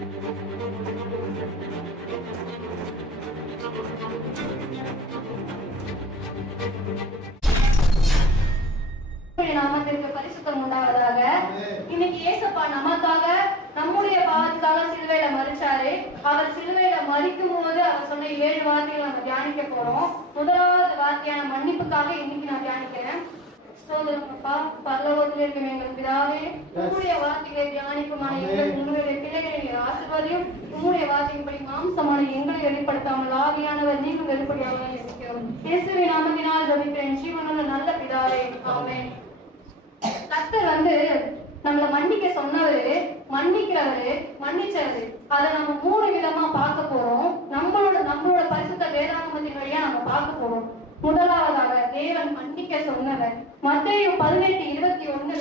நாமத்திற்கு பரிசுத்தம் உண்டாவதாக. இன்னைக்கு ஏசப்பா நமக்காக நம்முடைய பாவத்துக்காக சிலுவையில மரிச்சாரு. அவர் சிலுவையில மரிக்கும் போது அவர் சொன்ன 7 வார்த்தைகளை நம்ம தியானிக்க போறோம். முதலாவது வார்த்தையான மன்னிப்புக்காக இன்னைக்கு நான் தியானிக்கிறேன். சோதரப்பா, பரலோகத்தில் இருக்கும் எங்கள் பிதாவே, உங்களுடைய வார்த்தைகளை தியானிக்குமான எங்கள் உங்களுடைய பிள்ளைகளை நீர் ஆசீர்வதியும். உங்களுடைய வார்த்தையின்படி மாம்சமான எங்களை வெளிப்படுத்தாமல் ஆவியானவர் நீங்கள் வெளிப்படையாக இருக்கிறோம். இயேசுவின் நாமத்தினால் ஜெபிக்கிறேன் ஜீவனுள்ள நல்ல பிதாவே, ஆமென். கர்த்தர் நம்மள மன்னிக்க சொன்னவரு, மன்னிக்கிறவரு, மன்னிச்சவரு. அதை நம்ம 3 விதமா பார்க்க போறோம். நம்மளோட பரிசுத்த வேதாகமத்தின் வழியா நம்ம பார்க்க போறோம். முதலாவதாக தேவன் மன்னிக்க சொன்னவர். மத்தேயு 18:21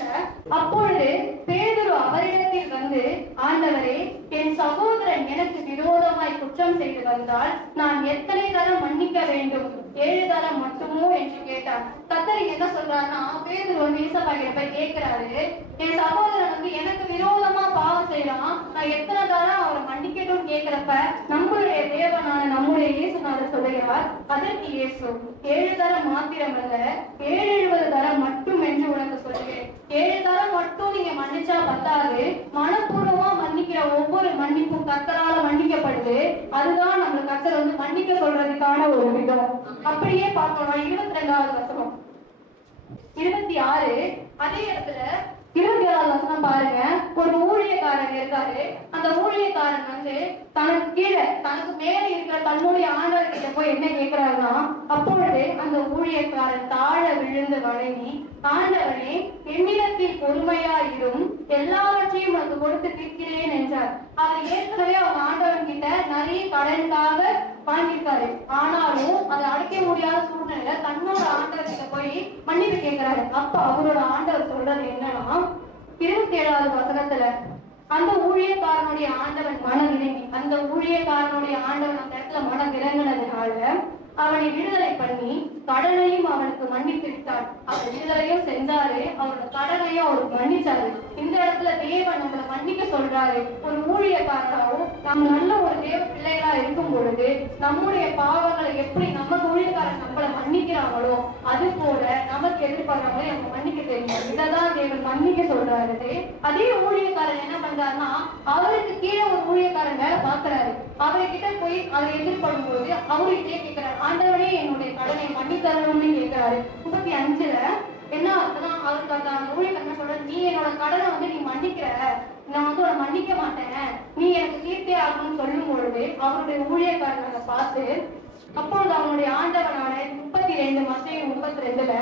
அப்பொழுது பேதுரு அவரிடத்தில் வந்து, ஆண்டவரே, என் சகோதரன் எனக்கு விரோதமாய் குற்றம் செய்து வந்தால் நான் எத்தனை தரம் மன்னிக்க வேண்டும்? 7 தரம் மட்டுமோ என்று கேட்டார். கர்த்தர் என்ன சொல்றாருன்னா, பேதுரு ஏசப்பா கிட்ட கேட்கிறாரு, என் சகோதரன் எனக்கு விரோதமா பாவம் செய்யறான், நான் எத்தனை தரம் அவரை மன்னிக்கட்டும் கேட்கிறப்ப நம்மளுடைய தேவனான நம்முடைய இயேசுநாதர் சொல்லுகிறார், அதற்கு இயேசு 7 தரம் மாத்திரமல்ல 770 தரம் மட்டும் என்று உனக்கு சொல்லுகிறேன். 7 தரம் மட்டும் நீங்க மன்னிச்சா பத்தாது. மனப்பூர்வமா மன்னிக்கிற ஒவ்வொரு மன்னிப்பும் கர்த்தரால மன்னிக்கப்படுது. அதுதான் நம்ம கர்த்தர் மன்னிக்க சொல்றதுக்கான ஒரு விதம். அப்படியே பார்க்கணும். 22வது வசனம் 26 அதே இடத்துல 27வது வசனம் பாருங்க. ஒரு ஊழியக்காரன் இருக்காரு. அந்த ஊழியக்காரன் தனக்கு கீழே தனக்கு மேல இருக்கிற தன்னுடைய ஆண்டவர் கிட்ட போய் என்ன கேட்கிறாருன்னா, அப்பொழுது அந்த ஊழியக்காரன் தாழ விழுந்து வணங்கி, ஆண்டவனே, என்னிடத்தில் பொறுமையாயிரும், எல்லாவற்றையும் உனக்கு கொடுத்து தீர்க்கிறேன் என்றார். அவர் ஏற்கனவே அவங்க ஆண்டவன் கிட்ட நிறைய கடனுக்காக வாங்கியிருக்காரு. ஆனாலும் அதை அடைக்க முடியாத சூழ்நிலையில தன்னோட ஆண்டவர் கிட்ட போய் மன்னிப்பு கேட்கிறாரு. அப்ப அவரோட ஆண்டவர் சொல்றது என்னன்னா, 27வது வசனத்துல, அந்த ஊழியக்காரனுடைய ஆண்டவன் மனம் இறங்கி, அந்த ஊழியக்காரனுடைய ஆண்டவன் அந்த இடத்துல மனம் இறங்கினதுனால அவனை விடுதலை பண்ணி கடனையும் அவனுக்கு மன்னித்து விட்டார். அவர் விடுதலையும் செஞ்சாரு, அவரோட கடனையும் அவருக்கு மன்னிச்சாரு. இந்த இடத்துல தேவன் நம்மளை மன்னிக்க சொல்றாரு. ஒரு ஊழியக்காரராகவும் நம்ம நல்ல ஒரு தேவ பிள்ளைகளா இருக்கும் பொழுது நம்முடைய பாவங்களை எப்படி நம்ம ஊழியக்காரன் நம்மளை மன்னிக்கிறாங்களோ அது போல நமக்கு எதிர்பார்க்கிறாங்களோ நம்ம மன்னிக்க தெரியும். இதான் தேவன் மன்னிக்க சொல்றாரு. அதே ஊழியக்காரன் என்ன பண்றாருன்னா, அவருக்கு கீழே ஒரு ஊழியக்காரன் வேலை பாக்குறாரு. அவர்கிட்ட போய் அவர் எதிர்படும் போது அவர்கிட்டே கேட்கிறாரு, ஆண்டவரே, என்னுடைய கடனை மன்னித்தரணும்னு கேட்கிறாரு. 35ல என்ன ஆகுதுன்னா, அவருக்கு அந்த ஊழியக்காரன் சொல்ற, நீ என்னோட கடனை நீ மன்னிக்கிற, நான் உன்னை மன்னிக்க மாட்டேன், நீ எனக்கு தீர்த்தே ஆகணும்னு சொல்லும் பொழுது அவருடைய ஊழியக்காரனை பார்த்து, அப்பொழுது அவனுடைய ஆண்டவனான 32 மத்தேயு 32ல,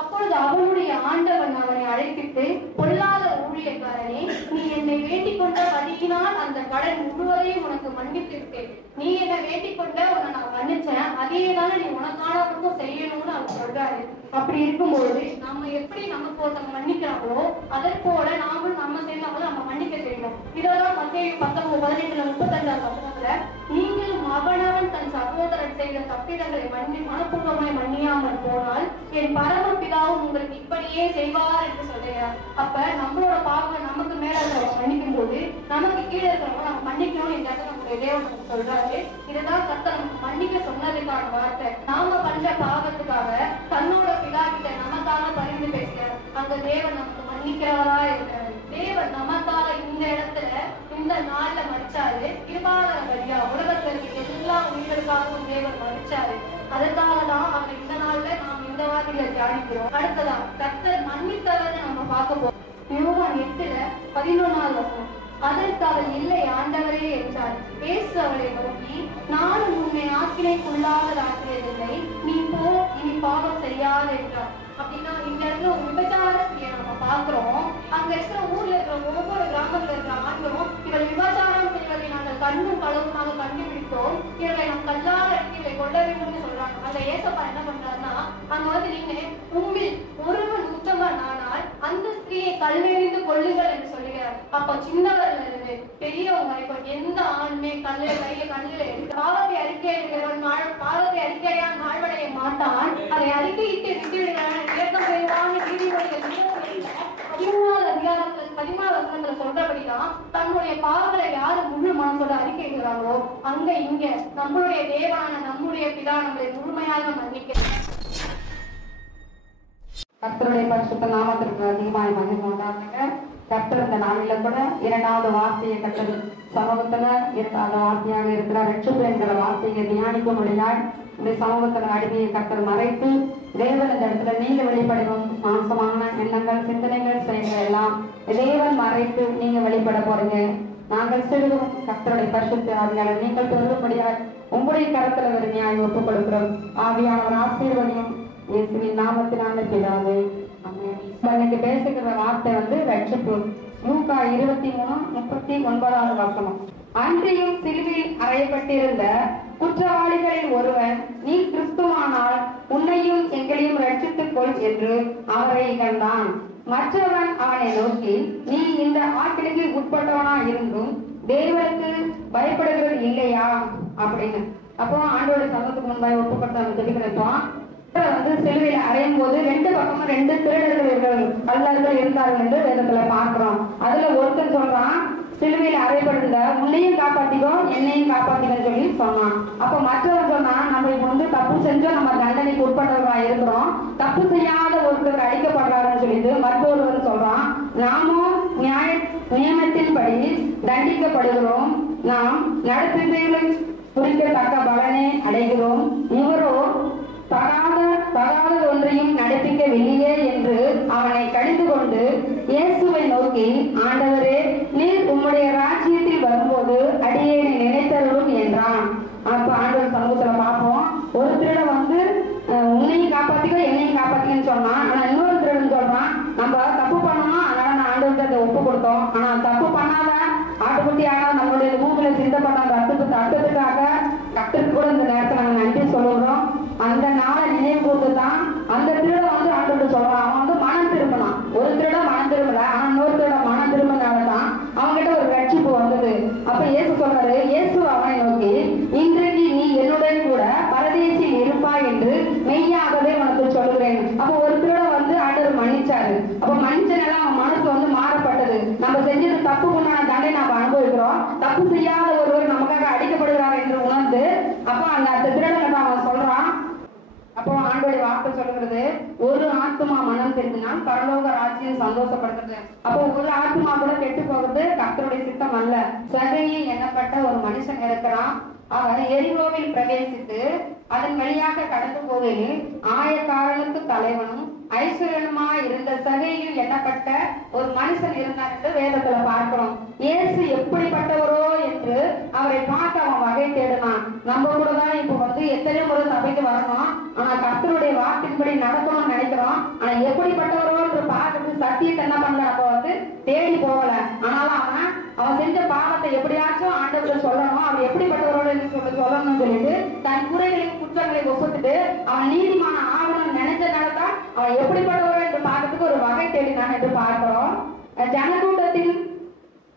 அப்பொழுது அவனுடைய ஆண்டவன் அவனை அழைப்பிட்டு, பொல்லாத ஊழியக்காரனே, நீ என்னை வேண்டிக் கொண்ட பதியினால் அந்த கடன் முழுவதையும் உனக்கு மன்னித்து விட்டேன். நீ என்னை வேண்டிக் கொண்ட உன்னை நான் மன்னிச்சேன், அதே தானே நீ உனக்கானவங்களுக்கும் செய்யணும்னு அவர் சொல்றாரு. அப்படி இருக்கும்போது நம்ம எப்படி நமக்கு ஒருத்தவங்க மன்னிக்கிறாங்களோ அதே போல நாமும் நம்ம செய்யறாங்களோ நம்ம மன்னிக்க தெரியணும். இதெல்லாம் மத்தேயு 19:18-35 வசனத்துல, நீங்களும் அவனவன் தன் சகோதரன் செய்த தப்பிடங்களை மனப்பூர்வமாய் மன்னியாமல் போனால் என் பரம பிதாவும் உங்களுக்கு இப்படியே செய்வார் என்று சொல்லுகிறார். அப்ப நம்மளோட பாவம் நமக்கு மேல மன்னிக்கும் போது நமக்கு கீழே இருக்கிறவங்க நம்ம மன்னிக்கணும்னு இந்த இடத்துல நம்மளுடைய தேவன் நமக்கு சொல்றாரு. இதுதான் கர்த்தர் நமக்கு மன்னிக்க சொன்னதுக்கான வார்த்தை. நாம பண்ற பாவத்துக்காக தன்னோட பிதா கிட்ட நமக்காக பரிந்து பேசுகிறார். அந்த தேவன் நமக்கு மன்னிக்கிறவரா இருக்கிறார். தேவன் நமக்காக இந்த இடத்துல இந்த நாள்ல மறிச்சாரு. கிருபாகர வழியா உலகத்துல இருக்க எல்லா உயிர்களுக்காகவும் தேவன் மறிச்சாரு. அதற்காக தான் அவர் இந்த நாள்ல நாம் இந்த வார்த்தைகளை தியானிக்கிறோம். அடுத்ததா கர்த்தர் மன்னித்தவரை நம்ம பார்க்க போறோம். யோவான் 8:11 வசனம், அதற்கு அவர் இல்லை ஆண்டவரே என்றார். இயேசு அவரை நோக்கி, நான் உன்னை ஆக்கினைக்குள்ளாவதாக்கியதில்லை, நீ போ, இனி பாவம் செய்யாது என்றார். அப்படின்னா இந்த இடத்துல ஒரு விபச்சார ஸ்திரியை நம்ம பாக்குறோம். அங்க இருக்கிற ஊர்ல இருக்கிற ஒவ்வொரு கிராமத்துல இருக்கிற ஆண்களும் இவள் விபச்சாரம் செய்வதை நாங்கள் கண்ணும் களவுமாக கண்டுபிடித்தோம், இவர்களை நாம் கல்லாத இடத்தை கொள்ள வேண்டும்னு சொல்றாங்க. அந்த ஏசப்பா என்ன பண்றாருன்னா, அங்க நீங்க உம்மில் ஒருவன் உத்தமன் ஆனால் அந்த ஸ்திரியை கல்லெறிந்து கொள்ளுங்கள் என்று சொல்லுகிறார். அப்ப சின்னவர்ல இருந்து பெரியவங்க வரைக்கும் எந்த ஆணுமே கையில பாவத்தை அறிக்கையிடுகிறவன் பாவத்தை அறிக்கையால் வாழ்வடைய மாட்டான், அதை அறிக்கையிட்டு விட்டுவிடுகிறான். இயக்கம் பெறுவாங்க. நீதிபதிகள் 13வது அதிகாரத்துல 14வது வசனத்துல சொல்றபடிதான் தன்னுடைய பாவங்களை யாரு முழு வேண்டாம்னு சொல்லி அறிக்கைகிறாங்களோ அங்க இங்க நம்மளுடைய தேவனான நம்முடைய பிதா நம்மளை முழுமையாக மன்னிக்க. கர்த்தருடைய பரிசுத்த நாமத்திற்கு அதிகமாய் மகிமை உண்டாகுங்க. கர்த்தர் இந்த நாளில கூட இரண்டாவது வார்த்தையை கர்த்தர் சமூகத்துல இரண்டாவது வார்த்தையாக இருக்கிற ரட்சிப்பு என்கிற வார்த்தையை தியானிக்க முடியாது. இந்த சமூகத்துல அடிமையை கர்த்தர் மறைத்து தேவன் இந்த இடத்துல நீங்க வெளிப்படணும். மாம்சமான எண்ணங்கள் சிந்தனைகள் செயல்கள் எல்லாம் தேவன் மறைத்து நீங்க வெளிப்பட போறீங்க. நாங்கள் சிறுதும் கர்த்தருடைய பரிசுத்த ஆவியாளர் நீங்கள் பெருகும்படியாய் உங்களுடைய கரத்துல வெறுமையாய் ஒப்புக் கொடுக்கிறோம். ஆவியானவர் ஆசீர்வதியும் இயேசுவின் நாமத்தினால பிதாவே ஆமென். இன்னைக்கு பேசுகிற வார்த்தை ரட்சிப்பு. லூக்கா 23:39 வசனம். அன்றியும் சிலுவையில் அறையப்பட்டிருந்த குற்றவாளிகளில் ஒருவன், நீ கிறிஸ்துவானால் உன்னையும் எங்களையும் ரட்சித்துக் கொள் என்று அவரை கண்டான். மற்றவன் அவனை நோக்கி, நீ இந்த ஆக்கினைக்கு உட்பட்டவனா இருந்தும் தேவனுக்கு பயப்படுகிறது இல்லையா அப்படின்னு. அப்போ ஆண்டோட சமூகத்துக்கு முன்பாக ஒப்புக்கொடுத்து ஜெபிக்கிறப்போம் சிலுவையில் அறையும் போது ரெண்டு பக்கமும் ரெண்டு திருடர்கள் கள்ளர்கள் இருந்தார்கள் என்று வேதத்துல பார்க்கிறோம். அதுல ஒருத்தன் சொல்றான், சிலுவையில் அறையப்பட்டிருந்த உன்னையும் காப்பாத்திக்கோ என்னையும் காப்பாத்திக்கன்னு சொல்லி சொன்னான். அப்ப மற்றவன் சொன்னா, நம்ம இப்ப தப்பு செஞ்சோம், நம்ம தண்டனைக்கு உட்பட்டவர்களா இருக்கிறோம், தப்பு செய்யாத ஒருத்தர் அடிக்கப்படுறாருன்னு சொல்லிட்டு மற்றொருவர் சொல்றான், நாமும் நியமத்தின்படி தண்டிக்கப்படுகிறோம், நாம் நடத்துகளை குறிக்கத்தக்க பலனை அடைகிறோம், இவரோ தகாத ஒன்றையும் நடப்பிக்கவில்லையே என்று அவனை கடிந்து கொண்டு இயேசுவை நோக்கி, ஆண்டவரே, நீர் உம்முடைய ராஜ்யத்தில் வரும்போது அடியேனை நினைத்தருளும் என்றான். அப்ப ஆண்டவர் சமூகத்துல பார்ப்போம், ஒரு திருடன் உன்னையும் காப்பாத்திக்க என்னையும் காப்பாத்திக்கன்னு சொன்னான். ஆனா இன்னொரு திருடன் சொல்றான், நம்ம தப்பு பண்ணணும், அதனால நான் ஆண்டவர்கிட்ட ஒப்பு கொடுத்தோம், ஆனா தப்பு பண்ணாத ஆட்டுக்குட்டியாக நம்மளுடைய பூமியில சிந்தப்பட்ட அர்த்தத்துக்காக கர்த்தருக்கு கூட இந்த நேரத்தை நாங்க நன்றி சொல்லுகிறோம். அந்த நாளை நினைவு கூர்ந்துதான் அந்த திருடன் ஆண்டு சொல்றான், அவன் மனம் திரும்பினான். ஒரு திருடன் மனம் திரும்பல, ஆனா இன்னொரு திருடன் மனம் திரும்பினால்தான் அவன்கிட்ட ஒரு ரட்சிப்பு வந்தது. அப்ப இயேசு சொல்றாரு, இயேசு அவனை நோக்கி, இன்றைக்கு நீ என்னுடன் கூட பரதேசில் இருப்பாய் என்று மெய்யாகவே உனக்கு சொல்லுகிறேன். அப்ப ஒரு திருடன் ஆண்டவர் மன்னிச்சாரு. அப்ப மன்னிச்சனால அவன் மனசு மாறப்பட்டது. நம்ம செஞ்சது தப்பு உண்டான தண்டனை நம்ம அனுபவிக்கிறோம், தப்பு செய்யாத ஒருவர் நமக்காக அடிக்கப்படுகிறார் என்று உணர்ந்து அப்ப அந்த திருடன் அவன் சொல்றான். அப்போ ஆண்டோடைய வார்த்தை சொல்லுகிறது, ஒரு ஆத்மா மனம் திரும்பினால் பரலோக ராஜ்யம் சந்தோஷப்படுகிறது. அப்போ ஒரு ஆத்மா கூட கெட்டு போகிறது கர்த்தருடைய சித்தம் அல்ல. சகையை எண்ணப்பட்ட ஒரு மனுஷன் இருக்கிறான். அவன் எரிகோவில் பிரவேசித்து அதன் வழியாக கடந்து போகையில் ஆயக்காரனுக்கு தலைவனும் ஐஸ்வர்யனுமா இருந்த சகையில் எண்ணப்பட்ட ஒரு மனுஷன் இருந்தார் என்று வேதத்துல பார்க்கிறோம். இயேசு எப்படிப்பட்டவரோ என்று அவரை பார்க்க அவன் வகை தேடினான். நம்ம கூட தான் இப்ப எத்தனையோ முறை சபைக்கு வரணும், ஆனா கர்த்தருடைய வார்த்தையின்படி நடக்கணும்னு நினைக்கிறோம். ஆனா எப்படிப்பட்டவரோ என்று பார்க்கறது சத்தியத்தை என்ன பண்ணல, நம்ம தேடி போகல. ஆனாலும் அவன் செஞ்ச பாவத்தை எப்படியாச்சும் ஆண்டவர்கள் சொல்லணும், அவர் எப்படிப்பட்டவரோடு சொல்லணும்னு சொல்லிட்டு தன் குறைகளின் குற்றங்களை ஒப்புட்டு அவன் நீதிமான ஆகணும்னு நினைச்சதுனாலதான் அவன் எப்படிப்பட்டவரோ என்று பார்க்கறதுக்கு ஒரு வகை தேடினான் என்று பார்க்கிறோம். ஜனக்கூட்டத்தில்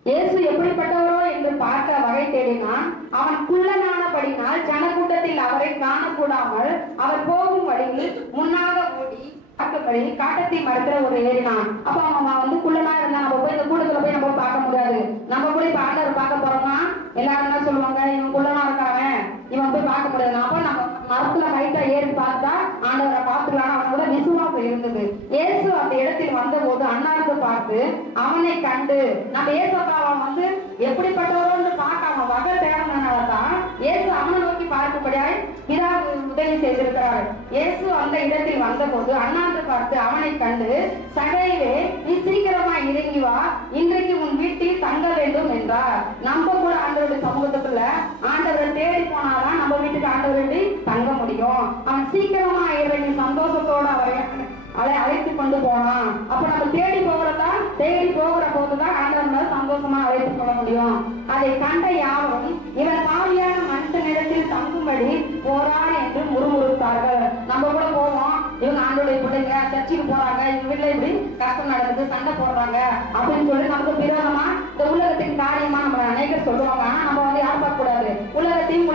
இயேசு எப்படிப்பட்டவரோ என்று பார்க்க வகை தேடினான். அவன் குள்ளனானபடினால் ஜனக்கூட்டத்தில் அவரை காணக்கூடாமல் அவர் போகும் வழியில் முன்னாக ஓடி பார்க்கபடி காட்டத்தை மரத்துல ஒரு ஏறினான். அப்ப அவன் குள்ளனா இருந்தா நம்ம போய் இந்த கூட்டத்துல போய் நம்ம பார்க்க முடியாது. நம்ம போய் இப்ப ஆண்டவர் பார்க்க போறோம்னா எல்லாரும் என்ன சொல்லுவாங்க, இவன் குள்ளனா இருக்காவன், இவன் போய் பார்க்க முடியாது. அப்ப நம்ம மரத்துல ஹைட்டா ஏறி பார்த்தா ஆண்டவரை பார்த்துக்கலாம். அவனோட விசுவாசம் இருந்தது. இயேசு அந்த இடத்தில் வந்த போது அண்ணாந்து பார்த்து அவனை கண்டு, நம்ம இயேசுக்காவன் எப்படிப்பட்டவரோன்னு பார்க்க அவன் வகை தேடனாலதான் இயேசு அவனை நோக்கி பார்க்கும்படியாய் பிதா உதவி செய்திருக்கிறார். இயேசு அந்த இடத்தில் வந்த போது அண்ணாந்து பார்த்து அவனை கண்டு, சகைவே, நீ சீக்கிரமா இறங்கி வா, இன்றைக்கு உன் வீட்டில் தங்க வேண்டும் என்றார். நம்ம கூட ஆண்டவருடைய சமூகத்துக்குள்ள ஆண்டவரை தேடி போனாதான் நம்ம வீட்டுக்கு ஆண்டவரை தங்க முடியும். அவன் சீக்கிரமா இறங்கி சந்தோஷத்தோட அவரை அழைத்து கொண்டு போனான். அப்ப நம்ம தேடி போகிற போதுதான் ஆண்டவர் சந்தோஷமா அழைத்து கொள்ள முடியும். அதை கண்ட யாவரும் இவன் பாவியான மனுஷனிடத்தில் தங்கும்படி போறான் என்று முறுமுறுத்தார்கள். நம்ம கூட போவோம், இவங்க ஆண்டோடைய பிள்ளைங்க சர்ச்சுக்கு போறாங்க, இவங்க வீட்டுல இப்படி கஷ்டம் நடக்குது, சண்டை போடுறாங்க அப்படின்னு சொல்லி நமக்கு விரோதமா இந்த உலகத்தின் காரியமா நம்ம அநேகர் சொல்லுவாங்க. ஆனா நம்ம யார் பார்க்க கூடாது, உலகத்தின்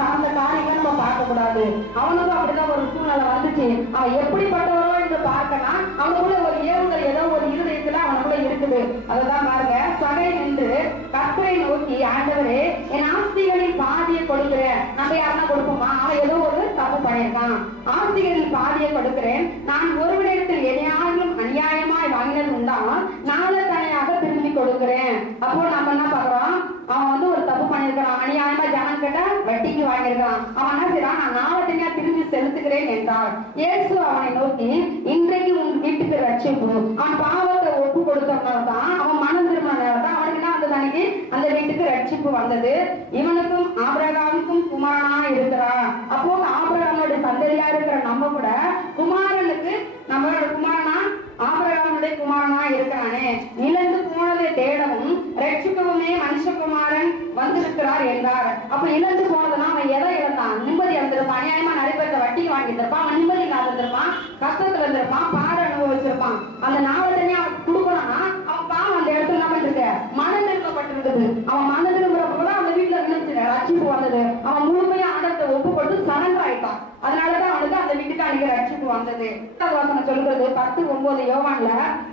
சார்ந்த காரியங்களை நம்ம பார்க்க கூடாது. அவனுக்கும் அப்படிதான் ஒரு சூழ்நிலை வந்துச்சு. அவன் எப்படிப்பட்டவரோ என்று பார்க்கலாம், அவனுக்குள்ள ஒரு ஏவுதல் ஏதோ ஒரு இருதயத்துல அவனுக்குள்ள இருக்குது. அதுதான் பாருங்க, சகை நின்று கர்த்தரை நோக்கி, ஆண்டவரே என் ஆஸ்திகளில் பாதியை கொடுக்கிறேன். நம்ம யாருன்னா கொடுப்போமா? அவன் ஏதோ ஒரு தப்பு பண்ணியிருக்கான். ஆஸ்திகளில் பாதியை கொடுக்கிறேன். நான் ஒருவரிடத்தில் எதையாலும் அநியாயமாய் வாங்கினது உண்டா, நாளை தனியாக திரும்பி கொடுக்கிறேன். அப்போ நம்ம என்ன பாக்குறோம்? அவன் வந்து ஒரு தப்பு பண்ணிருக்கான், அநியாயமா ஜனம் கிட்ட வட்டிக்கு வாங்கியிருக்கான். அவன் என்ன செய்யறான்? நான் நாளை தனியா திரும்பி செலுத்துகிறேன் என்றார். இயேசு அவனை நோக்கி, இன்றைக்கு உன் வீட்டுக்கு ரட்சிப்பு. அவன் பாவத்தை ஒப்பு கொடுத்தவனால்தான், அவன் மனம் திரும்பினதான் அவனுக்கு என்ன வந்தது? அன்னைக்கு அந்த வீட்டுக்கு ரட்சிப்பு வந்தது. இவனுக்கும் ஆபிரகாமுக்கும் குமாரனா இருக்கிறான். அப்போ ஆபிரகாமுடைய சந்ததியா இருக்கிற நம்ம கூட குமாரனுக்கு, நம்மளோட குமாரனா ஆபிரகாமுடைய குமாரனா இருக்கிறானே. இழந்து போனதை தேடவும் ரட்சிக்கவுமே மனுஷகுமாரன் வந்திருக்கிறார் என்றார். அப்ப இழந்து போனதுன்னா அவன் எதை இழந்தான்? நிம்மதி இழந்திருப்பான். அநியாயமா நடைபெற்ற வட்டிக்கு வாங்கியிருப்பான். அவன் நிம்மதி இல்லாதிருப்பான், கஷ்டத்துல இருந்திருப்பான், பாட அனுபவிச்சிருப்பான். அந்த நாவலத்தனே அவன் கொடுக்கணும்னா அவன் பாவம் அந்த இடத்துல என்ன பண்ணிருக்க? மனம் திரும்பப்பட்டிருந்தது. அவன் மனம் திரும்புறப்போதான் அந்த வீட்டுல நினைச்சு ரட்சிப்பு வந்தது. அவன் முழுமையா ஆண்டத்தை ஒப்பு கொடுத்து சரண்டர் ஆயிட்டான். அதனாலதான் அவனுக்கு அந்த வீட்டுக்கு அன்னைக்கு ரட்சிப்பு வந்தது. வாசனை சொல்கிறது 10:9 யோவான்ல,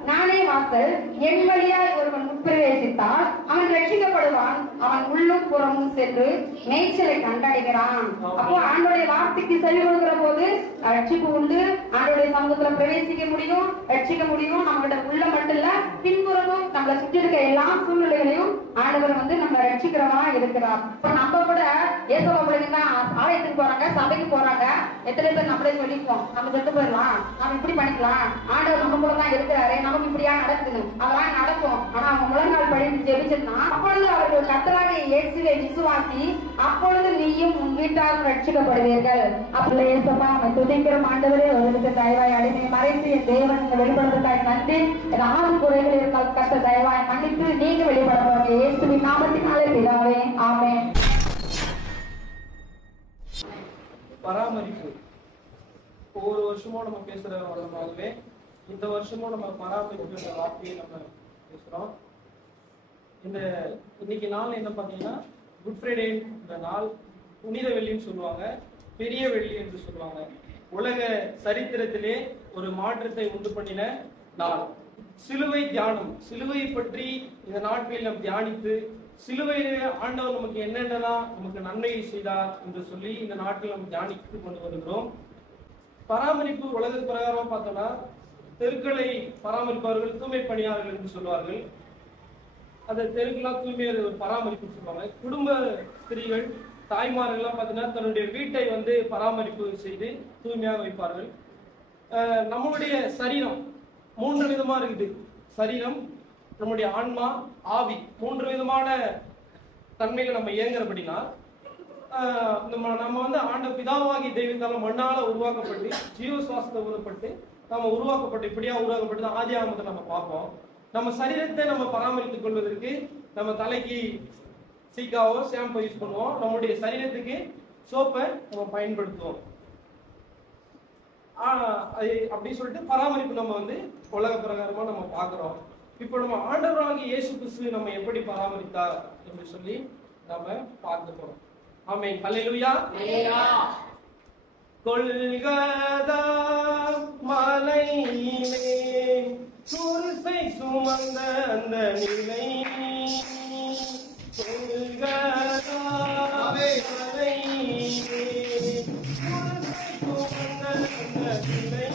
நானே வாசல், என் வழியாய் ஒருவன் உட்பிரவேசித்தால் அவன் ரட்சிக்கப்படுவான். அவன் உள்ளும் புறமும் சென்று மேய்ச்சலை கண்டடைகிறான். அப்போ ஆண்டோடைய வார்த்தைக்கு செவி கொடுக்கிற போது ரட்சிப்பு உண்டு. ஆண்டோடைய சமூகத்துல பிரவேசிக்க முடியும், ரட்சிக்க முடியும். நம்மளோட உள்ள மட்டும் இல்ல, பின்புறமும் நம்மளை சுற்றி இருக்க எல்லா சூழ்நிலைகளையும் ஆண்டவர் வந்து நம்ம ரட்சிக்கிறவா இருக்கிறார். இப்ப நம்ம கூட இயேசுவை பிள்ளைங்க ஆலயத்துக்கு போறாங்க, சபைக்கு போறாங்க. எத்தனை பேர் நம்மளே சொல்லிப்போம், நம்ம செத்து போயிடலாம், நம்ம இப்படி பண்ணிக்கலாம், ஆண்டவர் நம்ம கூட தான் இருக்கிறாரு, நமக்கு இப்படியா நடக்குது, அதெல்லாம் நடக்கும். ஆனா அவங்க முழங்கால் படித்து ஜெபிச்சிருந்தா, அப்பொழுது அவர்கள் கர்த்தராகிய இயேசுவை விசுவாசி, அப்பொழுது நீயும் உன் வீட்டாரும் ரட்சிக்கப்படுவீர்கள். அப்படி இயேசுப்பா நம்ம துதிக்கிற ஆண்டவரே, ஒரு தயவாய் அடிமை மறைத்து என் தேவன் வெளிப்படுவதற்காக நன்றி. ஏதாவது குறைகள் இருந்தால் கர்த்தர் தயவாய் மன்னித்து நீங்க வெளிப்படுவாங்க. இயேசுவின் நாமத்தினாலே பிதாவே, ஆமென். பராமரிப்பு ஒவ்வொரு வருஷமும் நம்ம பேசுற வரமாகவே இந்த வருஷமும் நம்ம பராமரிப்பு வார்த்தையை நம்ம பேசுறோம். இன்னைக்கு நாள் என்ன பாத்தீங்கன்னா குட் ஃப்ரைடே. இந்த நாள் புனித வெள்ளின்னு சொல்லுவாங்க, பெரிய வெள்ளி என்று சொல்லுவாங்க. உலக சரித்திரத்திலே ஒரு மாற்றத்தை உண்டு பண்ணின நாள். சிலுவை தியானம், சிலுவையை பற்றி இந்த நாட்களில் நாம் தியானித்து, சிலுவையிலே ஆண்டவர் நமக்கு என்னென்னலாம் நமக்கு நன்மையை செய்தார் என்று சொல்லி இந்த நாட்டில் நம்ம தியானித்து கொண்டு வருகிறோம். பராமரிப்பு உலக பிரகாரமா பார்த்தோம்னா, தெருக்களை பராமரிப்பவர்கள் தூய்மை பணியாளர்கள் என்று சொல்வார்கள். அந்த தெருக்கெல்லாம் தூய்மை ஒரு பராமரிப்பு சொல்லுவாங்க. குடும்ப ஸ்திரீகள், தாய்மார்கள்லாம் பார்த்தீங்கன்னா தன்னுடைய வீட்டை வந்து பராமரிப்பு செய்து தூய்மையாக வைப்பார்கள். நம்மளுடைய சரீரம் 3 விதமா இருக்குது. சரீரம், நம்முடைய ஆன்மா, ஆவி, 3 விதமான தன்மைகள் நம்ம இயங்குறபடினா, நம்ம வந்து ஆண்ட பிதாவாகி தெய்வத்தால மண்ணால உருவாக்கப்பட்டு ஜீவ சுவாசத்தை உருவப்பட்டு நம்ம உருவாக்கப்பட்டு இப்படியா உருவாக்கப்பட்டு ஆதி ஆகமத்தை நம்ம பார்ப்போம். நம்ம சரீரத்தை நம்ம பராமரித்துக் கொள்வதற்கு நம்ம தலைக்கு சீக்காவோ ஷாம்பு யூஸ் பண்ணுவோம். நம்முடைய சரீரத்துக்கு சோப்பை நம்ம பயன்படுத்துவோம். அப்படி சொல்லிட்டு பராமரிப்பு நம்ம வந்து உலக பிரகாரமா நம்ம பார்க்கிறோம். இப்போ நம்ம ஆண்டவராகிய இயேசு கிறிஸ்து நம்ம எப்படி பராமரித்தார் என்று சொல்லி நம்ம பார்க்க போறோம். ஆமென், ஹல்லேலூயா. கொல்கதா மலையிலே குருசை சுமந்த அந்த நிலை, கொல்கதா மலையிலே குருசை சுமந்த அந்த நிலை,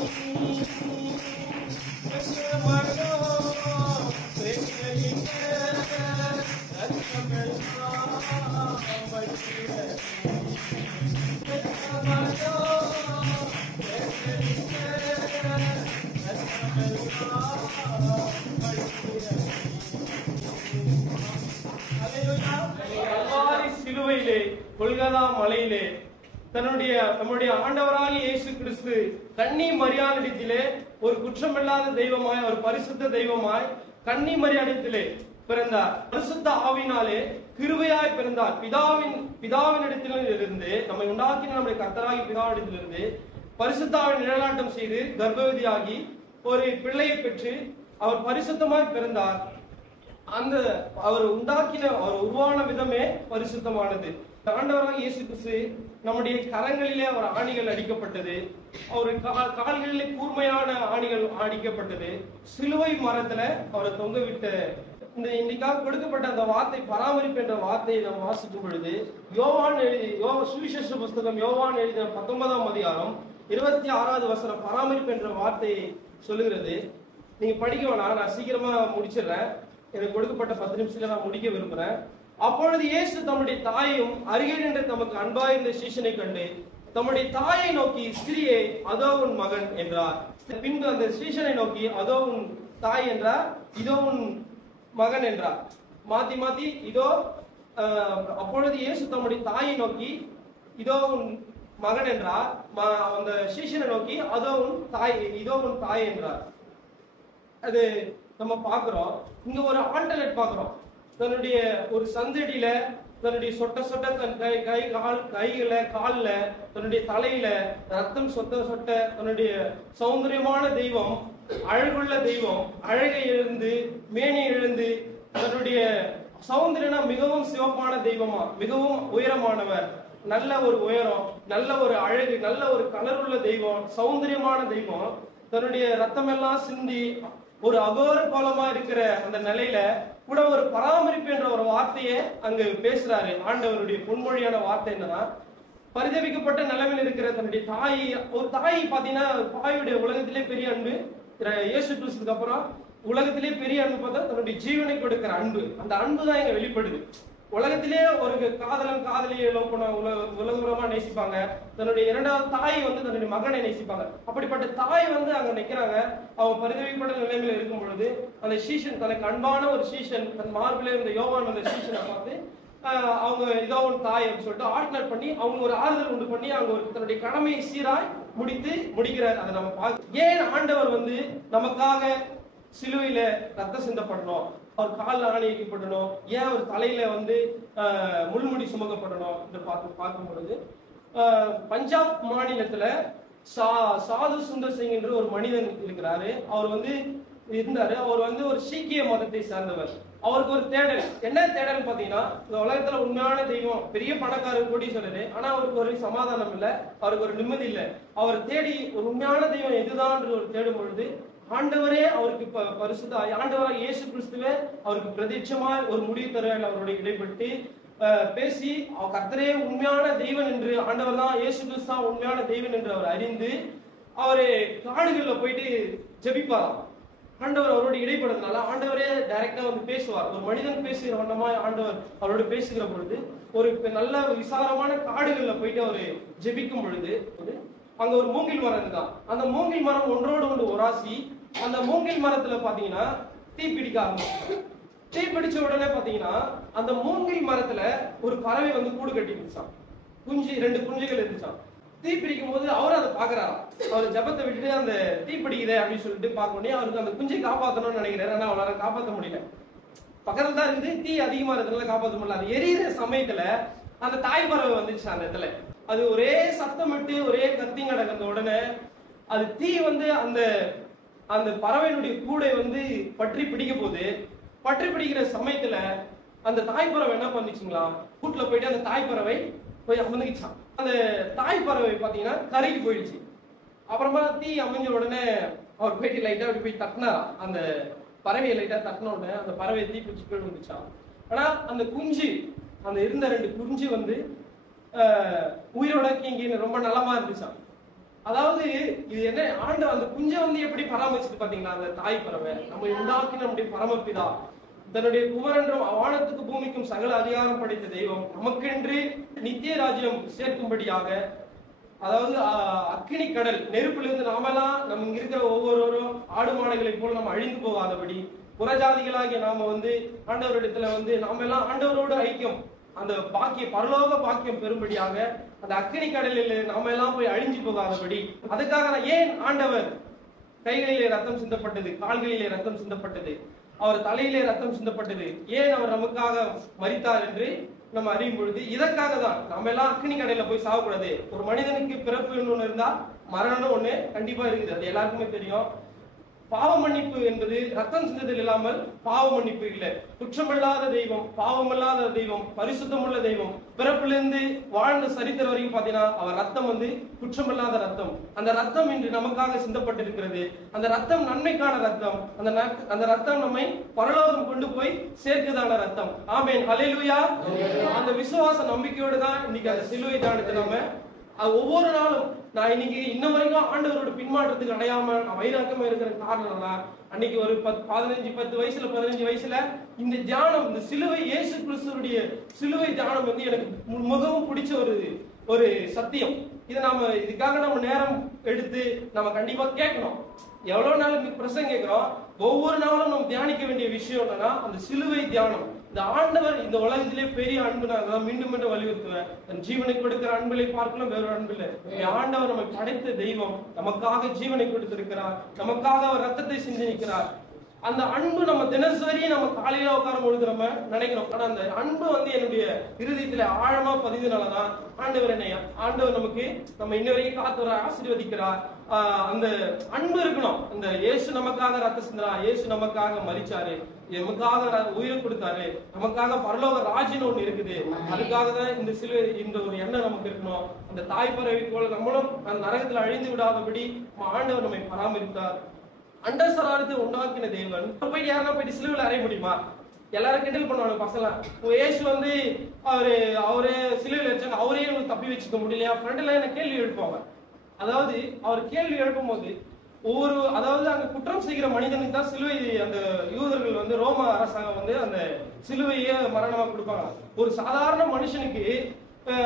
சிலுவையிலே கொல்கதா மலையிலே நம்முடைய ஆண்டவராகிய இயேசு கிறிஸ்து கன்னி மரியாளிடத்திலே ஒரு குற்றமில்லாத தெய்வமாய், ஒரு பரிசுத்த தெய்வமாய் கன்னி மரியாளிடத்திலே பிறந்தார். பரிசுத்த ஆவினாலே கிருபையாய் பிறந்தார். பிதாவினிடத்திலிருந்து நம்மை உண்டாக்கின நம்முடைய கர்த்தராகிய பிதாவினிடத்திலிருந்து பரிசுத்தாவின் நிழலாட்டம் செய்து கர்ப்பவதியாகி ஒரு பிள்ளையை பெற்று அவர் பரிசுத்தமாய் பிறந்தார். அந்த அவர் உண்டாக்கின அவர் உருவான விதமே பரிசுத்தமானது. ஆண்டவராக இயேசு கிறிஸ்து நம்முடைய கரங்களிலே அவர் ஆணிகள் அடிக்கப்பட்டது, அவர் கால்களிலே கூர்மையான ஆணிகள் அடிக்கப்பட்டது, சிலுவை மரத்துல அவரை தொங்க விட்ட இன்னைக்காக கொடுக்கப்பட்ட அந்த வார்த்தை பராமரிப்பு என்ற வார்த்தையை நாம் வாசிக்கும் பொழுது சுவிசேஷ புஸ்தகம் யோவான் எழுதின 19ஆம் அதிகாரம் 26வது வசனம் பராமரிப்பு என்ற வார்த்தையை சொல்லுகிறது. நீங்க படிக்க வேணாம், நான் சீக்கிரமா முடிச்சிடுறேன். எனக்கு கொடுக்கப்பட்ட 10 நிமிஷத்துல நான் முடிக்க விரும்புறேன். அப்பொழுது இயேசு தம்முடைய தாயையும் அருகே நின்று தமக்கு அன்பாயிருந்த சீஷனை கண்டு தம்முடைய தாயை நோக்கி, ஸ்திரியே அதோ உன் மகன் என்றார். பின்பு அந்த சீஷனை நோக்கி, அதோ உன் தாய் என்றார், இதோ உன் மகன் என்றார். மாத்தி மாத்தி இதோ. அப்பொழுது இயேசு தம்முடைய தாயை நோக்கி இதோ உன் மகன் என்றார். அந்த சீஷனை நோக்கி அதோ உன் தாய் என்றார். அது நம்ம பாக்குறோம். இங்க ஒரு ஆல்டர்னேட் பாக்குறோம். தன்னுடைய ஒரு சந்தடியில தன்னுடைய சொட்ட தன் கையில கால்ல தன்னுடைய தலையில ரத்தம் சொட்ட தன்னுடைய சௌந்தரியமான தெய்வம், அழகுள்ள தெய்வம், அழகை எழுந்து மேனி எழுந்து தன்னுடைய சௌந்தரியனா மிகவும் சிவப்பான தெய்வமா, மிகவும் உயரமானவர், நல்ல ஒரு உயரம், நல்ல ஒரு அழகு, நல்ல ஒரு கலருள்ள தெய்வம், சௌந்தரியமான தெய்வம், தன்னுடைய ரத்தம் எல்லாம் சிந்தி ஒரு அகோர கோலமா இருக்கிற அந்த நிலையில கூட ஒரு பராமரிப்பு என்ற ஒரு வார்த்தையை அங்கு பேசுறாரு. ஆண்டவருடைய பொன்மொழியான வார்த்தை என்னன்னா, பரிதவிக்கப்பட்ட நிலைமையில் இருக்கிற தன்னுடைய தாய், ஒரு தாய் பாத்தீங்கன்னா தாயுடைய உலகத்திலே பெரிய அன்பு. இயேசு கிறிஸ்துக்கு அப்புறம் உலகத்திலே பெரிய அன்பு பார்த்தா தன்னுடைய ஜீவனை கொடுக்கிற அன்பு. அந்த அன்பு தான் இங்க வெளிப்படுது. உலகத்திலே ஒரு காதலன் காதலியை லவ் பண்ண உலகபுரமா நேசிப்பாங்க. தன்னுடைய இரண்டாவது தாய் தன்னுடைய மகனை நேசிப்பாங்க. அப்படிப்பட்ட தாய் அங்க நிக்கிறாங்க. அவங்க பரிதவிக்கப்பட்ட நிலைமையில இருக்கும் பொழுது அந்த சீஷன், தனக்கு அன்பான ஒரு சீஷன், தன் மார்பிலே இருந்த யோவான் அந்த சீஷனை பார்த்து அவங்க இதோ ஒரு தாய் அப்படின்னு சொல்லிட்டு ஆல்டர்னேட் பண்ணி அவங்க ஒரு ஆறுதல் உண்டு பண்ணி அவங்க ஒரு தன்னுடைய கடமையை சீராய் முடிக்கிறார். அதை நம்ம பார்க்க, ஏன் ஆண்டவர் நமக்காக சிலுவையில ரத்தம் சிந்தப்படணும், அவர் காலில் ஆணி வைக்கப்படணும், ஏன் அவர் தலையில முள்முடி சுமக்கப்படணும் என்று பார்க்கும் பொழுது, பஞ்சாப் மாநிலத்துல சாது சுந்தர் சிங் என்று ஒரு மனிதன் இருக்கிறாரு. அவர் இருந்தாரு. அவர் ஒரு சீக்கிய மதத்தை சார்ந்தவர். அவருக்கு ஒரு தேடல். என்ன தேடல் பாத்தீங்கன்னா, இந்த உலகத்துல உண்மையான தெய்வம், பெரிய பணக்காரர் கோடீஸ்வரரு, ஆனா அவருக்கு ஒரு சமாதானம் இல்லை, அவருக்கு ஒரு நிம்மதி இல்லை. அவர் தேடி ஒரு உண்மையான தெய்வம் எதுதான் ஒரு தேடும் பொழுது ஆண்டவரே அவருக்கு பரிசுத்த ஆண்டவராக இயேசு கிறிஸ்துவே அவருக்கு பிரத்யட்சமா ஒரு முடிவு தருவார். அவருடைய இடைப்பட்டு பேசி கர்த்தரே உண்மையான தெய்வன் என்று, ஆண்டவர் தான் இயேசு கிறிஸ்து உண்மையான தெய்வன் என்று அவர் அறிந்து அவரு காடுகள்ல போயிட்டு ஜெபிப்பாராம். ஆண்டவர் அவரோட இடைப்படுறதுனால ஆண்டவரே டைரக்டா பேசுவார். ஒரு மனிதன் பேசுகிற வண்ணமா ஆண்டவர் அவரோட பேசுகிற பொழுது ஒரு நல்ல விசாரமான காடுகள்ல போயிட்டு அவரு ஜெபிக்கும் பொழுது அங்க ஒரு மூங்கில் மரம் இருந்தான். அந்த மூங்கில் மரம் ஒன்றோடு ஒன்று ஒராசி, அந்த மூங்கில் மரத்துல பாத்தீங்கன்னா தீ பிடிக்க ஆரம்பிச்சு. தீ பிடிச்ச உடனே பாத்தீங்கன்னா அந்த மூங்கில் மரத்துல ஒரு பறவை கூடு கட்டி இருந்துச்சான். ரெண்டு குஞ்சுகள் இருந்துச்சான். தீ பிடிக்கும் போது அவரும் அதை பாக்குறாராம். அவர் ஜபத்தை விட்டுட்டு அந்த தீ பிடிக்குதே அப்படின்னு சொல்லிட்டு பார்க்க உடனே அவருக்கு அந்த குஞ்சை காப்பாற்றணும்னு நினைக்கிறாரு. ஆனா அவரால் காப்பாற்ற முடியல. பக்கத்துல தான் இருக்குது, தீ அதிகமா இருக்கிறதுனால காப்பாற்ற முடியல. அது எரியிற சமயத்துல அந்த தாய் பறவை வந்துச்சு. அந்த இடத்துல அது ஒரே சத்தமிட்டு ஒரே கத்திங்க நடந்த உடனே அது தீ அந்த அந்த பறவையினுடைய கூடை பற்றி பிடிக்க போது, பற்றி பிடிக்கிற சமயத்துல அந்த தாய் பறவை என்ன பண்ணிச்சுங்களா, கூட்டுல போயிட்டு அந்த தாய் பறவை போய் அமர்ந்துச்சான். அந்த தாய் பறவை பாத்தீங்கன்னா கரைக்கு போயிடுச்சு. அப்புறமா தீ அமைஞ்ச உடனே அவர் போயிட்டு லைட்டா அப்படி போய் தட்டினாரா. அந்த பறவையை லைட்டா தட்டின உடனே அந்த பறவை தீ பிடிச்சி போய் வந்துச்சான். ஆனா அந்த குஞ்சு, அந்த இருந்த 2 குஞ்சு உயிரோட இங்க ரொம்ப நலமா இருந்துச்சான். அதாவது இது என்ன, ஆண்டு அந்த குஞ்சை எப்படி பராமரிச்சுட்டு பாத்தீங்களா, அந்த தாய் பறவை நம்ம உண்டாக்கி நம்முடைய பரமபிதா தன்னுடைய குமரன்றும் வானத்துக்கு பூமிக்கும் சகல அதிகாரம் படைத்த தெய்வம் நமக்கென்று நித்திய ராஜ்யம் சேர்க்கும்படியாக, அதாவது அக்கினி கடல் நெருப்பிலிருந்து நாமெல்லாம் நம்ம இங்க இருக்கிற ஒவ்வொருவரும் ஆடு மாடுகளை போல நம்ம அழிந்து போகாதபடி, புறஜாதிகளாகிய நாம ஆண்டவரிடத்துல நாம எல்லாம் ஆண்டவரோடு ஐக்கியம், அந்த பாக்கியம் பரலோக பாக்கியம் பெறும்படியாக அந்த அக்கினி கடலில் நாம எல்லாம் போய் அழிஞ்சு போகாதபடி, அதுக்காக ஏன் ஆண்டவர் கைகளிலே ரத்தம் சிந்தப்பட்டது, கால்களிலே ரத்தம் சிந்தப்பட்டது, அவர் தலையிலே ரத்தம் சிந்தப்பட்டது, ஏன் அவர் நமக்காக மரித்தார் என்று நம்ம அறியும் பொழுது இதற்காக தான். நம்ம எல்லாம் அக்கினி கடையில போய் சாகக்கூடாது. ஒரு மனிதனுக்கு பிறப்பு ஒண்ணு இருந்தா மரணம் ஒண்ணு கண்டிப்பா இருக்குது, அது எல்லாருக்குமே தெரியும். பாவ மன்னிப்பு என்பது ரத்தம் சிந்துதல் இல்லாமல் பாவ மன்னிப்பு இல்லை. குற்றமில்லாத தெய்வம், பாவமில்லாத தெய்வம், பரிசுத்தமுள்ள தெய்வம், பிறப்பிலிருந்து வாழ்ந்த சரித்திரம் வரைக்கும் பாத்தீங்கன்னா அவர் ரத்தம் குற்றமில்லாத ரத்தம். அந்த ரத்தம் இன்று நமக்காக சிந்தப்பட்டிருக்கிறது. அந்த ரத்தம் நன்மைக்கான ரத்தம். அந்த ரத்தம் நம்மை பரலோகம் கொண்டு போய் சேர்க்குதான ரத்தம். ஆமென், ஹல்லேலூயா. அந்த விசுவாச நம்பிக்கையோடு தான் இன்னைக்கு அந்த சிலுவை தியானத்தை நம்ம ஒவ்வொரு நாளும் நான் இன்னைக்கு இன்ன வரைக்கும் ஆண்டவரோட பின்மாற்றத்துக்கு அடையாம நான் வைராக்கமா இருக்கிற காரணம்னா, அன்னைக்கு ஒரு 10 வயசுல இந்த தியானம், இந்த சிலுவை, இயேசு கிறிஸ்துவுடைய சிலுவை தியானம் எனக்கு மிகவும் பிடிச்ச ஒரு சத்தியம். இதை இதுக்காக நம்ம நேரம் எடுத்து நம்ம கண்டிப்பா கேட்கணும். எவ்வளவு நாள் பிரசங்கம் கேட்கிறோம், ஒவ்வொரு நாளும் நம்ம தியானிக்க வேண்டிய விஷயம் என்னன்னா அந்த சிலுவை தியானம். இந்த ஆண்டவர் இந்த உலகத்திலே பெரிய அன்பு, நான் மீண்டும் மீண்டும் வலியுறுத்துவேன், தன் ஜீவனை கொடுக்கிற அன்பிலை பார்க்கலாம் வேற அன்பு இல்லை. ஆண்டவர் நம்மை படைத்த தெய்வம், நமக்காக ஜீவனை கொடுத்திருக்கிறார், நமக்காக அவர் ரத்தத்தை சிந்திக்கிறார். அந்த அன்பு நம்ம தினசரி நம்ம காலையில உட்காரும் பொழுது நம்ம நினைக்கிறோம். ஆனா அந்த அன்பு என்னுடைய இருதயத்துல ஆழமா பதிந்தனாலதான் ஆண்டவர் நமக்கு நம்ம இன்ன வரைக்கும் காத்து வர ஆசீர்வதிக்கிறார். அந்த அன்பு இருக்கணும். அந்த இயேசு நமக்காக ரத்த சிந்தனா, இயேசு நமக்காக மரிச்சாரு, நமக்காக உயிரை கொடுத்தாரு, நமக்காக பரலோக ராஜ்யம் ஒண்ணு இருக்குது. அதுக்காக தான் இந்த சிலுவை, இந்த ஒரு எண்ணம் நமக்கு இருக்கணும். அந்த தாய்ப்பறவை போல நம்மளும் அந்த நரகத்துல அழிந்து விடாதபடி ஆண்டவர் நம்மை பராமரித்தார். அண்டசராரத்தை உண்டாக்கின தேவன் போய் யாரா போயிட்டு சிலுவையில் அறைய முடியுமா? எல்லாரும் கிண்டல் பண்ணுவாங்க பசங்க. இயேசு அவரே சிலுவையில் வச்சாங்க, அவரே தப்பி வச்சுக்க முடியலையா? ஃப்ரெண்ட்ல என்ன கேள்வி எழுப்பாங்க. அதாவது அவர் கேள்வி எழுப்பும் போது அங்க குற்றம் செய்கிற மனிதனுக்கு தான் சிலுவை, அந்த யூதர்கள் ரோம அரசாங்கம் அந்த சிலுவையை மரணமா கொடுப்பாங்க. ஒரு சாதாரண மனுஷனுக்கு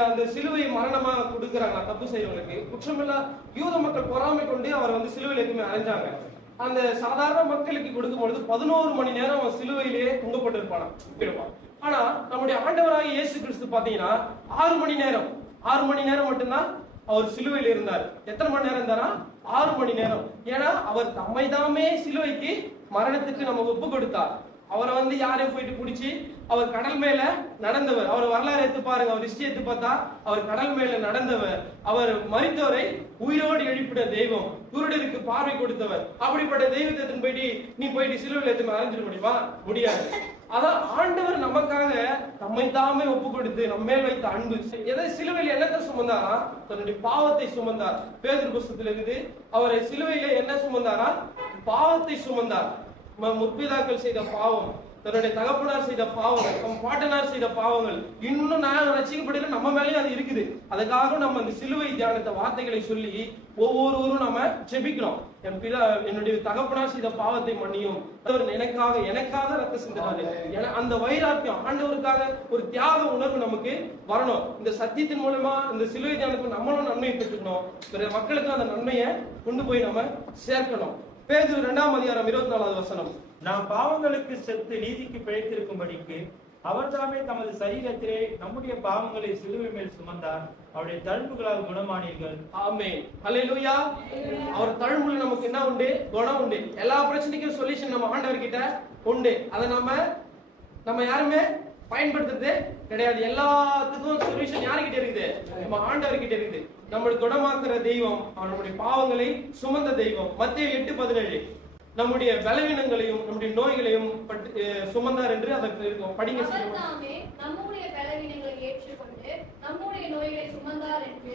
அந்த சிலுவை மரணமா கொடுக்கறாங்க. தப்பு செய்யறவங்களுக்கு குற்றமில்லா யூத மக்கள் பொறாமை கொண்டு அவர் சிலுவையில் எதுவுமே அரைஞ்சாங்க. அந்த சாதாரண மக்களுக்கு கொடுக்கும் பொழுது 11 மணி நேரம் அவன் சிலுவையிலேயே தொங்கப்பட்டிருப்பான். ஆனா நம்முடைய ஆண்டவராகிய இயேசு கிறிஸ்து பாத்தீங்கன்னா 6 மணி நேரம் மட்டும்தான் அவர் சிலுவையில் இருந்தார். எத்தனை மணி நேரம் இருந்தாரா? 6 மணி நேரம். ஏன்னா அவர் தம்மைதாமே சிலுவைக்கு மரணத்துக்கு நம்ம ஒப்பு கொடுத்தார். அவரை யாரையும் போயிட்டு பிடிச்சி, அவர் கடல் மேல நடந்தவர். அவர் வரலாறு எடுத்து பாருங்க, அவர் ஹிஸ்டரி எடுத்து பார்த்தா அவர் கடல் மேல நடந்தவர். அவர் மரித்தவரை உயிரோடு எழுப்பிட தெய்வம், குருடருக்கு பார்வை கொடுத்தவர். அப்படிப்பட்ட தெய்வத்தின் போயிட்டு சிலுவையில் எடுத்து அரைஞ்சிட முடியுமா? முடியாது. அதான் ஆண்டவர் நமக்காக நம்மை தாமே ஒப்பு கொடுத்து நம்ம மேல் வைத்த அன்பு. எதை சிலுவையில் என்னத்தை சுமந்தாரா? தன்னுடைய பாவத்தை சுமந்தார். பேதுரு புஸ்தகத்தில் இருக்குது, அவரை சிலுவையில என்ன சுமந்தாரா? பாவத்தை சுமந்தார். முற்பிதாக்கள் செய்த பாவம், தன்னுடைய தகப்பனார் செய்த பாவங்கள், நம் பாட்டனார் செய்த பாவங்கள், இன்னும் நான் ரசிக்கப்படல, நம்ம மேலேயும் அது இருக்குது. அதுக்காக நம்ம அந்த சிலுவை தியானத்தை வார்த்தைகளை சொல்லி ஒவ்வொருவரும் நம்ம ஜெபிக்கிறோம். என்னுடைய தகப்பனார் செய்த பாவத்தை மன்னியும், எனக்காக ரத்த சிந்தினாரு. அந்த வைராக்கியம், ஆண்டவருக்காக ஒரு தியாக உணர்வு நமக்கு வரணும். இந்த சத்தியத்தின் மூலமா இந்த சிலுவை தியானத்துக்கு நம்மளும் நன்மை பெற்றுக்கணும். பிற மக்களுக்கு அந்த நன்மையை கொண்டு போய் நம்ம சேர்க்கணும். பேதுரு 2ஆம் அதிகாரம் 24வது வசனம். நாம் பாவங்களுக்கு செத்து நீதிக்கு பிழைத்திருக்கும்படிக்கு அவர் தாமே தமது சரீரத்திலே நம்முடைய பாவங்களை சிலுவை மேல் சுமந்தார், அவருடைய தழும்புகளால் குணமானீர்கள். ஆமென், ஹல்லேலூயா. அவர் தழும்புல நமக்கு என்ன உண்டு? குணம் உண்டு. எல்லா பிரச்சனைக்கும் சொல்யூஷன் நம்ம ஆண்டவர் கிட்ட உண்டு. அதை நம்ம யாருமே பயன்படுத்துறது கிடையாது. எல்லாத்துக்கும் சொல்யூஷன் யாருக்கிட்ட இருக்குது? நம்ம ஆண்டவர் கிட்ட இருக்குது. நம்மளுக்கு குணமாக்குற தெய்வம், நம்முடைய பாவங்களை சுமந்த தெய்வம். மத்தேயு 8:17 நம்முடைய பலவீனங்களையும் நம்முடைய நோய்களையும் சுமந்தார் என்று அதற்கு இருக்கும். படிங்க. நம்முடைய பலவீனங்களை ஏற்றுக்கொண்டு நம்முடைய நோய்களை சுமந்தார் என்று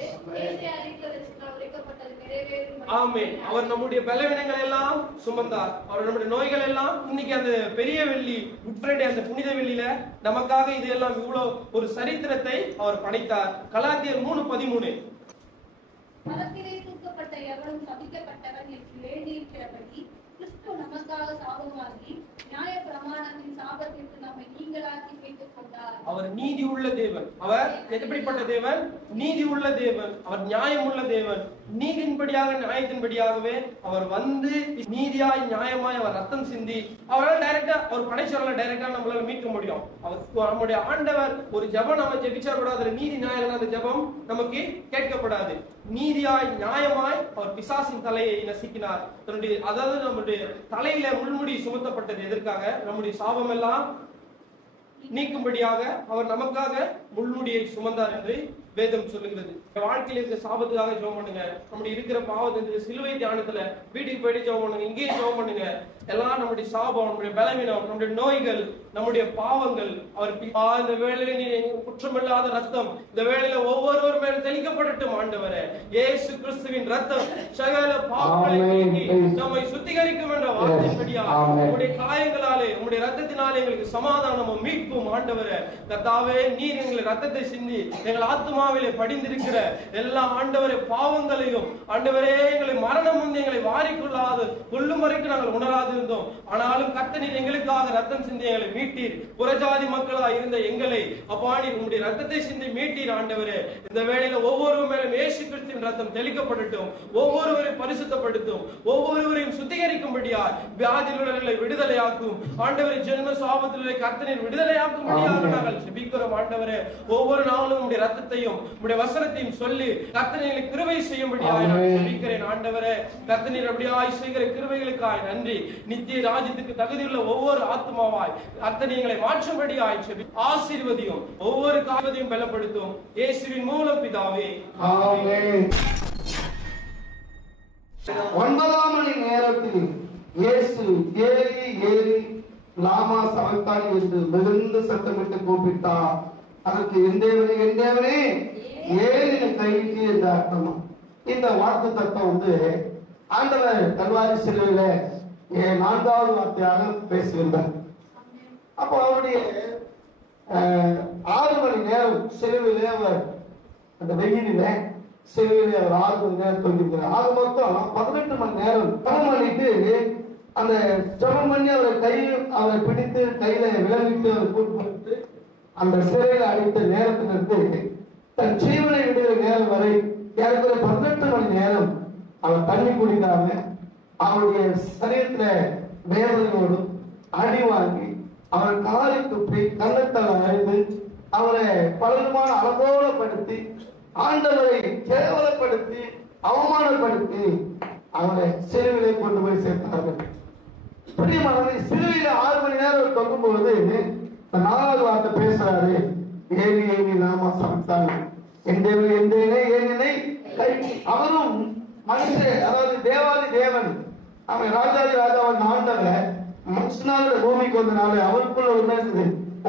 ஆமென். அவர் நம்முடைய பலவீனங்களை எல்லாம் சுமந்தார். அவர் நம்முடைய நோய்கள் எல்லாம். இன்னைக்கு அந்த பெரிய வெள்ளி, குட் ஃப்ரைடே, அந்த புனித வெள்ளியில நமக்காக இதெல்லாம் இவ்வளவு ஒரு சரித்திரத்தை அவர் படைத்தார். கலாத்தியர் 3:13 மரத்திலே தூக்கப்பட்ட எவனும் சபிக்கப்பட்டவன் என்று எழுதியிருக்கிறபடி கிறிஸ்து நமக்காக சாபமாகி நியாய பிரமாணத்தின் சாபத்திற்கு நம்மை நீங்களாக்கி மீட்டுக் கொண்டார். அவர் நீதி உள்ள தேவன். அவர் எப்படிப்பட்ட தேவன்? நீதி உள்ள தேவன். அவர் நியாயம் உள்ள தேவன். நீதியின்படியாக நியாயத்தின்படியாகவே அவர் நீதியாய் நியாயமாய் அவர் ரத்தம் சிந்தி அவரால் டைரக்டா, அவர் படைச்சவரால் டைரக்டா நம்மளால மீட்க முடியும். அவர் நம்முடைய ஆண்டவர் ஒரு ஜெபம் நம்ம ஜெபிச்சா கூட அதுல நீதி நியாயம், அந்த ஜெபம் நமக்கு கேட்கப்படாது. நீதியாய் நியாயமாய் அவர் பிசாசின் தலையை நசுக்கினார். அதாவது நம்முடைய தலையில முள்முடி சுமத்தப்பட்டது எதற்காக? நம்முடைய சாபம் எல்லாம் நீக்கும்படியாக அவர் நமக்காக முள்முடியை சுமந்தார் என்று வேதம் சொல்லுகிறது. வாழ்க்கையில இருக்க சாபத்துக்காக ஜெபம் பண்ணுங்க. நம்முடைய இருக்கிற பாவத்தை சிலுவை தியானத்துல வீட்டுக்கு போயிட்டு ஜெபம் பண்ணுங்க, இங்கேயும் ஜெபம் பண்ணுங்க. எல்லாம் நம்முடைய சாபம், நம்முடைய பலவீனம், நம்முடைய நோய்கள், நம்முடைய பாவங்கள் அவர் இந்த வேளையில நீ குற்றமில்லாத ரத்தம் இந்த வேளையில ஒவ்வொருவர் மேலும் தெளிக்கப்படட்டும் ஆண்டவரே. இயேசு கிறிஸ்துவின் ரத்தம் சகல பாவங்களை நீக்கி நம்மை சுத்திகரிக்கும் என்ற வார்த்தைப்படியா உங்களுடைய காயங்களாலே உங்களுடைய ரத்தத்தினாலே எங்களுக்கு சமாதானமும் மீட்பும் ஆண்டவரே. கர்த்தாவே, நீர் எங்களை ரத்தத்தை சிந்தி எங்கள் ஆத்மாவிலே படிந்திருக்கிற எல்லா ஆண்டவரே பாவங்களையும் ஆண்டவரே எங்களை மரணம் வந்து எங்களை வாரிக்கொள்ளாது கொள்ளும் வரைக்கும் நாங்கள் உணராது இருந்தோம். ஆனாலும் கர்த்தர் நீர் எங்களுக்காக ரத்தம் சிந்தி எங்களை மீட்டீர். புறஜாதி மக்களா இருந்த எங்களை அப்பா நீர் உங்களுடைய ரத்தத்தை சிந்தி மீட்டீர் ஆண்டவரே. இந்த வேளையில ஒவ்வொரு மேலும் இயேசு கிறிஸ்துவின் ரத்தம் தெளிக்கப்படட்டும், ஒவ்வொருவரையும் பரிசுத்தப்படுத்தும், ஒவ்வொருவரையும் சுத்திகரிக்கும்படியா வியாதியுள்ளவர்களை விடுதலையாக்கும் ஆண்டவரை. ஜென்ம சாபத்திலே கர்த்தர் விடுதலையாக்கும்படியாக நாங்கள் ஜெபிக்கிறோம் ஆண்டவரே. ஒவ்வொரு நாளும் உங்களுடைய ரத்தத்தையும் உங்களுடைய வசனத்தையும் சொல்லி கர்த்தரை கிருபை செய்யும்படியாக நான் ஜெபிக்கிறேன் ஆண்டவரே. கர்த்தர் அப்படியாய் செய்கிற கிருபைகளுக்காய் நன்றி. நித்திய ராஜ்யத்துக்கு தகுதியுள்ள ஒவ்வொரு ஆத்மாவாய் கர்த்தர் எங்களை மாற்றும்படியாய் ஆசீர்வதியும், ஒவ்வொரு காரியத்தையும் பலப்படுத்தும். இயேசுவின் மூலம் பிதாவே, ஆமென். 9ஆம் மணி நேரத்தில் இயேசு ஏலி ஏலி லாமா சபக்தானி என்று மிகுந்த சத்தமிட்டு கூப்பிட்டார். அதற்கு என் தேவனே என் தேவனே ஏலினை கைவிட்டு என்ற அர்த்தமா. இந்த வாக்கு தத்துவம் ஆண்டவர் கல்வாரி சிலுவையில 4வது வார்த்தையாக பேசுகின்றார். அப்போ அவருடைய 6 மணி நேரம் சிலுவையிலே அவர் அந்த வெயிலில சிலுவையிலே அவர் 6 மணி நேரம் தொங்கிருக்கிறார். ஆக மொத்தம் 18 மணி நேரம் ஜெபம் பண்ணிட்டு அந்த ஜெபம் பண்ணி அவரை பிடித்து கையில விளைவிட்டு அவர் கூப்பிட்டு அந்த சிறையில அடைத்த நேரத்திலிருந்து தன் ஜீவனை விடுகிற நேரம் வரை ஏறக்குறைய 18 மணி நேரம் அவர் தண்ணி குடிக்காம அவருடைய சரீரத்துல வேதனையோடும் அடி வாங்கி அவர் காலை துப்பி கன்னத்தால் அறிந்து அவரை பலவிதமான அலங்கோலப்படுத்தி ஆண்டவரை கேவலப்படுத்தி அவமானப்படுத்தி அவரை சிலுவையிலே கொண்டு போய் சேர்த்தார்கள். பிரியமானவர்களே, சிலுவையில 6 மணி நேரம் தொங்கும் பொழுது 4வது வார்த்தை பேசுறாரு. ஏலி ஏலி லாமா சபக்தானி, என் தேவனே என் தேவனே ஏலினை கைவிட்டு. அவரும் மனுஷன், அதாவது தேவாதி தேவன், அவன் ராஜாதி ராஜாவின் ஆண்டவர் மனுஷனாக பூமிக்கு வந்தனால அவருக்குள்ள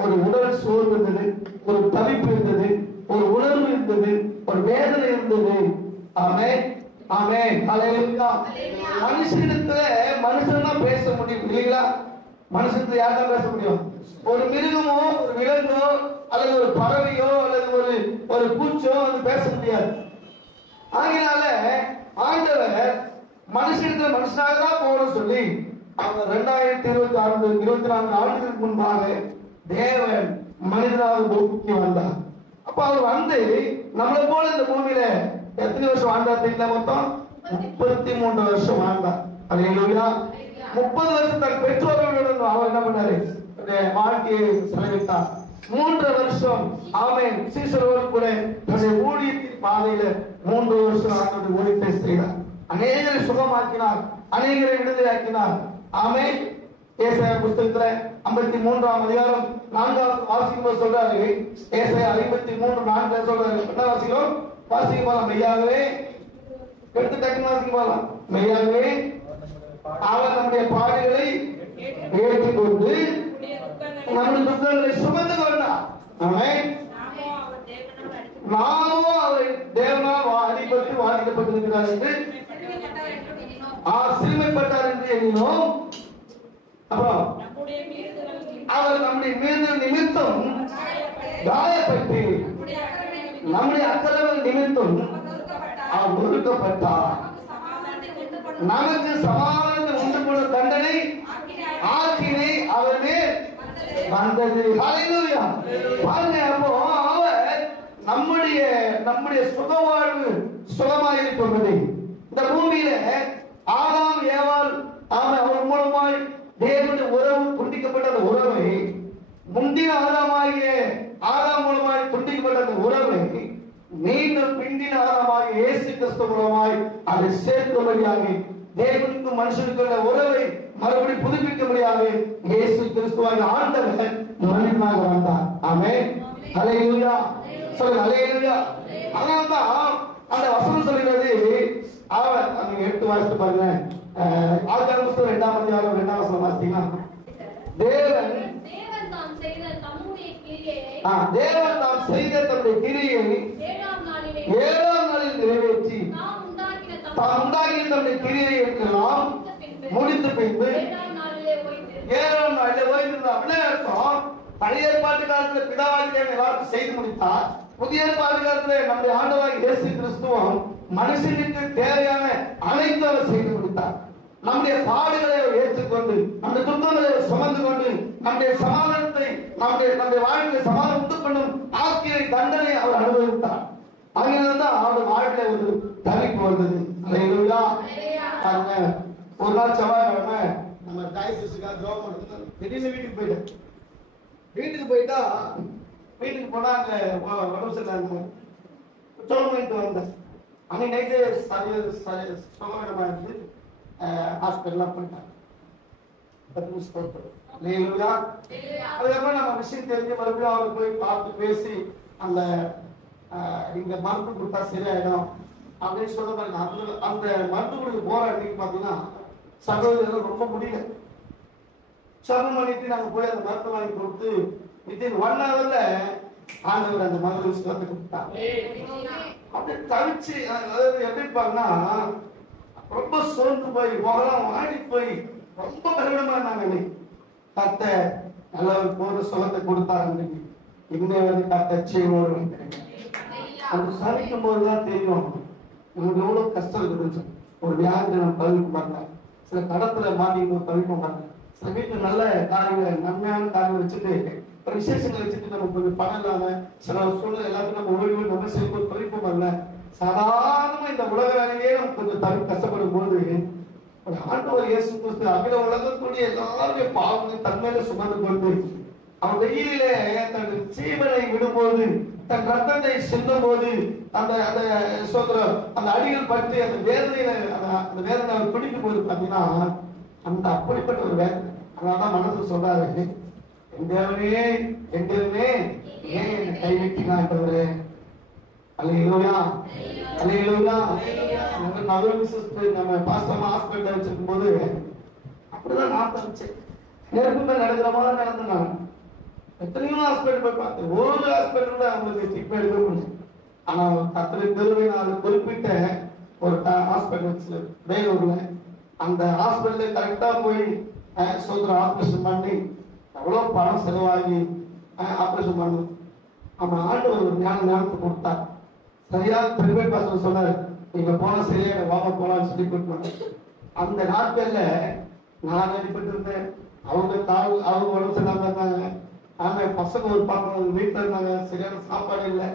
ஒரு உடல் சோர்வு இருந்தது, ஒரு தவிப்பு இருந்தது, ஒரு உணர்வு இருந்தது, ஒரு வேதனை இருந்தது. ஆமென் ஆமென் ஹல்லேலூயா. மனுஷனிடத்துல மனுஷன் தான் பேச முடியும் இல்லைங்களா? மனுஷத்துல யார் பேச முடியும்? ஒரு மிருகமோ ஒரு விலங்கோ அல்லது ஒரு பறவையோ அல்லது ஒரு பூச்சோ அது பேச முடியாது. ஆகையினால ஆண்டவர் மனுஷனிடத்துல மனுஷனாக தான் போகணும்னு சொல்லி அவங்க 2024 ஆண்டுகளுக்கு முன்பாக தேவன் மனிதனாக பூமிக்கு வந்தார். அப்ப அவர் வந்து நம்மளை போல இந்த பூமியில எத்தனை வருஷம் வாழ்ந்தார் தெரியுங்களா? மொத்தம் 33 வருஷம் வாழ்ந்தார். அல்லேலூயா. 30 வருஷம் தன் பெற்றோர்களுடன் அவர் என்ன பண்ணாரு? வாழ்க்கையை செலவிட்டார். 3 வருஷம் ஆமென் சீசரோடு கூட தன்னுடைய ஊழியத்தின் பாதையில 3 வருஷம் ஆண்டவருடைய ஊழியத்தை செய்தார். அநேகரை சுகமாக்கினார், அநேகரை விடுதலையாக்கினார். ஆமென். ஏசாயா புத்தகத்துல 53ஆம் அதிகாரம் 4வது வாசிக்கும்போது சொல்றாரு. ஏசாயா 53:4 சொல்றாரு. என்ன வாசிக்கிறோம்? வாசிக்க போலாம். மெய்யாகவே எடுத்து டக்குன்னு வாசிக்க போலாம். மெய்யாகவே அவர் நம்முடைய பாடுகளை ஏற்றுக்கொண்டு நம்முடைய துக்கங்களை சுமந்து கொண்டார். ஆமென். நாமும் அவரை தேவனால் அடிபட்டு வாதிக்கப்பட்டிருக்கிறார் என்று சிறுமைப்பட்டார் என்று எண்ணினோம். அப்புறம் அவர் நம்முடைய மீறுதல் நிமித்தம் காயப்பட்டு நம்முடைய அக்கிரமங்கள் நிமித்தம் அவர் ஒதுக்கப்பட்டார். நமக்கு சமாதானத்தை உண்டு கொண்ட தண்டனை ஆக்கினை அவர் மேல் வந்தது. ஹல்லேலூயா. பாருங்க, அப்போ அவர் நம்முடைய சுகவாழ்வு சுகமாயிருக்கிறது. இந்த பூமியில ஆதாம் ஏவாள் அவர் மூலமாய் தேவனுடைய உறவு துண்டிக்கப்பட்ட அந்த உறவை, முந்தின ஆதாம் மூலமாய் துண்டிக்கப்பட்ட அந்த உறவை மீண்டும் பிந்தின ஆதாமாகிய இயேசு கிறிஸ்து மூலமாய் அதை சேர்க்கும்படியாக தேவனுக்கும் மனுஷனுக்குள்ள உறவை மறுபடி புதுப்பிக்கும்படியாக இயேசு கிறிஸ்துவாகிய ஆண்டவர் மனிதனாக வந்தார். ஆமென். ஹல்லேலூயா. சொல்லுங்க அல்லேலூயா. அதனால்தான் அந்த வசனம் சொல்கிறது, அவர் நீங்க எடுத்து வாசித்து பாருங்க. ஆதியாகமம் புத்தகம் 2ஆம் அதிகாரம் 2ஆம் வசனம் வாசித்தீங்கன்னா, தேவன் தாம் செய்த தம்முடைய கிரியையை தேவன் தாம் செய்த தம்முடைய கிரியை 7ஆம் நாளில் நிறைவேற்றி தாம் உண்டாக்கின தம்முடைய கிரியை எல்லாம் முடித்த பின்பு 7ஆம் நாளிலே ஓய்ந்திருந்தார். 7ஆம் நாளிலே ஓய்ந்திருந்தார். அப்படியே அர்த்தம், பழைய ஏற்பாட்டு காலத்துல பிதாவாகிய தேவன் எல்லாருக்கும் செய்து முடித்தார். புதிய ஏற்பாட்டு காலத்துல நம்முடைய ஆண்டவராகிய இயேசு கிறிஸ்துவும் மனுஷனுக்கு தேவையான அனைத்து அவர் செய்து முடித்தார். நம்முடைய பாடுகளை அவர் ஏற்றுக்கொண்டு, நம்முடைய துன்பங்களை சுமந்து கொண்டு, நம்முடைய சமாதானத்தை நம்முடைய வாழ்க்கையை சமாதானம் உண்டு பண்ணும் ஆக்கிரை தண்டனை அவர் அனுபவித்தார். அதனால்தான் அவர் வாழ்க்கையில ஒரு தவிப்பு வந்தது. அல்லேலூயா. பாருங்க, ஒரு நாள் செவ்வாய்க்கிழமை நம்ம டயசிஸ்க்காக ஜெபம் பண்ணுறது திடீர்னு வீட்டுக்கு போயிட்டேன். வீட்டுக்கு போயிட்டா வீட்டுக்கு போனா அங்க உடம்பு சரியில்லை ஜெபம் பண்ணிட்டு வந்தேன். அன்னைக்கு நைட்டு சுகமா இருந்து ஹாஸ்பிட்டல்லாம் போயிட்டாங்க. அதுக்கப்புறம் நம்ம விஷயம் தெரிஞ்சு மறுபடியும் அவரை போய் பார்த்து பேசி அந்த இங்க மருந்து கொடுத்தா சரியாயிடும் அப்படின்னு சொல்ல பாருங்க. அந்த மருந்து கொடுக்க போற அன்னைக்கு பாத்தீங்கன்னா சகோதரர்கள் ரொம்ப முடியல. சபம் பண்ணிட்டு நாங்க போய் அந்த மருந்து வாங்கி கொடுத்து வித்தின் 1 hourல ஆண்டவர் அந்த மருந்து சுகத்தை கொடுத்தாங்க. அப்படி தவிச்சு, அதாவது எப்படி இருப்பாங்கன்னா ரொம்ப சோர்ந்து போய் முகலாம் வாடி போய் ரொம்ப பரிமாணமா இருந்தாங்க. கத்த நல்ல ஒரு போற சுகத்தை கொடுத்தாங்க. இன்னை வந்து கத்த செய்வோம். அது சமைக்கும் போதுதான் தெரியும் நமக்கு எவ்வளவு கஷ்டம் இருக்குது. ஒரு வியாதி நம்ம தவிர்க்க மாட்டேன், சில கடத்துல மாட்டிட்டு தவிர்க்க மாட்டேன், சில வீட்டுல நல்ல காரியங்களை நன்மையான காரியங்களை வச்சுட்டு ஒரு விசேஷங்களை வச்சுட்டு நம்ம கொஞ்சம் பணம் இல்லாம சில சூழ்நிலை எல்லாத்தையும் நம்ம ஓய்வு நம்ம செய்யும் தவிர்க்க மாட்டல. சாதாரணமா இந்த உலக வேலையிலேயே நம்ம கொஞ்சம் கஷ்டப்படும் போது ஒரு ஆண்டவர் இயேசு கிறிஸ்து அகில உலகத்துடைய எல்லாருடைய பாவங்களை தன்மையில சுமந்து கொண்டு அவன் வெயிலே தன் ஜீவனை விடும்போது, தன் ரத்தத்தை சிந்தும் போது, அந்த அந்த அடிகள் பற்றி அந்த வேதனையில அந்த வேதனை அவர் துடிக்கும் போது பாத்தீங்கன்னா அந்த அப்படிப்பட்ட ஒரு வேதனை. அதனாலதான் மனசு சொல்றாரு, எங்கேயுமே ஏன் என்னை கைவிட்டினான்றவரு. அல்லேலூயா, அல்லேலூயா. நம்ம பாஸ்டர் ஹாஸ்பிட்டல் வச்சிருக்கும் போது அப்படிதான் நான் தவிச்சேன். நெருப்புமே நடக்கிற மாதிரி நடந்தேன். எத்தனையோ ஹாஸ்பிட்டல் போய் பார்த்தேன், ஒரு ஹாஸ்பிட்டல் அவங்களுக்கு ட்ரீட்மெண்ட் எடுக்க முடியும். ஆனா கத்தனை பெருமை நான் குறிப்பிட்ட ஒரு ஹாஸ்பிட்டல் வேலூர்ல, அந்த ஹாஸ்பிட்டல் கரெக்டா போய் சோதனை ஆபரேஷன் பண்ணி எவ்வளவு பணம் செலவாகி ஆபரேஷன் பண்ணு. அவன் ஆண்டவர் ஒரு ஞானத்தை கொடுத்தார். சரியா பெருமை பாசம் சொன்னாரு, நீங்க போன சரியா வாங்க போலான்னு சொல்லி கொடுத்தாங்க. அந்த நாட்கள்ல நான் அடிபட்டு இருந்தேன், அவங்க உடம்பு சரியில்லாம இருந்தாங்க. ஆனா பசங்க ஒரு பக்கம் வீட்டுல இருந்தாங்க, சரியான சாப்பாடு இல்லை.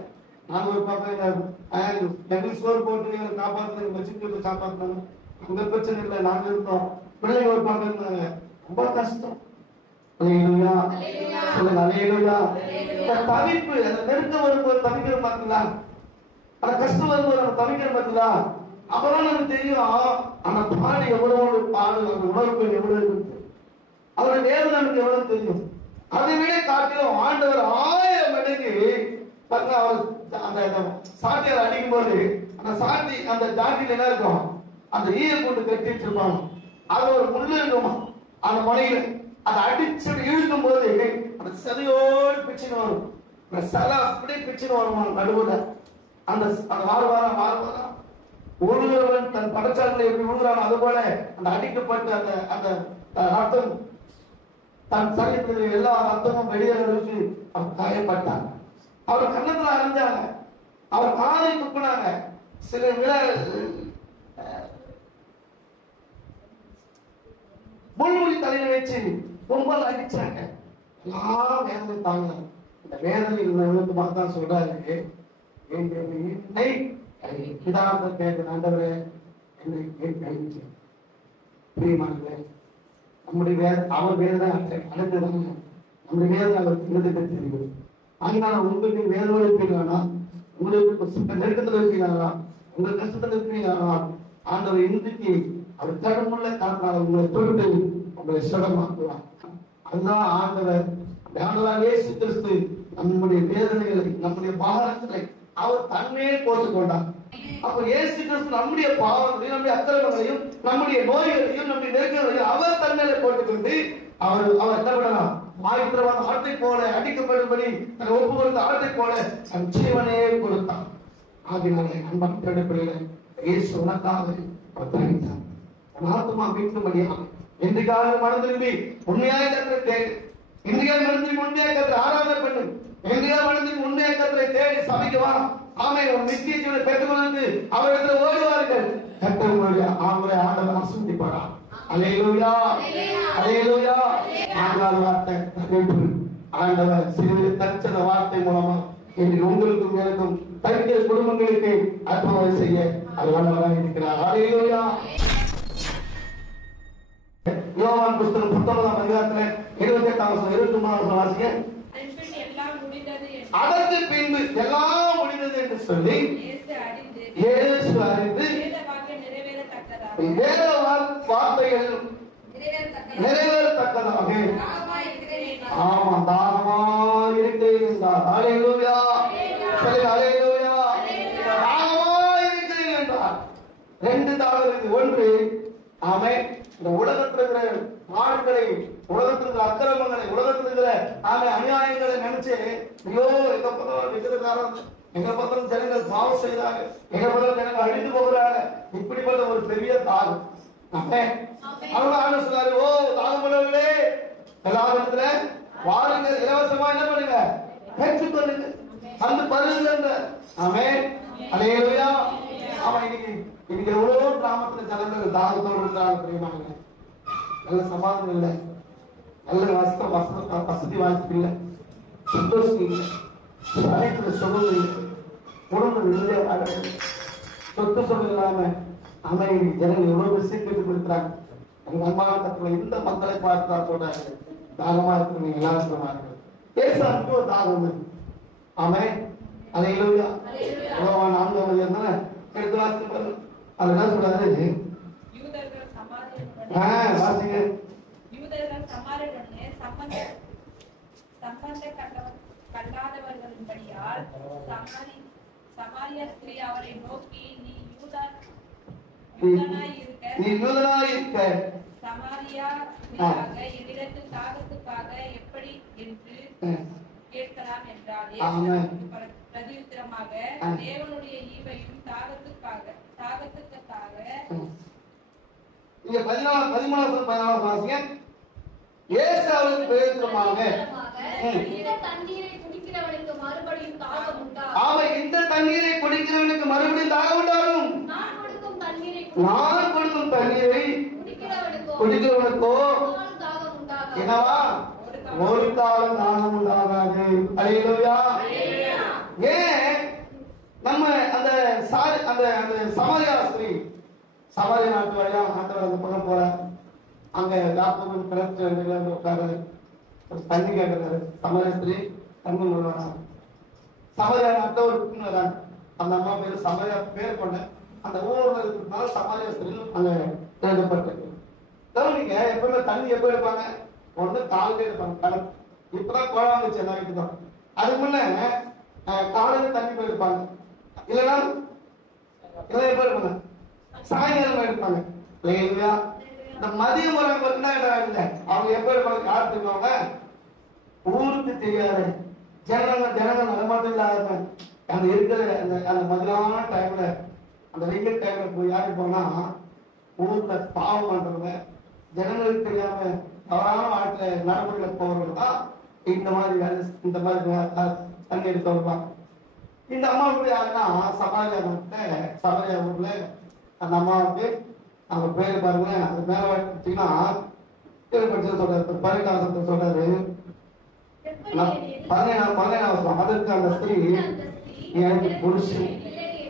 நாங்க ஒரு பக்கம் சோறு போட்டு காப்பாற்றுறது வச்சுட்டு காப்பாற்றினாங்க. அங்க பிரச்சனை இல்லை, நாங்க இருந்தோம். பிள்ளைங்க ஒரு பக்கம் இருந்தாங்க, ரொம்ப கஷ்டம். அல்லேலூயா, சொல்லுங்க அல்லேலூயா. தவிப்பு, அந்த நெருக்கம் வரும்போது தவிக்கிற பாத்தீங்களா, அந்த கஷ்டம் வரும்போது நம்ம தவிக்கிற பாத்தீங்களா, அப்பதான் நமக்கு தெரியும் அந்த பாடு எவ்வளவு பாடு, அந்த உணர்வுகள் எவ்வளவு இருக்கு, அவருடைய வேதனை நமக்கு எவ்வளவு தெரியும். அதை விட காட்டிலும் ஆண்டவர் 1000 மடங்கு அவர் அந்த சாட்டியால் அடிக்கும் போது அந்த சாட்டி அந்த ஜாட்டியில் என்ன இருக்கும், அந்த ஈய போட்டு கட்டி வச்சிருப்பாங்க. அது ஒரு முள்ளு இருக்குமா அந்த முனையில, அதை அடிச்சு இழுக்கும் போது அந்த சதையோடு பிச்சுன்னு வரும். அந்த சலை அப்படியே பிச்சுன்னு வருமா நடுவுல. அந்த வாரம் ஒருவன் தன் படச்சாட்டில் எப்படி விழுகிறான், அது போல அந்த அடிக்கப்பட்டு அந்த ரத்தம் தன் சரீரத்தில் எல்லா ரத்தமும் வெளியேறதுக்கு அவர் காயப்பட்டார். அவர் கண்ணத்துல அரைஞ்சாங்க, அவர் காலை துப்புனாங்க, சில முள்முடி தலையில வச்சு ரொம்ப அடிச்சாங்க. எல்லாரும் வேதனை தாங்க. இந்த வேதனையில் தான் சொல்றாரு, ஆண்டவரே என்னை கைவிட்டு பிரியமானவரே, நம்முடைய அவர் வேதனை அடைந்ததாங்க, நம்முடைய வேதனை அவருக்கு இருந்ததை தெரியும். அதனால உங்களுக்கு வேதனை இருப்பீங்களா, உங்களுக்கு நெருக்கத்தில் இருப்பீங்களா, உங்கள் கஷ்டத்தில் இருப்பீங்களா, ஆண்டவர் இன்றைக்கு அவர் தடமுள்ள காரணம் உங்களை தொட்டு உங்களை சுகமாக்குவார். அதுதான் ஆண்டவர் இயேசு கிறிஸ்து நம்முடைய வேதனைகளை, நம்முடைய பாரங்களை அவர் தன்மையே போட்டுக் கொண்டார். அப்ப இயேசு கிறிஸ்து நம்முடைய பாவங்களையும், நம்முடைய அக்கிரமங்களையும், நம்முடைய நோய்களையும், நம்முடைய நெருக்கங்களையும் அவர் தன்மையில போட்டுக்கொண்டு அவர் என்ன பண்ணலாம்? ஆயிரத்தரவான ஆட்டை போல அடிக்கப்படும்படி தன் ஒப்பு கொடுத்த ஆட்டை போல தன் ஜீவனே கொடுத்தார். ஆகினாலே அன்பான பிள்ளைகளே, இயேசு உனக்காக தரித்தார். உன் ஆத்துமா மீட்கும்படியாக இன்றைக்காக மனம் திரும்பி உண்மையாக கர்த்தரை தேடு. இன்றைக்காக மனம் திரும்பி உண்மையாக கர்த்தரை ஆராதனை பண்ணு. இன்றைக்காக மனம் திரும்பி உண்மையாக கர்த்தரை தேடி சபைக்கு வா. ஆமென். ஒரு நித்திய ஜீவனை பெற்றுக்கொண்டு அவரிடத்தில் ஓடுவார்கள். கர்த்தர் உங்களுடைய ஆண்டவர் ஆசீர்வதிப்பாரா. அல்லேலூயா, அல்லேலூயா. ஆண்டவர் வார்த்தை ஆண்டவர் சிறுவில் தரிசன வார்த்தை மூலமா இன்று உங்களுக்கும் எனக்கும் தனிக்கிற குடும்பங்களுக்கு அற்புதம் செய்ய அது வல்லவராக இருக்கிறார். அல்லேலூயா. யோவான் புஸ்தகம் 19ஆம் அதிகாரத்தில் 28 வாசிங்க. அதற்கு பின்பு எல்லாம் முடிந்தது என்று சொல்லி இயேசு அறிந்து வேத வார்த்தைகள் நிறைவேறத்தக்கதாக ஆமா தாகமாய் இருக்கிறேன் என்றார். அல்லேலூயா, அல்லேலூயா. தாகமாய் இருக்கிறேன் என்றார். 2 தாகம் இருக்கு. ஒன்று, ஆமென், இந்த உலகத்தில் இருக்கிற ஆண்களை, உலகத்தில் இருக்கிற அக்கிரமங்களை, உலகத்தில் இருக்கிற அநியாயங்களை நினைச்சு ஐயோ எங்க பார்த்தாலும் விக்கிரகாரம், எங்க பார்த்தாலும் ஜனங்கள் பாவம் செய்யறாங்க, எங்க பார்த்தாலும் ஜனங்கள் அழிந்து போகிறாங்க. இப்படிப்பட்ட ஒரு பெரிய தாகம். அவங்க சொன்னாரு, ஓ தாகம் உள்ளவர்களே எல்லாத்துல வாருங்க, இலவசமா என்ன பண்ணுங்க, பெற்றுக்கொள்ளுங்க, அந்த பருங்க. ஆமென், அல்லேலூயா. ஆமா, இன்னைக்கு எவ்வளவு கிராமத்துல ஜனங்கள் தாகத்தோடு இருக்கிறாங்க. பிரியமானவர்களே, நல்ல சமாதானம் இல்லை, நல்ல வசதி வாய்ப்பு இல்லை, சந்தோஷம் இல்லை, அனைத்து சுகம் இல்லை, குடும்பம் இல்லை, சொத்து சுகம் இல்லாம அமைதி ஜனங்கள் எவ்வளவு சீக்கிரத்து கொடுக்குறாங்க. எங்க அம்மாவட்டத்துல இந்த மக்களை பார்த்தா சொல்றாங்க, தாகமா இருக்கு, நீங்க எல்லாரும் பேசுறதுக்கு ஒரு தாகம். ஆமென், அல்லேலூயா. யோவான் 4ஆம் அதிகாரம் எடுத்து வாசிக்க. அது என்ன சொல்றாரு? வாசிங்க. கண்டாதவர்களின்படியால் சமாரிய ஸ்திரீ அவரை நோக்கி, நீ யூதனாய் இருக்க சமாரியா ஸ்திரீயாக என்னிடத்தில் தாகத்துக்காக எப்படி என்று கேட்கலாம் என்றார். பிரதியுத்தரமாக, தேவனுடைய ஈவையும் தாகத்துக்காக இங்க 13 வாசிங்க. இயேசு அவருக்கு பிரதியுத்தரமாக, இந்த தண்ணீரை குடிக்கிறவனுக்கு மறுபடியும் தாகம் உண்டாகும். ஆமா, இந்த தண்ணீரை குடிக்கிறவனுக்கு மறுபடியும் தாகம் உண்டாகும். நான் கொடுக்கும் தண்ணீரை குடிக்கிறவனுக்கோ என்னவா? ஒரு காலம் தாகம் உண்டாகாது. அல்லேலூயா. ஏன் நம்ம அந்த சமாரியா ஸ்திரீ, சமாரியா நாட்டு வழியா ஆண்டவர் அந்த பக்கம் போற, அங்க யாக்கோபின் கிணற்று உட்காரு, தண்ணி கேட்கிறாரு. சமாரியா ஸ்திரீ தண்ணி வராங்க. சமாரியா நாட்ட ஒரு பெண் வராங்க. அந்த அம்மா பேரு சமாரியா பேர் கொண்ட அந்த ஊர்ல இருக்கிறதுனால சமாரியா ஸ்திரீ அங்க எழுதப்பட்டிருக்கு. நீங்க எப்பவுமே தண்ணி எப்ப எடுப்பாங்க? ஒண்ணு காலையில எடுப்பாங்க. கணக்கு இப்பதான் குழந்தை வந்துச்சு எல்லா வீட்டுக்கும். அதுக்கு முன்ன காலையில தண்ணி போய் எடுப்பாங்க, இல்லைன்னா எப்ப எடுப்பாங்க? சாயங்காலம் எடுப்பாங்க. இல்லையா? இந்த மதியம் வர இல்லை, அவங்க எப்ப எடுப்பாங்க? காலத்துக்குவாங்க. ஊருக்கு தெரியாத ஜனங்கள் நடமாட்டம் இல்லாத அங்க இருக்கிற அந்த மதியான டைம்ல, அந்த வெயில் டைம்ல போய் யாரு போனா ஊர்ல பாவம் பண்றவங்க, ஜனங்களுக்கு தெரியாம தவறான வாழ்க்கை நடைமுறையில போறவங்க தான் இந்த மாதிரி தண்ணி எடுத்து வருவாங்க. இந்த அம்மாவுக்கு யாருன்னா சமாரியா ஊர்ல அந்த அம்மாவுக்கு அவங்க பேரு பாருங்க. அது மேல பார்த்தீங்கன்னா சொல்றாரு, 12 சொல்றாரு, 17 அதற்கு அந்த ஸ்திரீ, எனக்கு புருஷன்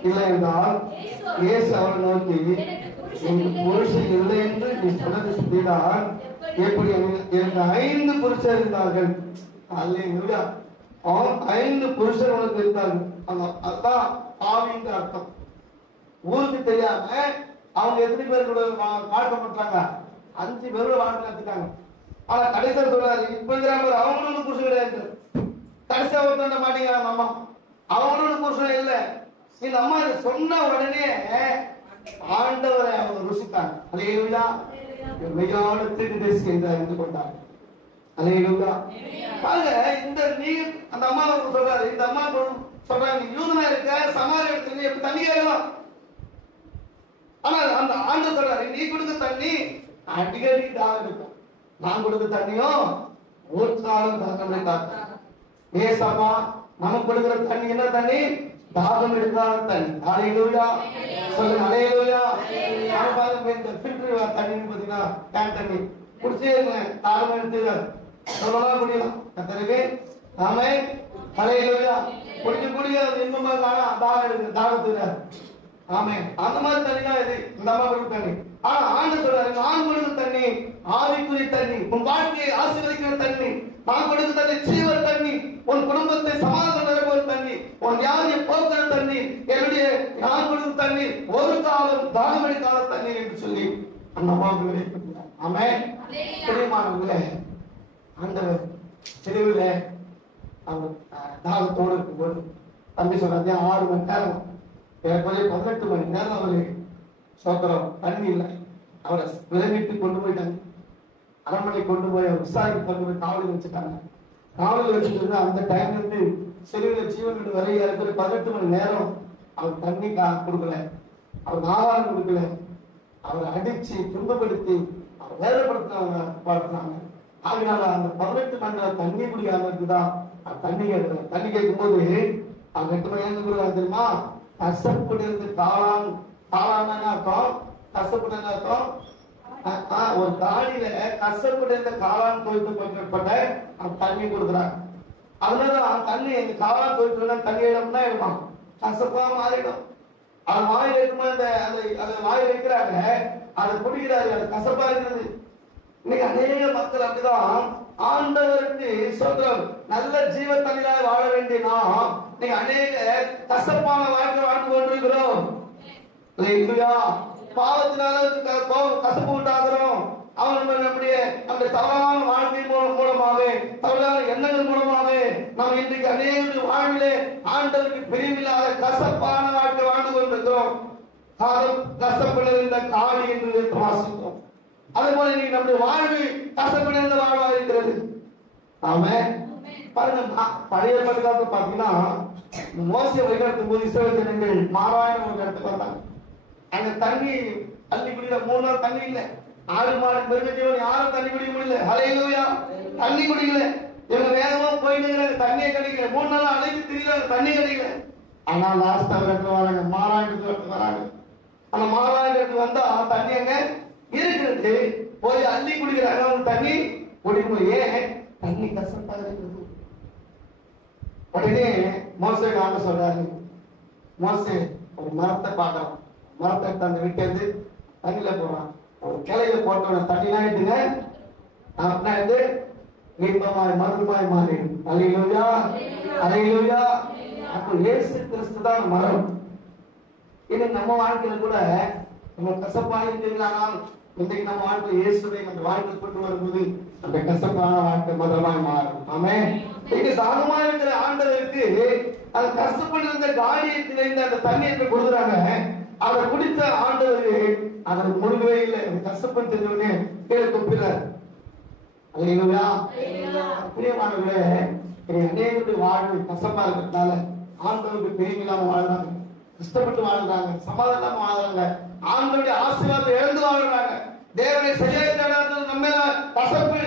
இல்லை என்றால் இயேசு அவரை நோக்கி, எனக்கு புருஷன் இல்லை என்று நீ சொன்னது சரிதான், எப்படி எனக்கு 5 புருஷர் இருந்தார்கள். அல்லேலூயா. 5 புருஷர் உனக்கு இருந்தார்கள். அதுதான் ஆவின்ற அர்த்தம். ஊருக்கு தெரியாம அவங்க எத்தனை பேர் கூட வாழ்க்கை பண்றாங்க? 5 பேரோட வாழ்க்கை நடத்திட்டாங்க. ஆனா கடைசியில் சொல்றாரு, இப்ப இருக்கிறாங்க அவங்களுக்கு புருஷன் கிடையாது. கடைசியா ஒருத்தண்ட மாட்டேங்கிறான் அம்மா. அவனோட புருஷன் இல்ல. இந்த அம்மா இதை சொன்ன உடனே ஆண்டவரை அவங்க ருசித்தாங்க. அல்லேலூயா. மெய்யான தீர்க்கதரிசி என்று அறிந்து கொண்டாங்க. அல்லேலூயா. பாருங்க, இந்த நீ அந்த அம்மா சொல்றாரு, இந்த அம்மா சொல்றாங்க, யூதனா இருக்க சமாரிய இடத்துல எப்படி தண்ணி கேட்கலாம்? ஆனா அந்த ஆண்டவர் சொல்றாரு, நீ கொடுத்த தண்ணி அடிக்கடி தாகம் இருக்கும், நான் கொடுத்த தண்ணியும் ஒரு காலம் தாகம் காக்க. ஏசப்பா நமக்கு கொடுக்கிற தண்ணி என்ன தண்ணி? தாகம் எடுக்காத தண்ணி. அல்லேலூயா. சொல்லுங்க அல்லேலூயா. பாருங்க, இந்த ஃபில்டர் தண்ணி பாத்தீங்கன்னா கேன் தண்ணி குடிச்சே தாகம் எடுத்து சொல்லலாம் முடியலாம். கத்தருக்கு ஆமென். அல்லேலூயா. குடிக்க குடிக்க இன்பமா தாகம் எடுக்கு, தாகத்துக்கு. ஆமென். அந்த மாதிரி தண்ணி தான் இது, இந்த அம்மா கொடுத்த தண்ணி. ஆனா ஆண்டு சொல்றாரு, நான் கொடுத்த தண்ணி ஆவிக்குரிய தண்ணி, உன் வாழ்க்கையை ஆசீர்வதிக்கிற தண்ணி, நான் கொடுத்த தண்ணி ஜீவ தண்ணி, உன் குடும்பத்தை சமாதானம் நிரப்புகிற தண்ணி, உன் வியாதியை போக்குற தண்ணி, என்னுடைய நான் கொடுத்த தண்ணி ஒரு காலம் தாகம் எடுக்காத தண்ணீர் என்று சொல்லி அந்த அம்மாவுக்கு வெளிப்படுத்தினார். ஆமென். பிரியமானவர்களே, ஆண்டவர் சிலுவையில அவர் தாகத்தோடு இருக்கும்போது தம்பி சொல்றாங்க, 6 மணி நேரம் ஏறக்குறைய 18 மணி நேரம் அவரு சோத்திரம் தண்ணி இல்லை. அவரை விலகிட்டு கொண்டு போயிட்டாங்க, அரண்மனை கொண்டு போய் அவர் விசாரிக்க கொண்டு போய் காவலில் வச்சுட்டாங்க. காவலில் வச்சுட்டு அந்த டைம்ல இருந்து சிலுவையில ஜீவன் வரை ஏறக்குறைய 18 மணி நேரம் அவர் தண்ணி கொடுக்கல, அவர் ஆகாரம் கொடுக்கல, அவரை அடிச்சு துன்பப்படுத்தி அவர் வேதப்படுத்தினாங்க. அதனால அந்த 18 மணி நேரம் தண்ணி குடிக்காம இருக்குதான் தண்ணி கேட்கல. தண்ணி கேட்கும் போது அவங்க 8 மணி நேரம் கொடுக்குறாங்க தெரியுமா? கசப்புல இருந்து காளான் அர்த்தம், கசப்புல அர்த்தம். ஒரு காடியில கசப்புல இருந்த காளான் தோய்த்து போய்க்கப்பட்ட தண்ணி கொடுக்குறாங்க. அதனாலதான் தண்ணி இந்த காளான் தோய்த்து தண்ணி இடம்னா இருக்கும், கசப்பா மாறிடும். அது வாயில் இருக்கும்போது அந்த வாயில் வைக்கிறாங்க, அதை குடிக்கிறாரு, அது கசப்பா இருக்கிறது. இன்னைக்கு அநேக மக்கள் அப்படிதான் ஆண்டவருக்கு சொல்றோம், நல்ல ஜீவ தண்ணீராய் வாழ வேண்டிய நாம் நீங்க அநேக கசப்பான வாழ்க்கை வாழ்ந்து கொண்டிருக்கிறோம். பாவத்தினால கசப்பு உண்டாகிறோம். அவன் நம்முடைய தவறான வாழ்க்கை மூலமாக, தவறான எண்ணங்கள் மூலமாக நாம் இன்றைக்கு அநேக வாழ்விலே ஆண்டவருக்கு பிரிவில்லாத கசப்பான வாழ்க்கை வாழ்ந்து கொண்டிருக்கிறோம். கசப்பில் இருந்த காடி என்று வாசிக்கிறோம். அதே போல இன்னைக்கு நம்முடைய வாழ்வு கசப்பிலிருந்த வாழ்வா இருக்கிறது. ஆமென். பாருங்க, பழைய காலத்துல பாத்தீங்கன்னா மோசே வழிநடத்தும் போது இஸ்ரவேல் ஜனங்கள் மாறான ஒரு இடத்துக்கு வந்தாங்க. அங்க தண்ணி அள்ளி குடிக்கிற 3 நாள் தண்ணி இல்ல. ஆடு மாடு மிருக ஜீவன் யாரும் தண்ணி குடிக்க முடியல. ஹல்லேலூயா. தண்ணி குடிக்கல. இவங்க வேகமா போயிட்டு தண்ணியை கிடைக்கல. 3 நாள் அழைத்து தெரியல, தண்ணி கிடைக்கல. ஆனா லாஸ்ட் அவர் இடத்துல வராங்க, மாறாயிரத்துக்கு வராங்க. அந்த மாறாயிரத்துக்கு வந்தா தண்ணி அங்க இருக்கிறது. போய் அள்ளி குடிக்கிறாங்க, அவங்க தண்ணி குடிக்கும். ஏன்? தண்ணி கசப்பா இருக்குது. உடனே மோசே ஆண்ட சொல்றாரு, மோசே ஒரு மரத்தை பார்க்கலாம், மரத்தை தந்து விட்டு தண்ணியில போறான். ஒரு கிளையில போட்டோட தண்ணிலாம் எடுத்துங்க அப்படின்னா இன்பமாய் மதுரமாய் மாறிடும். அல்லேலூயா, அல்லேலூயா. அப்போ இயேசு கிறிஸ்து தான் மரம். இன்னைக்கு நம்ம வாழ்க்கையில கூட நம்ம கசப்பாக இருக்கிறானால் இன்றைக்கு நம்ம வாழ்க்கை இயேசுவை நம்ம வாழ்க்கை கொண்டு வரும்போது அந்த கசப்பான வாழ்க்கை மதுரமாய் மாறும். ஆமென். இங்க தாகமா இருக்கிற ஆண்டவருக்கு அந்த கஷ்டப்பட்டு இருந்த காரியத்திலிருந்து அந்த தண்ணீர் கொடுக்குறாங்க. அதை குடித்த ஆண்டவர் அதை முழுகவே இல்லை. கஷ்டப்பட்டு தெரிஞ்சவனே கீழே கொப்பிடுறாரு. அல்லேலூயா. பிரியமானவர்களே, அநேகருடைய வாழ்வு கசப்பா இருக்கிறதுனால ஆண்டவருக்கு பிரியமில்லாம வாழ்றாங்க, கஷ்டப்பட்டு வாழ்றாங்க, சமாதானம் வாழ்றாங்க, ஆண்டவருடைய ஆசீர்வாதத்தை இழந்து வாழ்றாங்க. தேவனை சரியாக தேடாதது நம்ம மேல கசப்பு,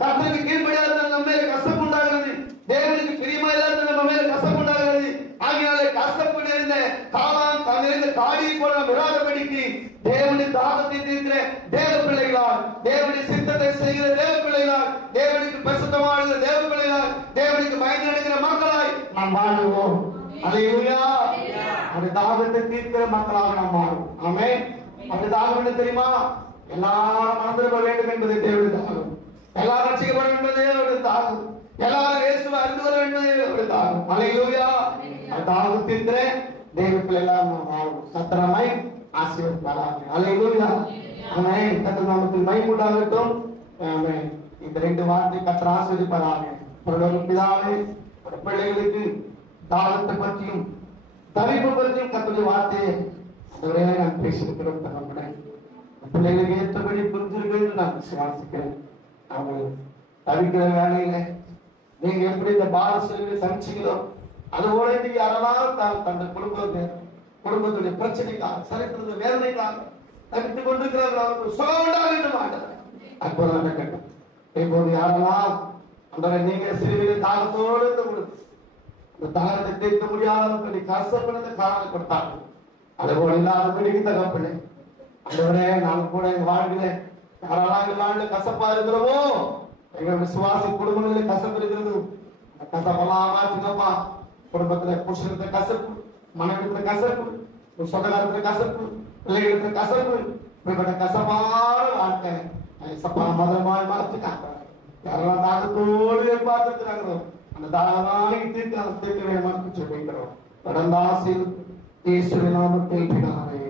கர்த்தருக்கு கீழ்ப்படியாதது நம்ம மேல கசப்பு உண்டாகிறது, தேவனுக்கு பிரியமா இல்லாதது நம்ம மேல கசப்பு உண்டாகிறது. ஆகினாலே கசப்பு நிறைந்த காளான் நிறைந்த காடியை போல நாம் விராதபடிக்கு தேவனுடைய தாகத்தை தீர்க்கிற தேவ பிள்ளைகளால், தேவனுடைய சித்தத்தை செய்கிற தேவ பிள்ளைகளால், தேவனுக்கு பிரசுத்தமான தேவ பிள்ளைகளால், தேவனுக்கு பயந்து நடக்கிற மக்களாய் நாம் வாழ்வோம். அல்லேலூயா. அந்த தாகத்தை தீர்க்கிற மக்களாக நாம் மாறும். ஆமென். அந்த தாகம் என்ன தெரியுமா? எல்லாரும் மனதிரும்ப வேண்டும் என்பதை தேவனுடைய தாகம், எல்லாரும் ரட்சிக்கப்பட என்பதே அவருடைய தாகம், எல்லாரும் இயேசுவை அறிந்து கொள்ள என்பதே அவருடைய தாகம். அல்லேலூயா. அந்த தாகம் தீர்க்கிற தேவ பிள்ளைகளாக நாம் வாழும். கர்த்தரை ஆசீர்வதிப்பாராக. அல்லேலூயா. ஆமென். கர்த்தர் நாமத்தில் மகிமை உண்டாகட்டும். ஆமென். இந்த 2 வார்த்தை கர்த்தர் ஆசீர்வதிப்பாராக. பிதாவே பிள்ளைகளுக்கு தாகத்தை பற்றியும் தவிப்பு பற்றியும் கர்த்தருடைய வார்த்தையை நான் பேசியிருக்கிறோம். பிள்ளைகளுக்கு ஏற்றபடி புரிஞ்சிருக்கு என்று நான் விசுவாசிக்கிறேன். அவங்க தவிக்கிற வேலையில நீங்க எப்படி இந்த பாரசீகத்தை சமைச்சீங்களோ அதுபோல இன்னைக்கு யாரெல்லாம் தந்த குடும்பத்துடைய பிரச்சனைக்காக சரித்திரத்தை வேதனைக்காக தவித்துக் கொண்டிருக்கிறார்கள். அவருக்கு சுகம் உண்டாகட்டும் ஆண்டவரே. அற்புதம் நடக்கட்டும். இப்போது யாரெல்லாம் அந்த நீங்க சிறுவிலை தாகத்தோடு இந்த தாகத்தை தீர்க்க முடியாத கசப்பினத்தை காரணம் கொடுத்தார்கள். அதுபோல இல்லாதபடிக்கு தகப்பனே ஆண்டவரே, நாங்கள் கூட எங்க வாழ்க்கையில யாரெல்லாம் எங்க வாழ்க்கையில கசப்பா இருக்கிறோமோ, எங்க விசுவாசி குடும்பங்களில் கசப்பு இருக்கிறது, கசப்பெல்லாம் மாற்றுங்கப்பா. குடும்பத்துல புருஷனத்துல கசப்பு, மனைவிடத்துல கசப்பு, சொந்தக்காரத்துல கசப்பு, பிள்ளைகளுக்கு கசப்பு, இப்படிப்பட்ட கசப்பான வாழ்க்கை சப்பா மதமாய் மாற்றிட்டாங்க. யாரெல்லாம் தாகத்தோடு எதிர்பார்த்துக்கிறாங்களோ அந்த தாகமான தீர்க்க வேணுமான்னு சொல்லிக்கிறோம். கடந்த ஆசையில் இயேசுவின் நாமத்தில் பிதாவே.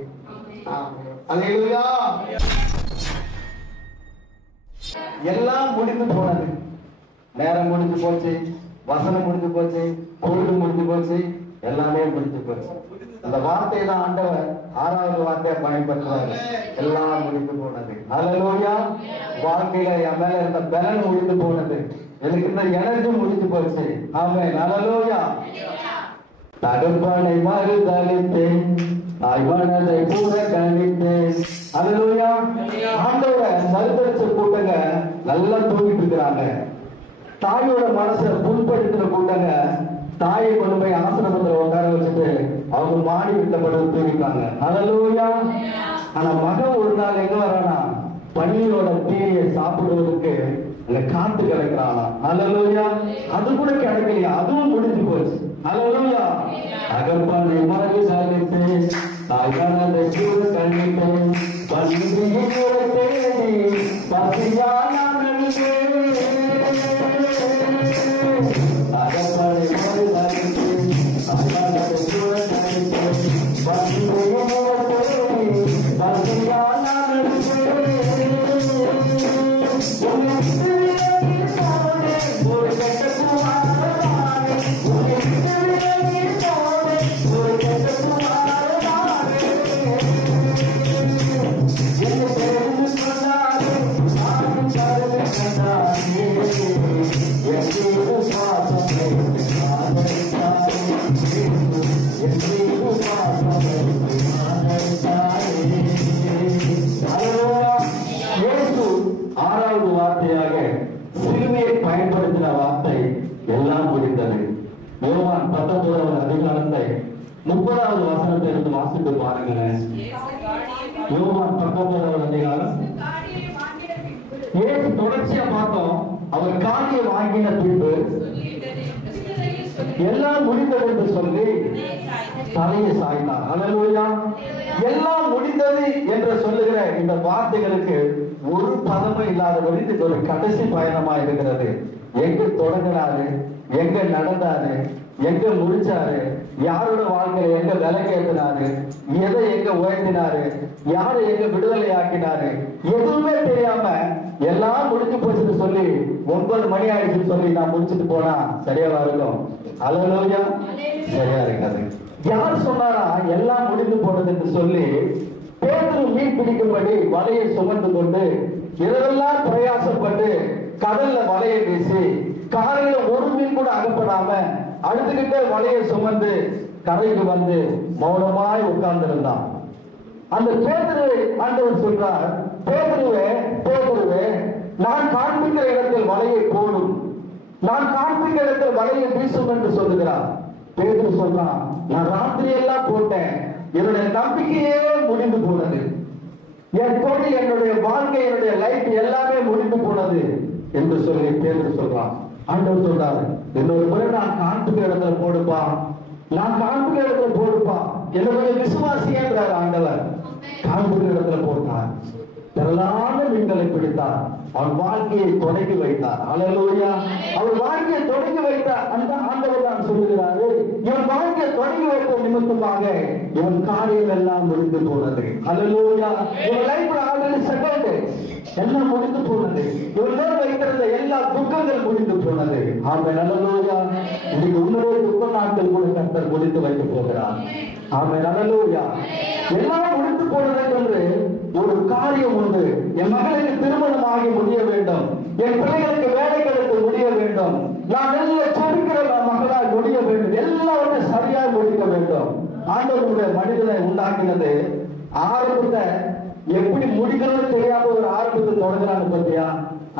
ஆமென். அல்லேலூயா. எல்லாம் முடிந்து போனது. நேரம் முடிஞ்சு போச்சு, வசனம் முடிஞ்சு போச்சு, பொழுது முடிஞ்சு போச்சு, எல்லாமே முடிஞ்சு போச்சு. அந்த வார்த்தையை தான் ஆண்டவர் 6வது வார்த்தையை பயன்படுத்துவாரு. எல்லாம் முடிந்து போனது. அல்லேலூயா. வாழ்க்கையில என் மேல இருந்த பலன் முடிந்து போனது, எனக்கு இந்த எனர்ஜி முடிஞ்சு போச்சு. ஆமென். அல்லேலூயா. தகப்பனை மறுதலித்தேன், தாய்மனதை கூட கணித்தேன். அல்லேலூயா. ஆண்டவரை மறுதலிச்ச கூட்டங்க நல்லா தூங்கிட்டு இருக்கிறாங்க. தாயோட மனசை புண்படுத்தின கூட்டங்க தாயை கொண்டு போய் ஆசிரமத்தில் உட்கார வச்சுட்டு அவங்க மாடி விட்டப்பட்டு தூங்கிட்டாங்க. அல்லேலூயா. ஆனா மகன் ஒரு நாள் எங்க வரானா, பள்ளியோட தீயை சாப்பிடுவதற்கு காத்து கிடைக்கிறானா. அல்லேலூயா. அது கூட கிடைக்கலையா, அதுவும் முடிஞ்சு போச்சு. அல்லேலூயா. தகப்பனை மறுதலித்தேன், தாய்மனதை கூட கணித்தேன், பள்ளியை தேடி பசியான எல்லாம் முடிந்தது. யோவான் 19வது அதிகாரத்தை 30வது வசனத்தை இருந்து வாசித்து பாருங்களேன். யோவான் 19வது அதிகாரம். ஏசு தொடர்ச்சியா பார்த்தோம். அவர் காணியை வாங்கின பின்பு எல்லாம் முடிந்தது என்று சொல்லி தலையை சாய்த்தார். அல்லேலூயா. எல்லாம் முடிந்தது என்று சொல்லுகிற இந்த வார்த்தைகளுக்கு ஒரு பதமும் இல்லாதபடி இது ஒரு கடைசி பயணமா இருக்கிறது. எங்க தொடங்கினாரு, எங்க நடந்தாரு, எங்க முடிச்சாரு, யாரோட வாழ்க்கையில எங்க விலை கேட்டினாரு, எதை எங்க உயர்த்தினாரு, யாரை எங்க விடுதலை ஆக்கினாரு, எதுவுமே தெரியாம எல்லாம் முடிஞ்சு போச்சுன்னு சொல்லி 9 மணி ஆயிடுச்சுன்னு சொல்லி நான் முடிச்சுட்டு போனா சரியாவா இருக்கும்? அல்லேலூயா. சரியா இருக்காது. யார் சொன்னாரா எல்லாம் முடிந்து போனது என்று சொல்லி? பேதுரு மீன் பிடிக்கும்படி வலையை சுமந்து கொண்டு இரவெல்லாம் பிரயாசப்பட்டு கடல்ல வலையை வீசி காலையில ஒரு மீன் கூட அகப்படாம அழுதுகிட்டே வலையை சுமந்து கரைக்கு வந்து மௌனமாய் உட்கார்ந்து இருந்தான். அந்த பேதுரு ஆண்டவர் சொல்றார், பேதுருவே பேதுருவே, நான் காண்பிக்கிற இடத்தில் வலையை போடும், நான் காண்பிக்கிற இடத்தில் வலையை வீசும் என்று சொல்லுகிறார். பேதுரு சொல்றான், நான் ராத்திரி எல்லாம் போட்டேன், என்னுடைய நம்பிக்கையே முடிந்து போனது, என் கொடி, என்னுடைய வாழ்க்கை, என்னுடைய லைஃப் எல்லாமே முடிந்து போனது என்று சொல்லி பேதுரு சொல்றான். ஆண்டவர் சொல்றாரு, இன்னொரு முறை நான் காண்பிக்கிற இடத்துல போடுப்பா, நான் காண்பிக்கிற இடத்துல போடுப்பா, என்னுடைய விசுவாசியேன்றார் ஆண்டவர். காண்பிக்கிற இடத்துல போட்டார், திரளான மீன்களை பிடித்தார், அவன் வாழ்க்கையை தொடங்கி வைத்தார். அல்லேலூயா. அவர் வாழ்க்கையை தொடங்கி வைத்தார். அந்த ஆண்டவர் தான் சொல்லுகிறாரு, இவன் வாழ்க்கையை தொடங்கி வைத்த நிமித்தமாக இவன் காரியம் எல்லாம் முடிந்து போனது. ஹல்லேலூயா. இவன் லைஃப்ல ஆல்ரெடி செட்டில்டு, எல்லாம் முடிந்து போனது. இவன் மேல் வைத்திருந்த எல்லா துக்கங்கள் முடிந்து போனது. ஆமென். ஹல்லேலூயா. இன்னைக்கு உன்னுடைய துக்க நாட்கள் கூட கர்த்தர் முடித்து வைக்க போகிறார். ஆமென். ஹல்லேலூயா. எல்லாம் முடிந்து போனது என்று ஒரு காரியம் உண்டு. என் மகளுக்கு திருமணமாகி முடிய வேண்டும், என் பிள்ளைகளுக்கு வேலை கிடைத்து முடிய வேண்டும், நான் நல்ல செபிக்கிற மகளால் முடிய வேண்டும், எல்லாவற்றையும் சரியாக முடிக்க வேண்டும். ஆண்டவருடைய மனிதனை உண்டாக்கினது ஆரம்பத்தை எப்படி முடிக்கணும்னு தெரியாம ஒரு ஆரம்பத்தை தொடங்குறாங்க பத்தியா,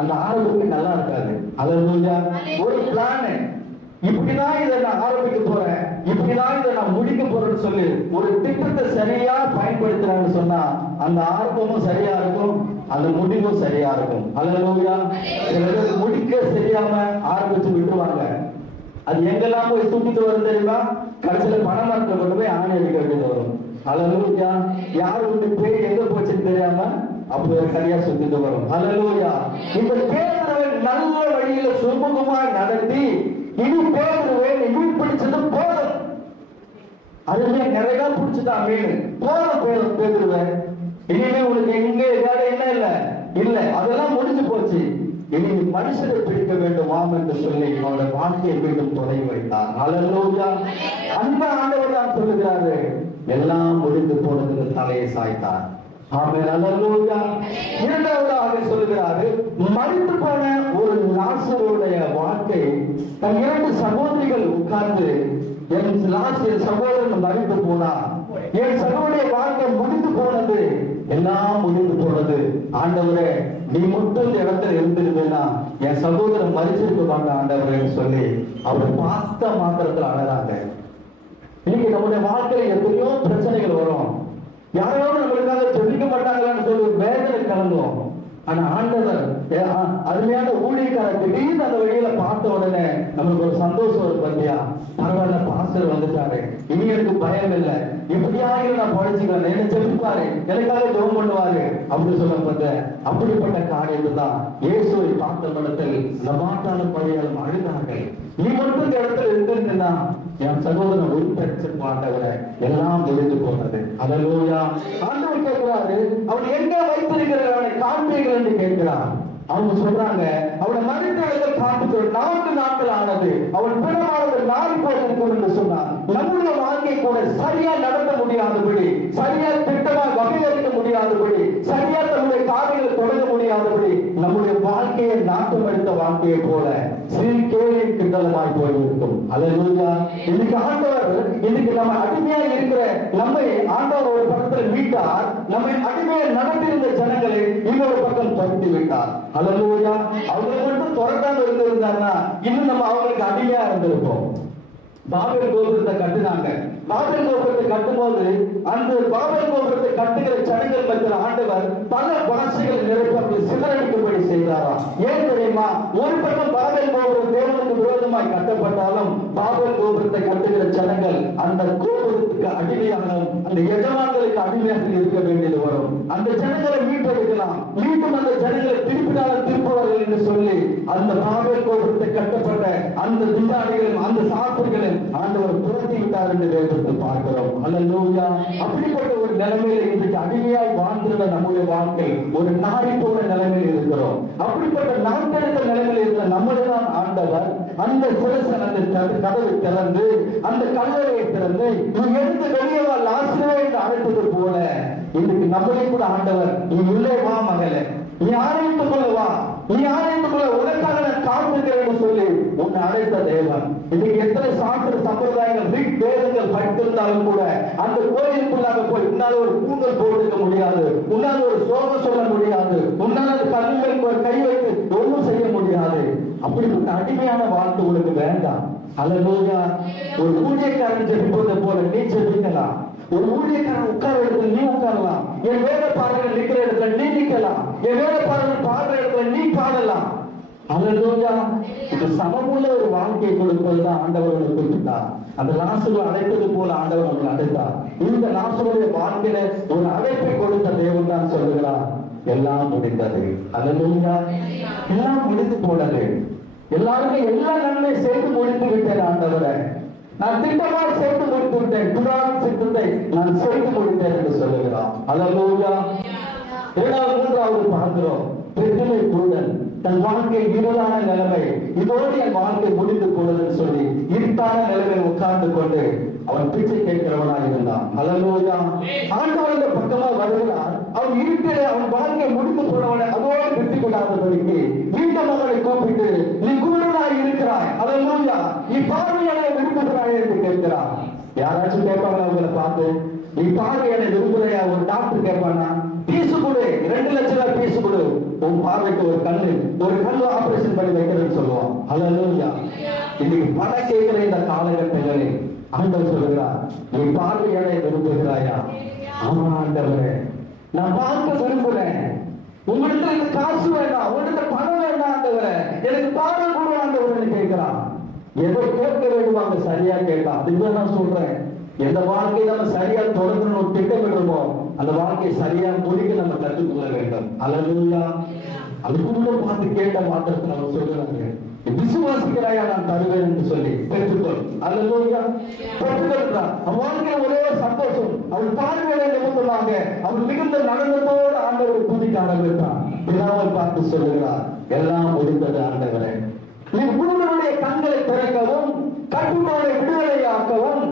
அந்த ஆரம்பத்துக்கு நல்லா இருக்காது. ஹல்லேலூயா. ஒரு பிளான், இப்படிதான் இதை நான் ஆரம்பிக்க போறேன், இப்படிதான் இதை நான் முடிக்க போறேன்னு சொல்லி ஒரு திட்டத்தை சரியா பயன்படுத்துறான்னு சொன்னா அந்த ஆரம்பமும் சரியா இருக்கும், அந்த முடிவும் சரியா இருக்கும். ஹல்லேலூயா. சில பேர் முடிக்க தெரியாம ஆரம்பிச்சு விட்டுருவாங்க. அது எங்கெல்லாம் போய் தூக்கிட்டு வரும் தெரியுமா? கடைசியில பணமரத்தை கொண்டு போய் ஆணை அடிக்க வேண்டியது வரும். ஹல்லேலூயா. யாரு விட்டு பேய் எங்க போச்சுன்னு தெரியாம அப்படி ஒரு கரியா சுத்திட்டு வரும். ஹல்லேலூயா. இந்த பேதுருவை நல்ல வழியில சுமூகமாய் நடத்தி இனி பேதுருவை நீ பிடிச்சது போதும், அதுவே நிறைய பிடிச்சதான் மீன் போதும் பேதுருவை, இனிமே உனக்கு எங்க வேலை என்ன இல்ல, அதெல்லாம் முடிஞ்சு போச்சு, இனி மனுஷனை பிடிக்க வேண்டுமாம் என்று சொல்லி அவனுடைய வாழ்க்கையை மீண்டும் தொடங்கி வைத்தார். ஹல்லேலூயா. அந்த ஆண்டவர் தான் சொல்லுகிறாரு, எல்லாம் முடிந்து போனது தலையை சாய்த்தார். ஆமென். ஹல்லேலூயா. இரண்டாவதாக சொல்லுகிறாரு, மரித்து போன ஒரு லாசருடைய வாழ்க்கை, தன் இரண்டு சகோதரிகள் உட்கார்ந்து என் சகோதரன் மரித்து போனா, என் சகோதரிய வாழ்க்கை முடிந்து போனது, எல்லாம் முடிந்து போனது, ஆண்டவரே நீ மட்டும் இந்த இடத்துல இருந்திருந்தா என் சகோதரன் மரிச்சிருக்க மாட்டான் ஆண்டவரே சொல்லி அவர் பார்த்த மாத்திரத்தில் அழகாங்க. இன்னைக்கு நம்முடைய வாழ்க்கையில எத்தனையோ பிரச்சனைகள் வரும், யாரோடு நம்மளுக்காக ஜெபிக்க மாட்டாங்களான்னு சொல்லி வேதனை கலந்துவோம். ஆனா ஆண்டவர் அருமையான ஊழியக்காரர் திடீர்னு அந்த வழியில பார்த்த உடனே நம்மளுக்கு ஒரு சந்தோஷம் வரும். பத்தியா, பரவாயில்ல பாஸ்டர் வந்துட்டாரு, இனி எனக்கு பயம் இல்லை, இப்படியாக நான் பழிச்சுக்கிறேன், என்ன ஜெபிப்பாரு, எனக்காக ஜெபம் பண்ணுவாரு அப்படின்னு சொல்லப்பட்ட அப்படிப்பட்ட காரியத்தை தான் இயேசுவை பார்த்த இடத்தில் நமாட்டான பழியாலும் அழுதார்கள். நீ மட்டும் இந்த இடத்துல இருந்திருந்தா என் சகோதரன் உயிர்த்தெடுப்பாண்டவரை எல்லாம் முடிந்து போனது. ஹல்லேலூயா. ஆண்டவர் கேட்கிறாரு, அவன் எங்க வைத்திருக்கிறான் காண்பீர்கள் என்று கேட்கிறான். அவங்க சொல்றாங்க, அவனை மனித இடத்தில் காண்பித்து 4 நாட்கள் ஆனது, அவன் பிறமானது 4 போயிருக்கும் என்று சொன்னான். நம்முடைய வாழ்க்கை கூட சரியா நடத்த முடியாதபடி, சரியா திட்டமா வகையறுக்க முடியாதபடி, சரியா நம்முடைய காரியங்களை தொடங்க முடியாதபடி நம்முடைய வாழ்க்கையை நாட்டம் எடுத்த வாழ்க்கையை போல கேள்வியின் கிண்டலமாய் போயிருக்கும். ஹல்லேலூயா. இன்னைக்கு ஆண்டவர், இன்னைக்கு நம்ம அடிமையா இருக்கிற நம்மை ஆண்டவர் ஒரு பக்கத்தில் மீட்டார், நம்மை அடிமையை நடத்திருந்த ஜனங்களை இன்னொரு பக்கம் துரத்தி விட்டார். ஹல்லேலூயா. அவங்க மட்டும் துரத்தாம இருந்திருந்தாங்கன்னா இன்னும் நம்ம அவங்களுக்கு அடிமையா இருந்திருப்போம். பாபேல் கோபுரத்தை கட்டினாங்க. பாபேல் கோபுரத்தை கட்டும்போது அந்த பாபேல் கோபுரத்தை கட்டுகிற ஜனங்கள் மத்தியில் ஆண்டவர் பல பாஷைகள் நிரப்பி சிதறடிக்கும்படி செய்தாராம். ஏன் தெரியுமா? ஒரு பக்கம் பாபேல் கோபுரம் தேவனுக்கு விரோதமாய் கட்டப்பட்டாலும் பாபேல் கோபுரத்தை கட்டுகிற ஜனங்கள் அந்த கோபுரத்துக்கு அடிமையாக, அந்த எஜமான்களுக்கு அடிமையாக இருக்க வேண்டியது வரும். அந்த ஜனங்களை மீட்டெடுக்கலாம், மீண்டும் அந்த ஜனங்களை திருப்பினாலும் திருப்புவார்கள் என்று சொல்லி அந்த பாபேல் கோபுரத்தை கட்டப்பட்ட அந்த திண்டாடிகளும் அந்த சாஸ்திரிகளும் ஆண்டவர் துரத்தி விட்டார் என்று வேதத்தில் பார்க்கிறோம். ஹல்லேலூயா. அப்படிப்பட்ட ஒரு நிலைமையில இன்றைக்கு அடிமையாய் வாழ்ந்திருந்த நம்முடைய வாழ்க்கை ஒரு நாரி போன நிலைமையில் இருக்கிறோம். அப்படிப்பட்ட நாட்டெடுத்த நிலைமையில் இருக்கிற நம்மளைதான் ஆண்டவர் அந்த சிரசன் அந்த கதவை திறந்து அந்த கல்லறையை திறந்து எடுத்து வெளியே வா லாசரே என்று அழைத்தது போல இன்னைக்கு நம்மளே கூட ஆண்டவர் நீ உள்ளே வா மகளே, நீ ஆணைத்துக் கொள்ள வா, நீ ஆணைத்துக் கொள்ள, உனக்காக நான் காத்திருக்கிறேன் சொல்லி உன்னை அழைத்த தேவன். இன்னைக்கு எத்தனை சாஸ்திர சம்பிரதாயங்கள் வேதங்கள் படித்திருந்தாலும் கூட அந்த கோயிலுக்குள்ளாக போய் உன்னால ஒரு கூந்தல் போட்டுக்க முடியாது, உன்னால ஒரு சோகம் சொல்ல முடியாது, உன்னால கண்ணுக்கு ஒரு கை வைத்து ஒன்றும் செய்ய முடியாது. அப்படிப்பட்ட அடிமையான வாழ்க்கை உனக்கு வேண்டாம். ஹல்லேலூயா. ஒரு ஊழியக்காரன் ஜெபிப்பதை போல நீ ஜெபிக்கலாம். ஒரு ஊழியக்காரன் உட்கார இடத்துல நீ உட்காரலாம், என் வேலை பாடல்கள் நிற்கிற இடத்துல நீ நிற்கலாம், என் வேலை பாடல்கள் பாடுற இடத்துல நீ பாடலாம். ஹல்லேலூயா. இது சமமுள்ள ஒரு வாழ்க்கையை கொடுப்பதுதான் ஆண்டவர் கொடுத்தார். அந்த லாசரு அழைத்தது போல ஆண்டவர் அவங்களை அழைத்தார். இந்த லாசருடைய வாழ்க்கையில ஒரு அழைப்பை கொடுத்த தேவன் தான் சொல்லுகிறார், எல்லாம் முடிந்தது. ஹல்லேலூயா. எல்லாம் முடிந்து போனது. எல்லாருமே எல்லா நன்மை சேர்த்து முடித்து விட்டேன் ஆண்டவரை, நான் திட்டமாக சேர்த்து முடித்து விட்டேன். சித்தத்தை நான் செய்து முடித்தேன் என்று சொல்லுகிறான். அல்லேலூயா. இரண்டாவது மூன்றாவது பார்க்கிறோம், பெருமை குருடன் தன் வாழ்க்கை இருளான நிலைமை, இதோடு என் வாழ்க்கை முடிந்து போனதுன்னு சொல்லி இருட்டான நிலைமையில் உட்கார்ந்து கொண்டு அவன் பிச்சை கேட்கிறவனாக இருந்தான். அல்லேலூயா. ஆண்டவருடைய பக்கமா வருகிறான். அவன் இருட்டிலே அவன் வாழ்க்கை முடிந்து போனவனை அதோடு விட்டு கொண்டாதபடிக்கு மீண்டும் அவனை கூப்பிட்டு, நீ குருடனாய் இருக்கிறாய், அல்லேலூயா, நீ பார்வையாளரை விரும்புகிறாய் என்று கேட்கிறான். யாராச்சும் கேட்பாங்களா அவங்களை பார்த்து? நீ பார்வையாளரை விரும்புறையா? ஒரு டாக்டர் கேட்பானா? பீசு கொடு, 2 லட்சம் ரூபாய் பீசு கொடு, உன் பார்வைக்கு ஒரு கண்ணு ஆபரேஷன் பண்ணி வைக்கிறேன்னு சொல்லுவான். அல்லேலூயா. இன்னைக்கு பணம் கேட்கிற இந்த காலகட்டங்களில் ஆண்டவர் சொல்லுகிறார், நீ பார்வையாளரை விரும்புகிறாயா? ஆமா ஆண்டவரே, நான் பார்க்க விரும்புறேன். உங்களிடத்துல இந்த காசு வேண்டாம், உங்களிடத்துல பணம் வேண்டாம் ஆண்டவரே, எனக்கு பார்வை கொடு ஆண்டவரே கேட்கிறான். எதை கேட்க வேண்டுமாங்க சரியா கேட்கலாம். அதுதான் நான் சொல்றேன், எந்த வாழ்க்கையை நம்ம சரியா தொடங்கணும் திட்டமிடுறோமோ அந்த வாழ்க்கையை சரியா முடிக்க நம்ம கற்றுக்கொள்ள வேண்டும். அல்லேலூயா. அதுக்குள்ள பார்த்து கேட்ட மாற்றத்தில் அவர் சொல்றாங்க, விசுவாசிக்கிறாயா நான் தருவேன் என்று சொல்லி பெற்றுக்கொள். அல்லேலூயா. பெற்றுக்கொள்கிறார். அவன் வாழ்க்கையில ஒரே சந்தோஷம். அவள் பார்வையை நிமித்தமாக அவள் மிகுந்த நடனத்தோடு ஆண்டவரை துதிக்க ஆரம்பித்தார். பிதாவை பார்த்து சொல்லுகிறார், எல்லாம் முடிந்தது ஆண்டவரே, நீ குருடனுடைய கண்களை திறக்கவும் கட்டுமான விடுதலையாக்கவும்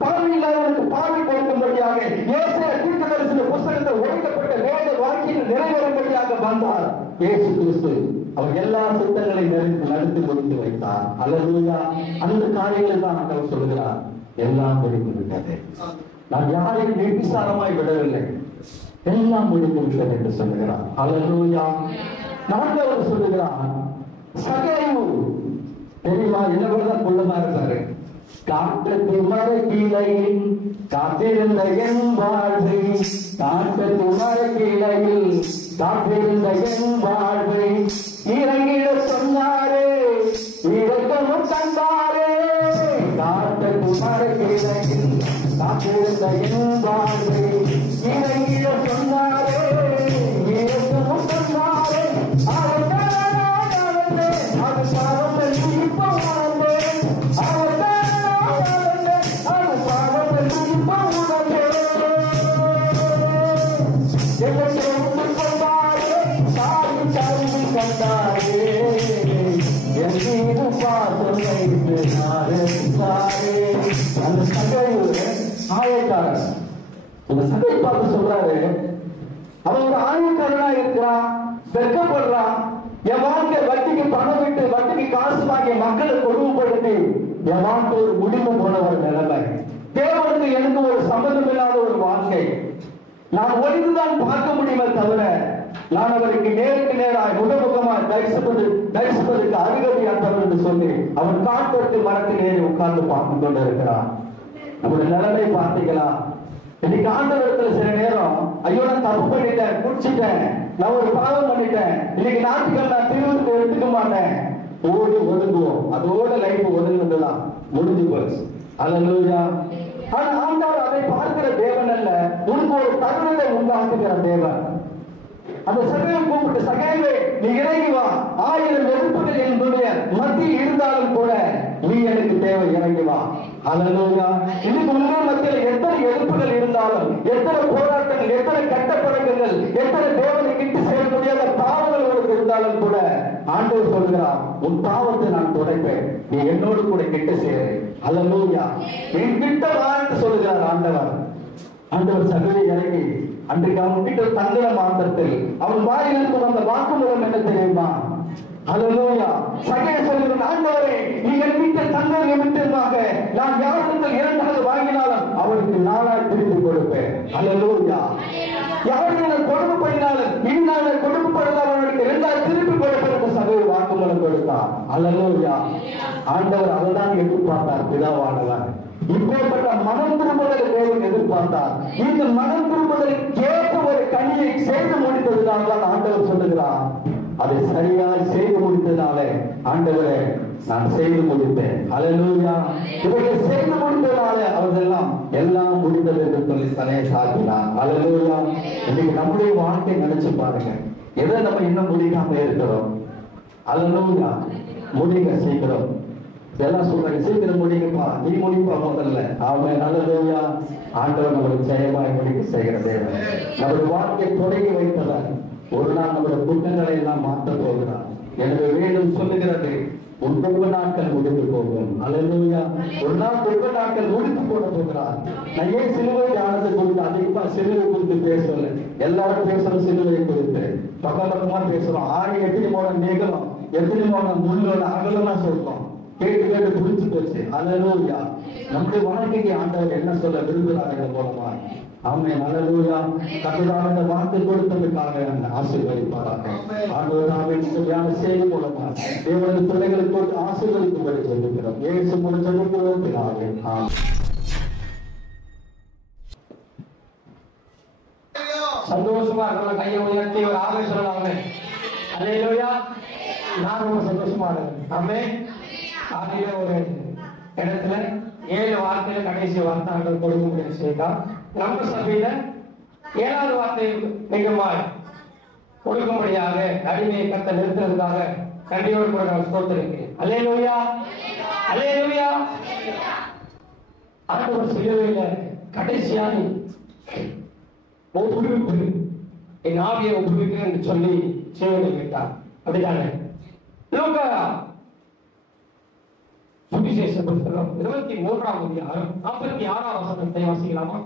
பார்வையில்லாதவனுக்கு பார்வை கொடுக்கும்படியாக ஏசாயா தீர்க்கதரிசன புத்தகத்தில் உடைக்கப்பட்ட வேத வாக்கியங்கள் நிறைவேறும்படியாக வந்தார் இயேசு கிறிஸ்து. அவர் எல்லா திட்டங்களையும் நடத்தி முடித்து வைத்தார். அல்லேலூயா. அந்த காரியங்களை தான் அவர் சொல்கிறார், எல்லாம் முடிந்து விட்டது. நான் யாரையும் நிர்விசாரமாய் விடவில்லை, எல்லாம் முடிந்து விட்டது என்று சொல்லுகிறார். அல்லேலூயா. நான்காவது சொல்லுகிறார், சகேயு தெரியுமா, என்னவர்தான் குள்ளமா இருக்காரு. காட்டுக்கு மரக்கிளையில் காத்திருந்த என் வாழ்வை, காட்டுக்கு மரக்கிளையில் காத்திருந்த என் வாழ்வை இறங்கிட சொன்னாரே, இரக்கமும் தந்தாரே. காட்டுக்கு மரக்கிளையில் காத்திருந்த என் வாழ்வை இறங்கிட சொன்னாரே, இரக்கமும் தந்தாரே. அந்த சகை பார்த்து சொல்றாரு, அவன் ஒரு ஆயக்காரனா இருக்கிறான், வெட்கப்படுறான். என் வாழ்க்கை வட்டிக்கு பணம் விட்டு வட்டிக்கு காசு வாங்கி மக்களை கொடுமைப்படுத்தி என் வாழ்க்கை ஒரு முடிவு போன ஒரு நிலைமை. தேவனுக்கு எனக்கு ஒரு சம்பந்தம் இல்லாத ஒரு வாழ்க்கை. நான் ஒளிந்துதான் பார்க்க முடியுமே தவிர நான் அவருக்கு நேருக்கு நேராக முகமுகமாக தரிசிப்பதற்கு அருகதை அற்றவர் என்று சொல்லி அவன் காட்டுக்கு மரத்தில் ஏறி உட்கார்ந்து பார்த்து கொண்டு இருக்கிறான். நம்முடைய நிலைமை பார்த்தீங்களா? இன்னைக்கு ஆண்டவரத்துல சில நேரம், ஐயோ நான் தப்பு பண்ணிட்டேன், குடிச்சிட்டேன், நான் ஒரு பாவம் பண்ணிட்டேன், இன்னைக்கு நாட்டுகள் நான் திருவிழத்தை எடுத்துக்க மாட்டேன், ஓடி ஒதுங்குவோம். அதோட லைஃப் ஒதுங்குதான் முடிஞ்சு போச்சு. அல்லேலூயா. ஆனா ஆண்டவர் அதை பார்க்கிற தேவன் அல்ல, உனக்கு ஒரு தருணத்தை உண்டாக்குகிற தேவன். அந்த சகையை கூப்பிட்டு, சகையவே நீ இறங்கி வா, 1000 எதிர்ப்புகள் என்னுடைய மத்தியில் இருந்தாலும் கூட நீ எனக்கு தேவை, இறங்கி வா. அல்லேலூயா. இதுக்கு உங்கள் மத்தியில் எத்தனை எதிர்ப்புகள் இருந்தாலும், எத்தனை போராட்டங்கள், எத்தனை கட்ட பழக்கங்கள், எத்தனை தேவனை கிட்டு சேர முடியாத பாவங்கள் உனக்கு இருந்தாலும் கூட ஆண்டவர் சொல்கிறார், உன் பாவத்தை நான் துடைப்பேன், நீ என்னோடு கூட கிட்ட சேரு. அல்லேலூயா. என் கிட்ட வா என்று சொல்லுகிறார் ஆண்டவர். ஆண்டவர் சகையை இறங்கி அன்றைக்கு அவன் கிட்ட தங்குற மாத்திரத்தில் அவன் வாயிலிருந்து வந்த வாக்குமூலம் என்ன தெரியுமா? அல்லேலூயா. சகையை சொல்லுகிற, ஆண்டவரே நீ என் வீட்டில் தங்க நிமித்தமாக நான் யாருக்கு 2 வாங்கினாலும் அவருக்கு 4 திருப்பி கொடுப்பேன். அல்லேலூயா. யாருக்கு கொடுப்பு பண்ணினாலும் இன்னால கொடுப்பு பண்ணால் அவனுக்கு 2 திருப்பி கொடுப்பதற்கு சகையை வாக்குமூலம் கொடுத்தார். அல்லேலூயா. ஆண்டவர் அதைதான் எதிர்பார்த்தார் பிதாவானவர். இப்பேற்பட்ட மனம் திரும்புதலை தேவன் எதிர்பார்த்தார். இந்த மனம் திரும்புதலை கேட்ட ஒரு கனியை செய்து முடித்ததுனால தான் ஆண்டவர் சொல்லுகிறார், அதை சரியாக செய்து முடித்ததாலே ஆண்டவரே நான் செய்து முடித்தேன். அல்லேலூயா. இவர்களை செய்து முடித்ததாலே அவர்களெல்லாம் எல்லாம் முடிந்தது என்று சொல்லி தலையை சாத்தினார். அல்லேலூயா. இன்னைக்கு நம்முடைய வாழ்க்கை நினைச்சு பாருங்க, எதை நம்ம இன்னும் முடிக்காம இருக்கிறோம். அல்லேலூயா. முடிக்க சீக்கிரம். எல்லாம் சொல்றாங்க, சீக்கிரம் முடிங்கப்பா, நீ முடிப்பா முதல்ல. அவன் நல்லதையா ஆண்டவர் நம்மளுக்கு ஜெயமாய் முடிக்க செய்கிற தேவன். நம்முடைய வாழ்க்கையை தொடங்கி வைத்தவர் ஒரு நாள் நம்முடைய குற்றங்களை எல்லாம் மாற்ற போகிறார். எனவே வேதம் சொல்லுகிறது, உன் துன்ப நாட்கள் முடிந்து போகும். அல்லேலூயா. ஒரு நாள் துன்ப நாட்கள் முடித்து போட போகிறார். நான் ஏன் சிலுவை தியானத்தை குறித்து அதிகமா சிலுவை குறித்து பேசல, எல்லாரும் பேசுற சிலுவை குறித்து பக்கமா பேசுறோம். ஆணி எத்தனை போன நீங்களும் எத்தனை போன முள்ளோட அகலம் சொல்றோம். கேட்டு கேட்டு புரிஞ்சு போச்சு. அல்லேலூயா. நம்முடைய வாழ்க்கைக்கு ஆண்டவர் என்ன சொல்ல விரும்புகிறார் இந்த மூலமா? ஆமென். அல்லேலூயா. கர்த்தர் இந்த வார்த்தை கொடுத்ததுக்காக ஆசீர்வதிப்பாராக. ஆண்டவர் ஆமென். சரியான செய்தி மூலமா தேவனுடைய பிள்ளைகளுக்கு ஆசீர்வதிக்கும்படி சொல்லுகிறோம். இயேசு மூலம் சொல்லுகிறோம் பிதாவே. ஆமென். சந்தோஷமா இருக்கலாம். கையை உயர்த்தி ஒரு ஆமென் சொல்லலாமே. அல்லேலூயா. நான் ரொம்ப சந்தோஷமா இருக்கேன். ஆமென். ஆகிய ஒரு இடத்துல 7 வார்த்தையில கடைசி வார்த்தை கொடுக்க முடியும் செய்தா. நம்ம சபையில 7வது வார்த்தை மிகமாய் கொடுக்கும்படியாக அடிமையை கத்த நிறுத்துறதுக்காக கண்டியோடு கூட நான் ஸ்தோத்திரிக்கிறேன். அல்லேலூயா. அல்லேலூயா. ஆண்டவர் சிலுவையில கடைசியாக ஒப்புவிப்பு, என் ஆவியை ஒப்புவிக்கிறேன் என்று சொல்லி செய்வதை விட்டார். அப்படித்தானே? லூக்கா சுவிசேஷ புத்தகம் 23ஆம் அதிகாரம் 46ஆம் வசனத்தை வாசிக்கலாமா?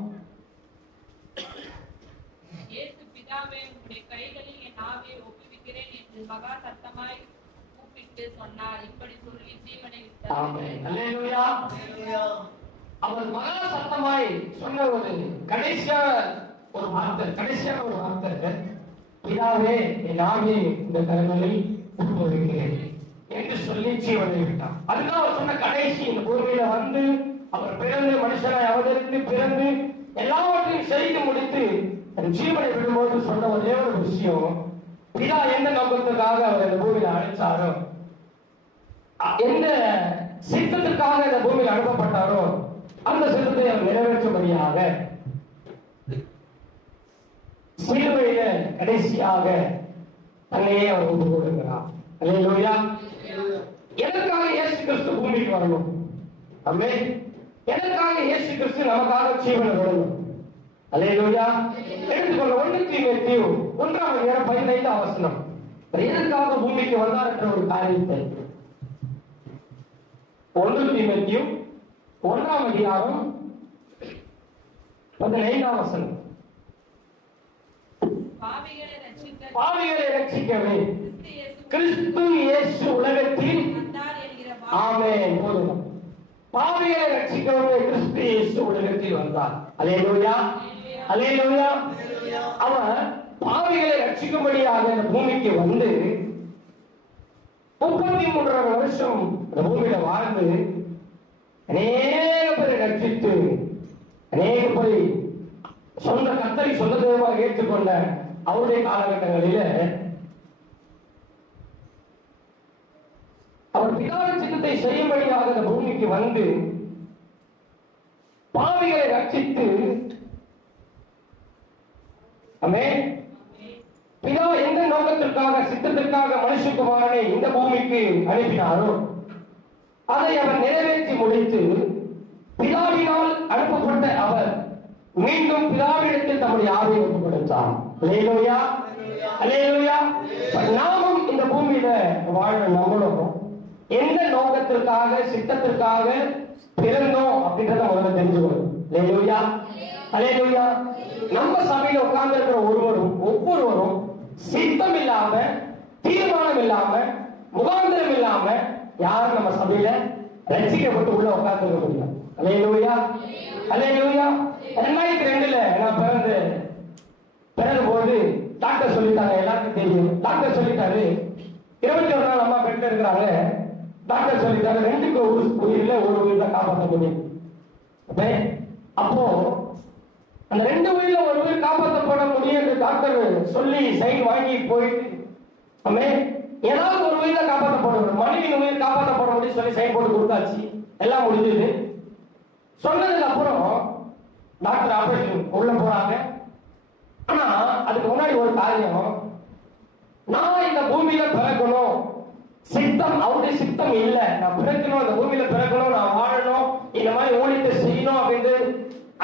இயேசு பிதாவே, உம்முடைய கைகளில் என் ஆவியை ஒப்புவிக்கிறேன் என்று மகா சத்தமாய் கூப்பிட்டு சொன்னார். இப்படி சொல்லி ஜீவனை விட்டார். ஆமென். அல்லேலூயா. அவர் மகா சத்தமாய் சொன்ன ஒரு கடைசியான ஒரு வார்த்தை, பிதாவே, என் ஆவியை இந்த கரங்களில் ஒப்புவிக்கிறேன் என்று சொல்லி ஜீவனை விட்டார். அதுதான் அவர் சொன்ன கடைசி. இந்த பூமியில வந்து அவர் பிறந்து மனுஷனாய் அவதரித்து பிறந்து எல்லாவற்றையும் செய்து முடித்து ஜீவனை விடும்போது சொன்ன ஒரே ஒரு விஷயம், பிதா எந்த நோக்கத்துக்காக அவர் இந்த பூமியில அழைச்சாரோ, எந்த சித்தத்துக்காக இந்த பூமியில் அனுப்பப்பட்டாரோ அந்த சித்தத்தை அவர் நிறைவேற்றும்படியாக சிலுவையில கடைசியாக தன்னையே அவர் ஒப்பு கொடுக்கிறார். அல்லேலூயா. எதற்காக இயேசு கிறிஸ்து பூமிக்கு வரணும்? ஆமென். எதற்காக இயேசு கிறிஸ்து நமக்காக ஜீவனை விடணும்? அல்லேலூயா. எடுத்துக்கொள்ள 1 தீமோத்தேயு 1ஆம் அதிகாரம் 15ஆம் வசனம். எதற்காக பூமிக்கு வந்தார் என்ற ஒரு காரியத்தை 1 தீமோத்தேயு 1ஆம் அதிகாரம் 15ஆம் வசனம். பாவிகளை ரட்சிக்கவே கிறிஸ்து இயேசு உலகத்தில் ஆமென். போதும். பாவிகளை ரட்சிக்கவே கிறிஸ்து இயேசு உலகத்தில் வந்தார். அல்லேலூயா. அல்லேலூயா. அவர் பாவிகளை ரட்சிக்கும்படியாக இந்த பூமிக்கு வந்து 33 வருஷம் இந்த பூமியில வாழ்ந்து அநேக பேரை ரட்சித்து அநேக பேரை சொந்த கர்த்தரை சொந்த தெய்வமாக ஏற்றுக்கொண்ட அவருடைய காலகட்டங்களில அவர் பிதாவின் சித்தத்தை செய்யும்படியாக இந்த பூமிக்கு வந்து பாவிகளை ரட்சித்து ஆமென். பிதா எந்த நோக்கத்திற்காக சித்தத்திற்காக மனுஷகுமாரனை இந்த பூமிக்கு அனுப்பினாரோ அதை அவர் நிறைவேற்றி முடித்து பிதாவினால் அனுப்பப்பட்ட அவர் மீண்டும் பிதாவிடத்தில் தம்முடைய ஆவியை ஒப்புக் கொடுத்தார். அல்லேலூயா. அல்லேலூயா. நாமும் இந்த பூமியில வாழ நம்மளும் எந்த நோக்கத்திற்காக சித்தத்திற்காக பிறந்தோம் அப்படின்றத முதல்ல தெரிஞ்சுக்கணும். அல்லேலூயா. அல்லேலூயா. நம்ம சபையில உட்கார்ந்து இருக்கிற ஒவ்வொருவரும் சித்தம் இல்லாம தீர்மானம் இல்லாம முகாந்திரம் இல்லாம யாரும் நம்ம சபையில ரட்சிக்கப்பட்டு உள்ள உட்கார்ந்து இருக்க முடியும். அல்லேலூயா. அல்லேலூயா. 2002 நான் பிறந்த போது டாக்டர் சொல்லிட்டாங்க, எல்லாருக்கும் தெரியும். டாக்டர் சொல்லிட்டாரு 21 நாள் அம்மா பெட்ல இருக்கிறாங்க. டாக்டர் சொல்லிட்டாரு 2 உயிரில ஒரு உயிர் தான் காப்பாற்ற முடியும். அப்போ அந்த 2 உயிரில ஒரு உயிர் காப்பாற்றப்பட முடியும் என்று டாக்டர் சொல்லி சைன் வாங்கி போயிட்டு ஏதாவது ஒரு உயிரை காப்பாற்றப்படும், மனைவியின் உயிர் காப்பாற்றப்பட முடியும் சொல்லி சைன் போட்டு கொடுத்தாச்சு. எல்லாம் முடிஞ்சது. சொன்னதுக்கு அப்புறம் டாக்டர் ஆபரேஷன் உள்ள போறாங்க. ஆனா அதுக்கு முன்னாடி ஒரு காரியம், நான் இந்த பூமியில பிறக்கணும், சித்த சித்தம் அவருடைய சித்தம் இல்ல. நான் பிறக்கணும், இந்த பூமியில பிறக்கணும், நான் வாழணும், இந்த மாதிரி ஊழியத்தை செய்யணும் அப்படின்னு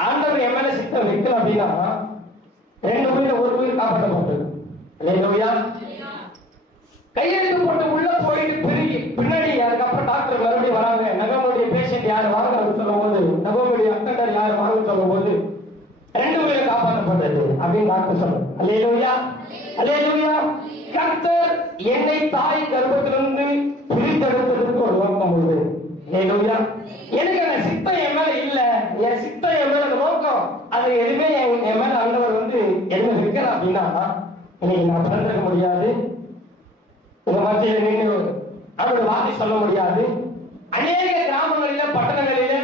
ஆண்டவர் என் மேல சித்தம் வைக்கல அப்படின்னா 2 உயிரை 1 உயிர் காப்பாற்றப்பட்டது. அல்லேலூயா. கையெழுத்து போட்டு உள்ள போயிட்டு பின்னாடி அதுக்கப்புறம் டாக்டர் மறுபடியும் வராங்க. நகமுடைய பேஷண்ட் யாரு வாங்க சொல்லும் போது, நகமுடைய அக்கண்டர் யாரு வாங்க சொல்லும் போது 2 உயிரை காப்பாற்றப்பட்டது அப்படின்னு டாக்டர் சொல்றாங்க. அல்லேலூயா, அல்லேலூயா. கர்த்தர் என்னை தாய் கர்ப்பத்திலிருந்து பிரித்தெடுத்ததுக்கு ஒரு நோக்கம் உண்டு. அல்லேலூயா. எனக்கு அந்த சித்தம் என் மேல இல்ல, என் சித்தம் என் மேல நோக்கம் அது எதுவுமே என் மேல ஆண்டவர் என்ன இருக்கிறார் அப்படின்னா இன்னைக்கு நான் பிறந்திருக்க முடியாது, உங்க மத்தியில நின்று அவரோட வார்த்தை சொல்ல முடியாது. அநேக கிராமங்களில பட்டணங்களில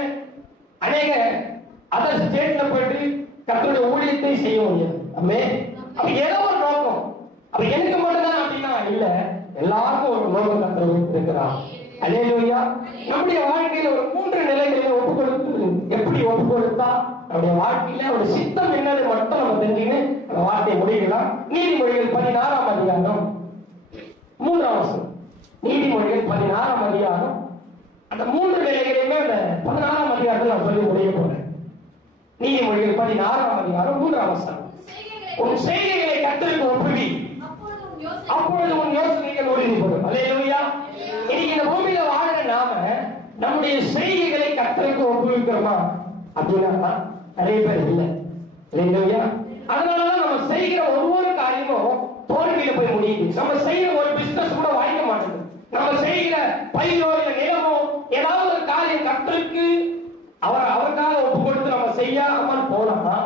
அநேக அதர் ஸ்டேட்ல போயிட்டு கர்த்தருடைய ஊழியத்தை செய்ய முடியாது. அப்ப ஏதோ ஒரு நோக்கம், அப்ப எனக்கு மட்டும்தான் அப்படின்னா இல்ல, எல்லாருக்கும் ஒரு நோக்கம் கர்த்தர் வைத்திருக்கிறார். அல்லேலூயா. நம்முடைய வாழ்க்கையில ஒரு 3 நிலைகளில ஒப்பு கொடுத்து எப்படி ஒப்பு கொடுத்தா நம்முடைய வாழ்க்கையில ஒரு சித்தம் என்னது மட்டும் நம்ம தெரிஞ்சுன்னு அந்த வார்த்தையை முடிக்கலாம். நீதிமொழிகள் 16ஆம் அதிகாரம் 3ஆம் வசனம். நீதிமொழிகள் 16ஆம் அதிகாரம் அந்த 3 நிலைகளையுமே அந்த 16ஆம் அதிகாரத்தில் நான் சொல்லி முடிய போறேன். நீதிமொழிகள் 16ஆம் அதிகாரம் 3ஆம் வசனம். உன் செய்கைகளை கர்த்தருக்கு ஒப்புவி, அப்பொழுது உன் யோசனைகள் உறுதிப்படும். அல்லேலூயா. இன்னைக்கு இந்த பூமியில வாழற நாம நம்முடைய செய்கைகளை கர்த்தருக்கு ஒப்புவிக்கிறோமா அப்படின்னா நிறைய பேர் இல்லை. அல்லேலூயா. அதனாலதான் நம்ம செய்கிற ஒவ்வொரு காரியமும் தோல்வியில போய் முடியுது. நம்ம செய்யற ஒரு பிசினஸ் கூட வாய்க்க மாட்டேங்குது. நம்ம செய்கிற பயிரோ இல்ல நிலமோ ஏதாவது ஒரு காரியம் கர்த்தருக்கு அவருக்காக ஒப்பு கொடுத்து நம்ம செய்யாமல் போனோம்னா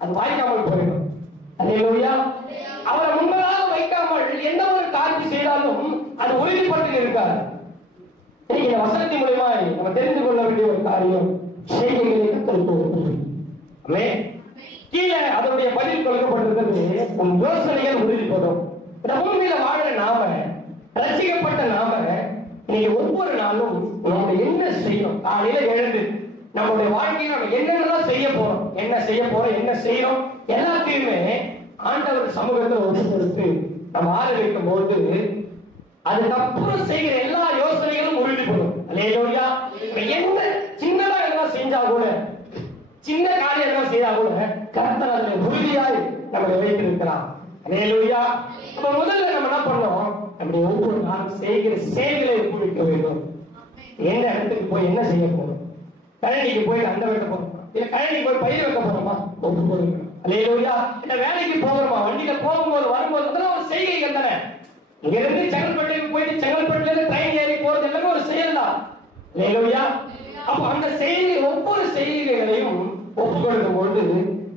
அது வாய்க்காமல் போயிடும். அல்லேலூயா. அவரை முன்பதாக வைக்காமல் எந்த ஒரு காரியம் செய்தாலும் அது உறுதிப்பட்டு இருக்காது. இன்னைக்கு இந்த வசனத்தின் மூலமா நம்ம தெரிந்து கொள்ள வேண்டிய ஒரு காரியம் செய்கைகளை கர்த்தருக்கு ஒப்புவி. ஆமென். கீழே அதனுடைய பதில் கொடுக்கப்பட்டிருக்கிறது, உன் யோசனைகள் உறுதிப்படும். இந்த பூமியில வாழ நாம ரசிக்கப்பட்ட நாம இன்னைக்கு ஒவ்வொரு நாளும் நம்ம என்ன செய்யணும், காலையில எழுந்து நம்மளுடைய வாழ்க்கையில நம்ம என்னென்னலாம் செய்ய போறோம், என்ன செய்யறோம் எல்லாத்தையுமே ஆண்டவர் சமூகத்தில் ஒன்று கொடுத்து நம்ம ஆதரிக்கும் போது அதுக்கப்புறம் செய்கிற எல்லா யோசனைகளும் உறுதிப்படும். அல்லேலூயா. என்ன சின்னதா எல்லாம் செஞ்சா கூட, சின்ன காரியம் எல்லாம் செய்தா கூட கர்த்தர் அதில் உறுதியாய் நம்மளை வைத்திருக்கிறார். அல்லேலூயா. அப்ப முதல்ல நம்ம என்ன பண்ணோம், நம்முடைய ஒவ்வொரு நாளும் செய்கிற செயல்களை ஒப்புவிக்க வேண்டும். என்ன இடத்துக்கு போய் என்ன செய்ய போறோம், கழனிக்கு போய் அண்டை வைக்க போறோமா, இல்ல கழனிக்கு போய் பயிர் வைக்க போறோமா, ஒப்பு கொடுக்கணும். அல்லேலூயா. இல்ல வேலைக்கு போகிறோமா, வண்டியில போகும்போது வரும்போது அதெல்லாம் ஒரு செய்கைகள் தானே. இங்க இருந்து செங்கல்பட்டுக்கு போயிட்டு செங்கல்பட்டுல இருந்து ட்ரெயின் ஏறி போறது எல்லாமே ஒரு செயல் தான். அல்லேலூயா. அப்ப அந்த செய்தி ஒவ்வொரு செய்திகளையும் ஒப்பு கொடுக்கும் பொழுது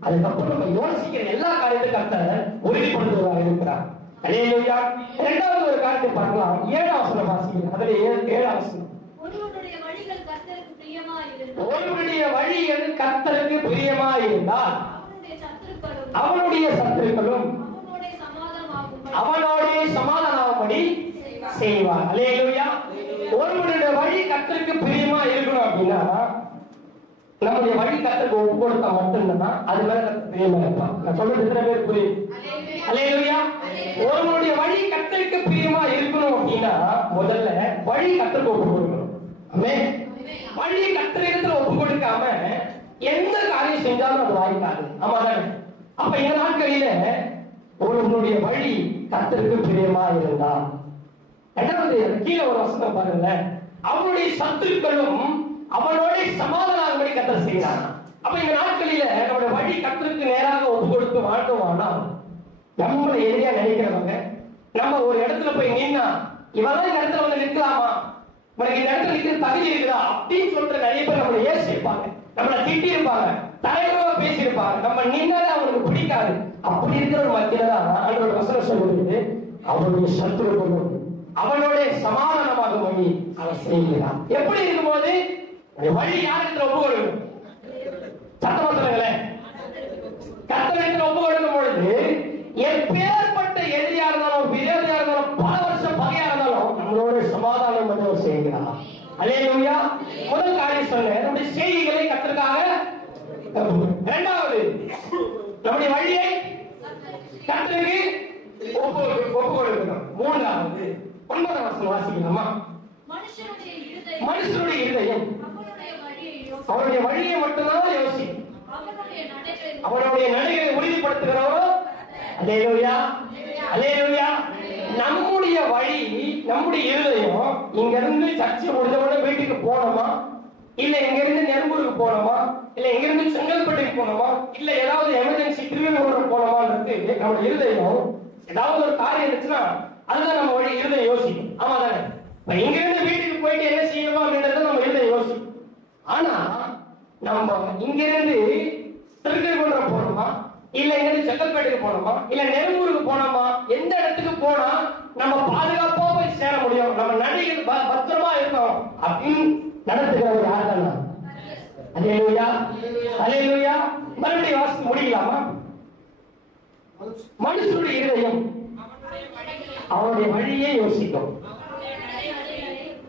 அதுக்கப்புறம் நம்ம யோசிக்கிற எல்லா காரியத்தையும் கர்த்தர் உறுதிப்படுத்துவதாக இருக்கிறார். அல்லேலூயா. இரண்டாவது ஒரு காரியத்தை பார்க்கலாம். 7ஆம் வசனம் வாசிக்கிறேன். அதுல 7ஆம் வசனம். ஒருவனுடைய வழிகள் கர்த்தருக்கு பிரியமாயிருந்தால் அவனுடைய சத்துருக்களும் அவனோடே சமாதானமாகும்படி செய்வார். அல்லேலூயா. ஒருவனுடைய வழி கர்த்தருக்கு பிரியமா இருக்கணும் அப்படின்னா நம்முடைய வழி கர்த்தருக்கு ஒப்பு கொடுத்தா மட்டும்தான் அது மேல கர்த்தர் பிரியமா இருப்பான். நான் சொல்றது எத்தனை பேர் புரியுது? அல்லேலூயா. ஒருவனுடைய வழி கர்த்தருக்கு பிரியமா இருக்கணும் அப்படின்னா முதல்ல வழி கர்த்தருக்கு ஒப்பு கொடுக்கணும். ஆமென். வழி கர்த்தரிடத்துல ஒப்பு கொடுக்காம எந்த காரியம் செஞ்சாலும் அது வாய்க்காது. ஆமா தானே? அப்ப இந்த நாட்களில ஒருவனுடைய வழி கர்த்தருக்கு பிரியமா இருந்தா இரண்டாவது கீழே ஒரு வசனம் பாருங்க, அவனுடைய சத்துருக்களும் அவனோட சமாதானங்களை கர்த்தர் செய்கிறார். அப்ப இந்த நாட்களில நம்முடைய வழி கர்த்தருக்கு நேராக ஒப்பு கொடுத்து வாழ்ந்தோம்னா நம்மளை எதிரியா நினைக்கிறவங்க நம்ம ஒரு இடத்துல போய் நின்னா இவெல்லாம் இந்த இடத்துல வந்து நிற்கலாமா, உனக்கு இந்த இடத்துல நிற்கிற தகுதி இருக்குதா அப்படின்னு சொல்ற நிறைய பேர் நம்மளை ஏசிருப்பாங்க, நம்மளை திட்டி இருப்பாங்க, தலைவரா பேசியிருப்பாங்க, நம்ம நின்னாலே அவனுக்கு பிடிக்காது. அப்படி இருக்கிற ஒரு மத்தியில தான் அவனோட வசனம் சொல்லுது, அவனுடைய சத்துருக்களும் அவனோட சமாதானமாக மொழி அவன் செய்கிறான். எப்படி இருக்கும்போது வழி யாருக்கு ஒப்பு கொடுக்கணும்? சத்தமா சொல்லுங்களேன். கர்த்தருக்கு ஒப்பு கொடுக்கும் பொழுது எப்பேற்பட்ட எதிரியா இருந்தாலும் விரோதியா இருந்தாலும் பல வருஷம் பகையா இருந்தாலும் நம்மளோட சமாதானம் பண்ண செய்கிறான். அல்லேலூயா. முதல் காரியம் சொன்னேன், நம்முடைய செய்திகளை கர்த்தருக்காக. இரண்டாவது நம்முடைய வழியை கர்த்தருக்கு ஒப்பு கொடுக்கணும். மூன்றாவது 9ஆம் வசனம் வாசிக்கலாமா? மனுஷனுடைய இருதயம் அவருடைய வழியை மட்டும்தான் யோசிக்கும். அவருடைய நடைகளை உறுதிப்படுத்துகிறவரோ அல்லேலூயா, அல்லேலூயா. நம்முடைய வழி, நம்முடைய இருதயம் இங்க இருந்து சர்ச்சை முடிஞ்சவொடனே வீட்டுக்கு போனோமா, இல்ல இங்க இருந்து நெரும்பூருக்கு போனோமா, இல்ல இங்க இருந்து செங்கல்பட்டுக்கு போனோமா, இல்ல ஏதாவது எமர்ஜென்சி திருவள்ளூர் போனோமான்றது நம்முடைய இருதயம் ஏதாவது ஒரு காரியம் இருந்துச்சுன்னா அதுதான் நம்ம வழி இருதயம் யோசிக்கும். ஆமா தானே? இங்க இருந்து வீட்டுக்கு போயிட்டு என்ன செய்யணுமா அப்படின்றத நம்ம இருதயம் யோசிக்கும். ஆனா நம்ம இங்க இருந்து திருக்கழுக்குன்றம் போனோமா, இல்ல இங்க இருந்து செங்கல்பட்டுக்கு போனோமா, இல்ல நெரும்பூருக்கு போனோமா, எந்த இடத்துக்கு போனா நம்ம பாதுகாப்பா போய் சேர முடியும், நம்ம நடைகள் பத்திரமா இருக்கணும் அப்படின்னு நடத்துகிறவர் யார் தானா? அல்லேலூயா, அல்லேலூயா. மறுபடியும் வாசித்து முடிக்கலாமா? மனுஷனுடைய இருதயம் அவருடைய வழியை யோசிக்கும்,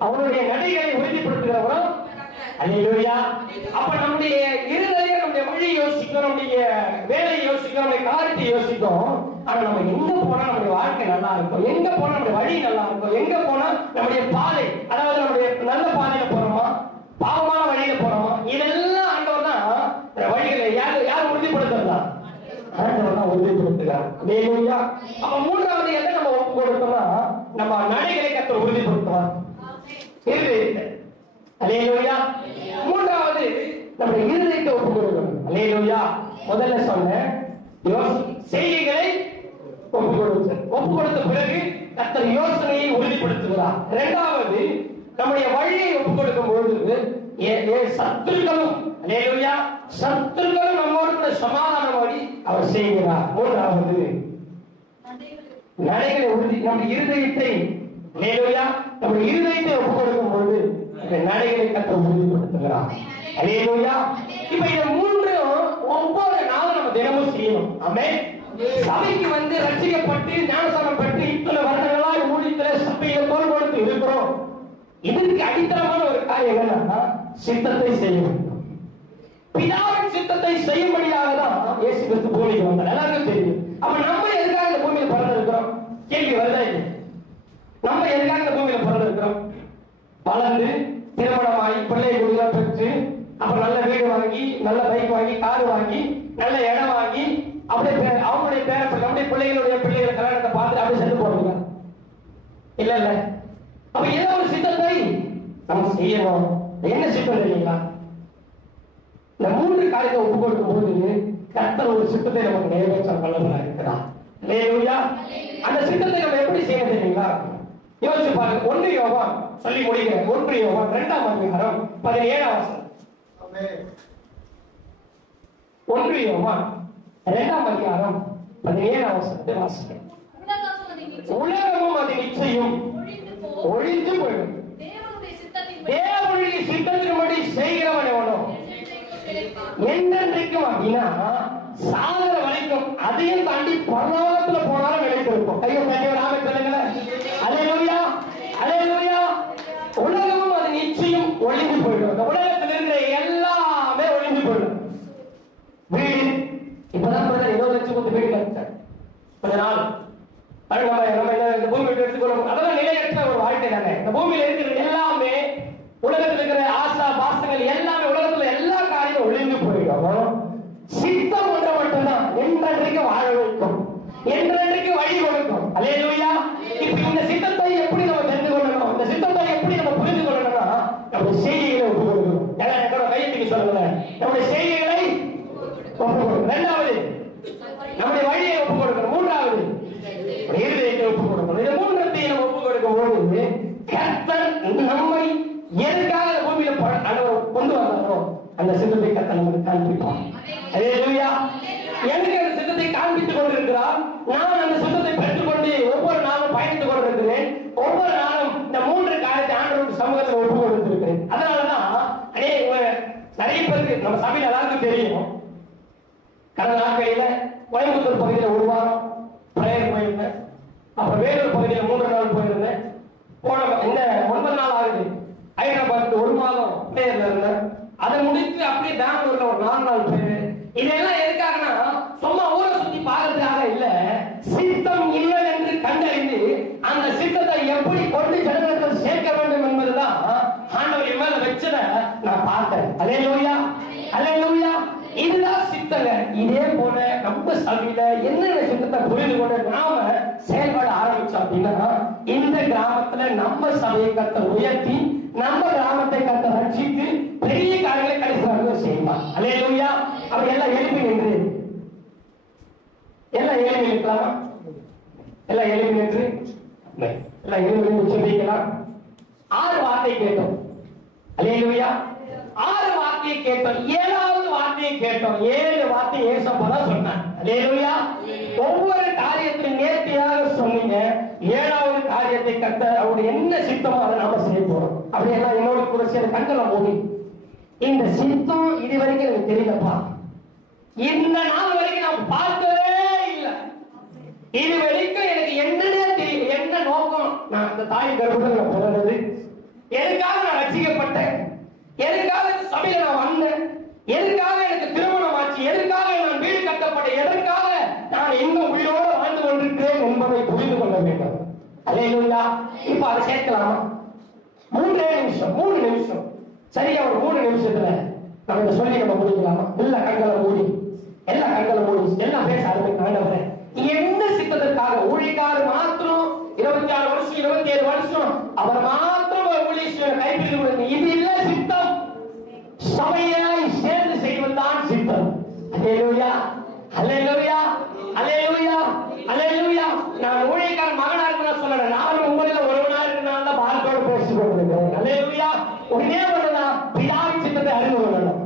அவருடைய நடைகளை உறுதிப்படுத்துகிறவரோ அல்லேலூயா. அப்ப நம்முடைய இருதயம் நம்முடைய வழி யோசிக்கும், நம்முடைய வேலையை யோசிக்கும், நம்முடைய காரியத்தை யோசிக்கும். ஆனா நம்ம எங்க போனா நம்முடைய வாழ்க்கை நல்லா இருக்கும், எங்க போனா நம்முடைய வழி நல்லா இருக்கும், எங்க போனா நம்முடைய பாதை, அதாவது நம்முடைய நல்ல பாதையில போறோமா, பாவமான வழியில போறோமா, இதெல்லாம் ஆண்டவர் தான் வழிகளை யார் உறுதிப்படுத்துறதா? ஆண்டவர் தான் உறுதிப்படுத்துகிறார். அல்லேலூயா. அப்ப மூன்றாவது எதை நம்ம ஒப்பு கொடுத்தோம்னா நம்ம நடைகளை கர்த்தர் உறுதிப்படுத்துவார். அல்லேலூயா. மூன்றாவது நம்ம இருதயத்தை ஒப்பு கொடுக்கணும். அல்லேலூயா. முதல்ல சொன்னேன் செய்திகளை ஒப்பு கொடுத்த பிறகு கர்த்தர் யோசனையை உறுதிப்படுத்துகிறார். இரண்டாவது நம்முடைய வழியை ஒப்பு கொடுக்கும் பொழுது சத்துருக்களும் அல்லேலூயா சத்துருக்களும் நம்மோடு கூட சமாதானம் வழி அவர் செய்கிறார். மூன்றாவது நடைகளை உறுதி நம்முடைய இருதயத்தை அல்லேலூயா நம்முடைய இருதயத்தை ஒப்பு கொடுக்கும் பொழுது நடைகளை கர்த்தர் உறுதிப்படுத்துகிறார். அல்லேலூயா. இப்ப இந்த மூன்று ஒவ்வொரு நாளும் நம்ம தினமும் செய்யணும். ஆமென். சபைக்கு வந்து ரட்சிக்கப்பட்டு ஞானஸ்நானம் பெற்று இத்தனை வருடங்களாய் ஊழியத்திலே சபையை தோல் கொடுத்து இருக்கிறோம். இதற்கு அடித்தளமான ஒரு காரியம் என்னன்னா சித்தத்தை செய்ய வேண்டும். பிதாவின் சித்தத்தை செய்யும்படியாக தான் இயேசு கிறிஸ்து பூமிக்கு வந்தார். எல்லாருக்கும் தெரியும். அப்ப நம்ம எதுக்காக இந்த பூமியில பிறந்திருக்கிறோம்? கேள்வி வருதா? நம்ம எதுக்காக இந்த பூமியில பிறந்திருக்கிறோம்? வளர்ந்து திருமணமாகி பிள்ளை குடிலாம் பெற்று அப்புறம் நல்ல வீடு வாங்கி, நல்ல பைக் வாங்கி, கார் வாங்கி, நல்ல இடம் வாங்கி, அப்படியே அவங்களுடைய பேர நம்முடைய பிள்ளைகளுடைய பிள்ளைகள் கல்யாணத்தை பார்த்து அப்படியே சென்று போடுங்க. இல்ல இல்ல. அப்ப ஏதோ ஒரு சித்தத்தை நம்ம செய்யணும். என்ன சித்தம் இல்லைங்களா? இந்த மூன்று காரியத்தை ஒப்பு கொடுக்கும் போது கர்த்தர் ஒரு சித்தத்தை நமக்கு நிறைவேற்ற வல்லவராக இருக்கிறார். அல்லேலூயா. அந்த சித்தத்தை நம்ம எப்படி செய்ய தெரியுங்களா? யோசிச்சு பாருங்க. 1 யோவான் சொல்லி முடிக்கிறேன். 1 யோவான் 2ஆம் அதிகாரம் 17ஆம் வசனம். 1 யோவான் 2ஆம் அதிகாரம் 17ஆம் வசனத்தை வாசிக்கிறேன். உலகமும் அது நிச்சயம் ஒழிந்து போயிடும், தேவனுடைய சித்தத்தின்படி செய்கிறவன் எவனோ என்றென்றைக்கும் அப்படின்னா சாகர வரைக்கும் அதையும் தாண்டி பரலோகத்துல போனாலும் நிலைத்திருக்கும். கையை தட்டி ஒரு ஆமென் சொல்லுங்களேன். அல்லேலூயா, அல்லேலூயா. உலகமும் அது நிச்சயம் ஒழிந்து போயிடும். இந்த உலகத்தில் இருக்கிற எல்லாமே ஒழிந்து போயிடும். வீடு இப்பதான் 20 லட்சம் கொடுத்து வீடு கட்டேன் கொஞ்ச நாள். நம்ம இந்த பூமி விட்டு எடுத்துக்கொள்ளும் அதெல்லாம் நிலையற்ற ஒரு வாழ்க்கை தானே. இந்த பூமியில இருக்கிற எல்லாமே உலகத்தில் இருக்கிற ஆசா பாசங்கள் எல்லாமே உலகத்துல எல்லா காரியமும் ஒழிந்து போயிடும். சித்தம் ஒன்று மட்டும்தான் என்றென்றைக்கு வாழ வைக்கும், என்றென்றைக்கு வழி கொடுக்கும். அல்லேலூயா. இப்ப இந்த சித்தத்தை எப்படி நம்ம தெரிந்து கொள்ளணும், இந்த சித்தத்தை எப்படி நம்ம புரிந்து கொள்ளணும்னா நம்முடைய செய்திகளை ஒப்பு கொடுக்கணும். என்னோட கையெழுத்துக்கு சொல்லுங்க. நம்முடைய செய்திகளை ஒப்பு கொடுக்கணும். இரண்டாவது நம்முடைய வழியை ஒப்பு கொடுக்கணும். மூன்றாவது இருதயத்தை ஒப்பு கொடுக்கணும். இந்த மூன்றத்தையும் நம்ம ஒப்பு கொடுக்கும் போது கர்த்தர் நம்மை எதற்காக பூமியில கொண்டு வந்தாரோ அந்த சித்தத்தை கர்த்தர் நமக்கு காண்பிப்பார். அல்லேலூயா. எனக்கு அந்த சித்தத்தை காண்பித்துக் கொண்டிருக்கிறார். நான் அந்த சித்தத்தை பெற்றுக்கொண்டு ஒவ்வொரு நாளும் பயணித்துக் கொண்டிருக்கிறேன். ஒவ்வொரு நாளும் இந்த மூன்று காரியத்தை ஆண்டவருடைய சமூகத்தில் ஒப்பு கொடுத்திருக்கிறேன். அதனாலதான் நிறைய பேருக்கு நம்ம சபையில் எல்லாருக்கும் தெரியும். கடந்த நாட்களில கோயம்புத்தூர் பகுதியில் 1 வாரம் பிரேயர் போயிருந்தேன். அப்புறம் வேலூர் பகுதியில் 3 நாள் போயிருந்தேன். போன இந்த 9 நாள் ஆகுது. ஹைதராபாத் 1 மாதம் பிரேயர்ல இருந்தேன். அதை முடித்து அப்படியே பெங்களூர்ல ஒரு 4 நாள் பிரேயர். இதெல்லாம் எதுக்காகனா சும்மா ஊரை சுத்தி பார்க்கறதுக்காக இல்ல, சித்தம் இல்லை என்று கண்டறிந்து அந்த சித்தத்தை எப்படி கொண்டு ஜனங்களுக்கு சேர்க்க வேண்டும் என்பது சித்தங்க. இதே போல நம்ம சபையில என்னென்ன சித்தத்தை புரிந்து கொண்டு நாம செயல்பட ஆரம்பிச்சோம் அப்படின்னா, இந்த கிராமத்துல நம்ம சபையை கர்த்தர் உயர்த்தி நம்ம கிராமத்தை கர்த்தர் ரட்சித்து பெரிய காரியங்களை கடைசி செய்வார். அல்லேலூயா. அப்படி எல்லாம் எழுப்பி நின்று எல்லாம் எழுப்பி நிற்கலாமா? எல்லாம் எழுப்பி நின்று எல்லாம் எழுப்பி நின்று சொல்லிக்கலாம். 6 வார்த்தை கேட்டோம். அல்லேலூயா. 6 வார்த்தையை கேட்டோம். 7வது வார்த்தையை கேட்டோம். 7 வார்த்தை ஏசப்பா தான் சொன்னார். அல்லேலூயா. ஒவ்வொரு காரியத்தையும் நேர்த்தியாக சொன்னீங்க. 7வது காரியத்தை கர்த்தர் அவருடைய என்ன சித்தமோ அதை நாம செய்ய போறோம். அப்படியெல்லாம் என்னோட கூட சேர்ந்து கண்களை மூடி, இந்த சித்தம் இது வரைக்கும் எனக்கு தெரியலப்பா, இந்த நாள் வரைக்கும் நான் பார்த்ததே இல்லை, இது வரைக்கும் எனக்கு என்னன்னே தெரியும், என்ன நோக்கம் நான் அந்த தாய் கர்ப்பத்தில் பிறந்தது, எதுக்காக நான் ரட்சிக்கப்பட்டேன், எதுக்காக இந்த சபையில நான் வந்தேன், எதுக்காக எனக்கு திருமணம் ஆச்சு, எதுக்காக நான் வீடு கட்டப்பட்டேன், எதற்காக நான் எங்க உயிரோடு வாழ்ந்து கொண்டிருக்கிறேன் என்பதை புரிந்து கொள்ள வேண்டும். அல்லேலூயா. இப்ப அதை சேர்க்கலாமா? 3 நிமிஷம் சரியா? ஒரு 3 நிமிஷத்துல நம்ம இதை சொல்லி நம்ம முடிக்கலாமா? எல்லா கண்களை மூடி எல்லாம் பேச ஆரம்பிக்க. என்ன சித்தத்திற்காக ஊழியக்காரர் மாத்திரம் 26 வருஷம் 27 வருஷம் அவர் மாத்திரம் ஊழியர் கைப்பிடித்து, இது இல்ல சித்தம். சபையாய் சேர்ந்து செய்வதுதான் சித்தம். அல்லேலூயா, அல்லேலூயா, அல்லேலூயா, அல்லேலூயா. நான் ஊழியக்காரன் மகனா இருக்கணும் சொல்லல, நானும் உங்களில் ஒருவனா இருக்கனால பாரத்தோடு பேசிக் கொண்டிருக்கிறேன். அல்லேலூயா. உடனே பண்ணலாம் பிதாவின் சித்தத்தை அறிந்து கொள்ளணும்.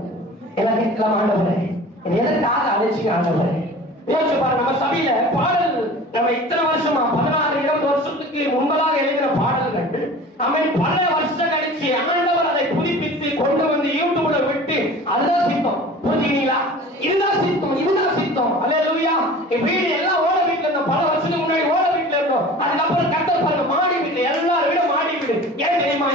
எனக்கு இருக்கலாம் ஆண்டவரே, எதற்காக அழைச்சிக்க ஆண்டவரே? யோசிச்சு பாருங்க, நம்ம சபையில பாடல் நம்ம இத்தனை வருஷமா 16-20 வருஷத்துக்கு முன்பதாக எழுதின பாடல்கள் நம்ம பல வருஷம் கழிச்சு ஆண்டவர் அதை புதுப்பித்து கொண்டு வந்து யூடியூப்ல விட்டு, அதுதான் சித்தம். புரிஞ்சுக்கிறீங்களா? இதுதான் சித்தம். அல்லேலூயா. வீடு எல்லாம் ஓட வீட்டுல இருந்தோம், பல வருஷத்துக்கு முன்னாடி ஓட வீட்டுல இருந்தோம். அதுக்கப்புறம் கர்த்தர் பாருங்க மாடி வீடு, எல்லாரும் வீடு மாடி வீடு. ஏன் தெரியுமா?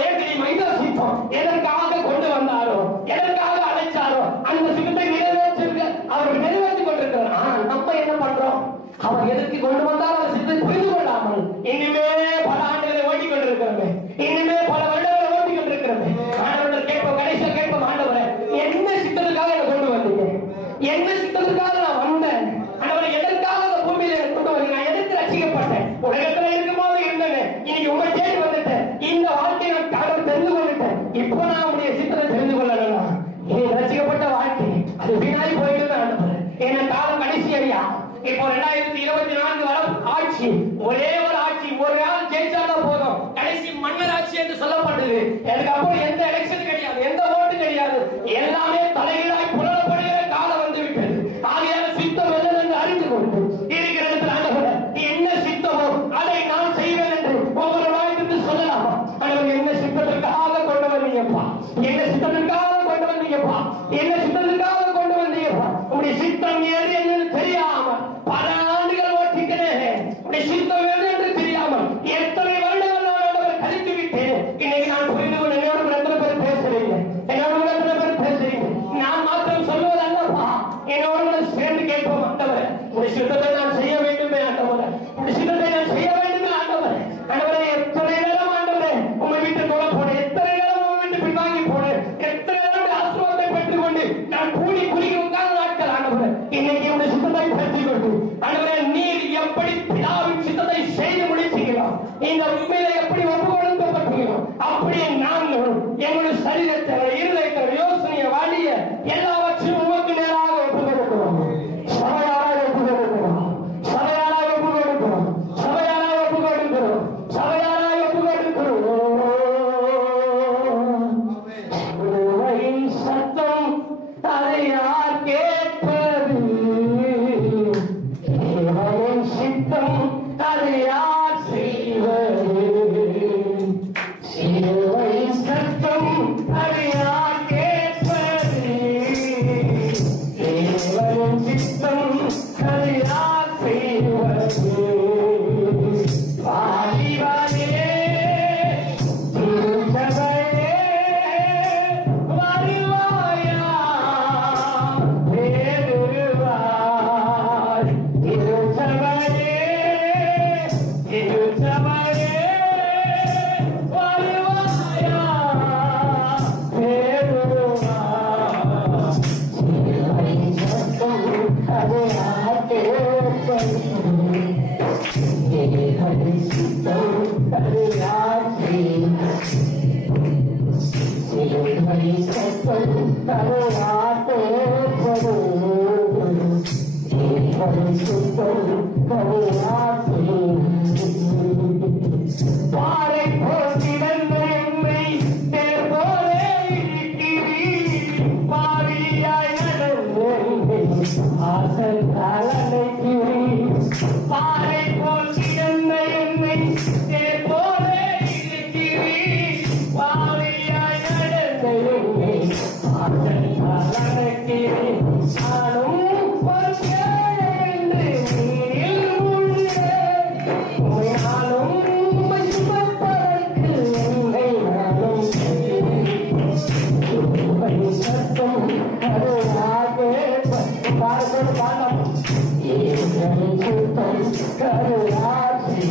இதுதான் சித்தம். எதற்காக கொண்டு வந்தாரோ, எதற்காக அழைச்சாரோ அந்த சித்தத்தை நிறைவேற்றிருக்க அவர் நிறைவேற்றிக் கொண்டிருக்கிறார். ஆனா நம்ம என்ன பண்றோம்? அவர் எதற்கு கொண்டு வந்தாலும் அந்த சித்தத்தை புரிந்து கொள்ளாமல் இனிமே பல ஆண்டுகளை ஓட்டிக் கொண்டிருக்கிறோமே, இனிமே பல வருடங்களை ஓட்டிக் கொண்டிருக்கிறோமே. ஆண்டவர்கள் கேட்போம், கடைசியா கேட்போம், ஆண்டவரே என்ன சித்தத்துக்காக என்ன கொண்டு வந்தீங்க? என்ன சித்தத்துக்காக நான் வந்தேன்? ஆண்டவரே எதற்காக அந்த பூமியில கொண்டு வந்தீங்க? நான் எதற்கு ரட்சிக்கப்பட்டேன்? உலகத்துல இருக்கும்போது இருந்தேன், இன்னைக்கு உங்களை தேடி வந்துட்டேன், இந்த வாழ்க்கையை நான் தெரிந்து கொண்டுட்டேன். இப்போ நான் உங்களுடைய சித்தத்தை தெரிந்து கொள்ளலாம். இனி ரட்சிக்கப்பட்ட வாழ்க்கை அது வீணாய் போயிட்டு ஆண்டவரே, என்ன காலம் கடைசி ஐயா. இப்போ 2024 வர ஆட்சி, ஒரே ஒரு ஆட்சி, ஒரு ஆள் ஜெயிச்சாதான் போதும், கடைசி மன்னர் ஆட்சி என்று சொல்லப்பட்டது. அதுக்கப்புறம் எந்த எலெக்ஷன் கிடையாது, எந்த ஓட்டு கிடையாது, எல்லாமே தலைகீழாய் புரளப்படுகிற காலம் வந்து விட்டது. ஆகையால சித்தம் என்று அறிந்து கொண்டு இருக்கிற இடத்துல ஆண்டவரே என்ன சித்தமோ அதை நான் செய்வேன் என்று ஒவ்வொரு வாய்ப்பு சொல்லலாமா? ஆண்டவர் என்ன சித்தத்திற்காக கொண்டு வந்தீங்கப்பா, என்ன சித்தத்திற்காக கொண்டு வந்தீங்கப்பா, என்ன சித்தத்திற்காக கொண்டு வந்தீங்கப்பா. உங்களுடைய சித்தம் எது என்று தெரியாம பல ஆண்டுகள் ஓட்டிக்கிறேன், உங்களுடைய சித்தம் எது என்று தெரியாமல் எத்தனை வருடங்கள் நான் கழித்து விட்டேன். இன்னைக்கு நான் புரிந்து கொண்டு என்னோட எத்தனை பேர் பேசுறீங்க, என்னோட எத்தனை பேர் பேசுறீங்க? நான் மாத்திரம் சொல்வது அல்லப்பா, என்னோட சேர்ந்து கேட்போம். ஆண்டவரே உங்களுடைய சித்தத்தை நான் செய்ய வேண்டுமே, ஆண்டவரே உங்களுடைய சித்தத்தை நான் செய்ய வேண்டுமே, ஆண்டவரே. ஆண்டவரே எத்தனை நேரம் ஆண்டவரே உங்க வீட்டு தொலை போனேன், எத்தனை நேரம் உங்க வீட்டு பின்வாங்கி போனேன், எத்தனை நேரம் ஆசீர்வாதத்தை பெற்றுக் கொண்டு நான் கூடி குறுகி உட்கார்ந்த நாட்கள் ஆண்டவரே. இன்னைக்கு உங்களுடைய சித்தத்தை பெற்றுக் கொண்டு ஆண்டவரே நீர் எப்படி பிதாவின் சித்தத்தை செய்து முடிச்சீங்களோ, இந்த உண்மையில எப்படி ஒப்பு கொடுக்கப்பட்டீங்களோ அப்படியே நாங்களும் எங்களுடைய சரீரத்தை, இருதயத்தை, யோசனையை, வழிய எல்லாவற்றையும் உமக்கு நேராக ஒப்பு கொடுக்கிறோம். சபையாராக ஒப்பு கொடுக்கிறோம், சபையாராக ஒப்பு கொடுக்கிறோம், சபையாராக ஒப்பு கொடுக்கிறோம், சபையாராக ஒப்பு கொடுக்கிறோம். சத்தம் அதை யார் கேட்பது? சித்தம் அதை யார் செய்வது? சிலுவை சத்தம் அதை யார் கேட்பது? தேவன் சித்தம் அதை யார் செய்வது? வாலிபாலே திருச்சபையே வருவாயா, பேருருவாய் திருச்சபையே, திருச்சபையே வருவாயா, பேருருவாய். சிலுவை சத்தம் பாறை போல் கிடந்த என்னை தேர் போலே இருக்கிறீர். பாவியாய் நடந்த ஆசையால் அழைக்கிறீர். பாறை போல் கிடந்த என்னை தேர் போலே இருக்கிறீர். பாவியாய் நடந்த என்னை ஆசையால் அழைக்கிறீர். நானும் ஒரு ஏழை என்று நீரில் மூழ்கிறேன். உம்மையாலும் உம்மை சுமப்பதற்கு என்னை நானும் உம்மை சத்தம் கருவாக பார்க்கும் காலம் ஏழை சுத்தம் கருவாசி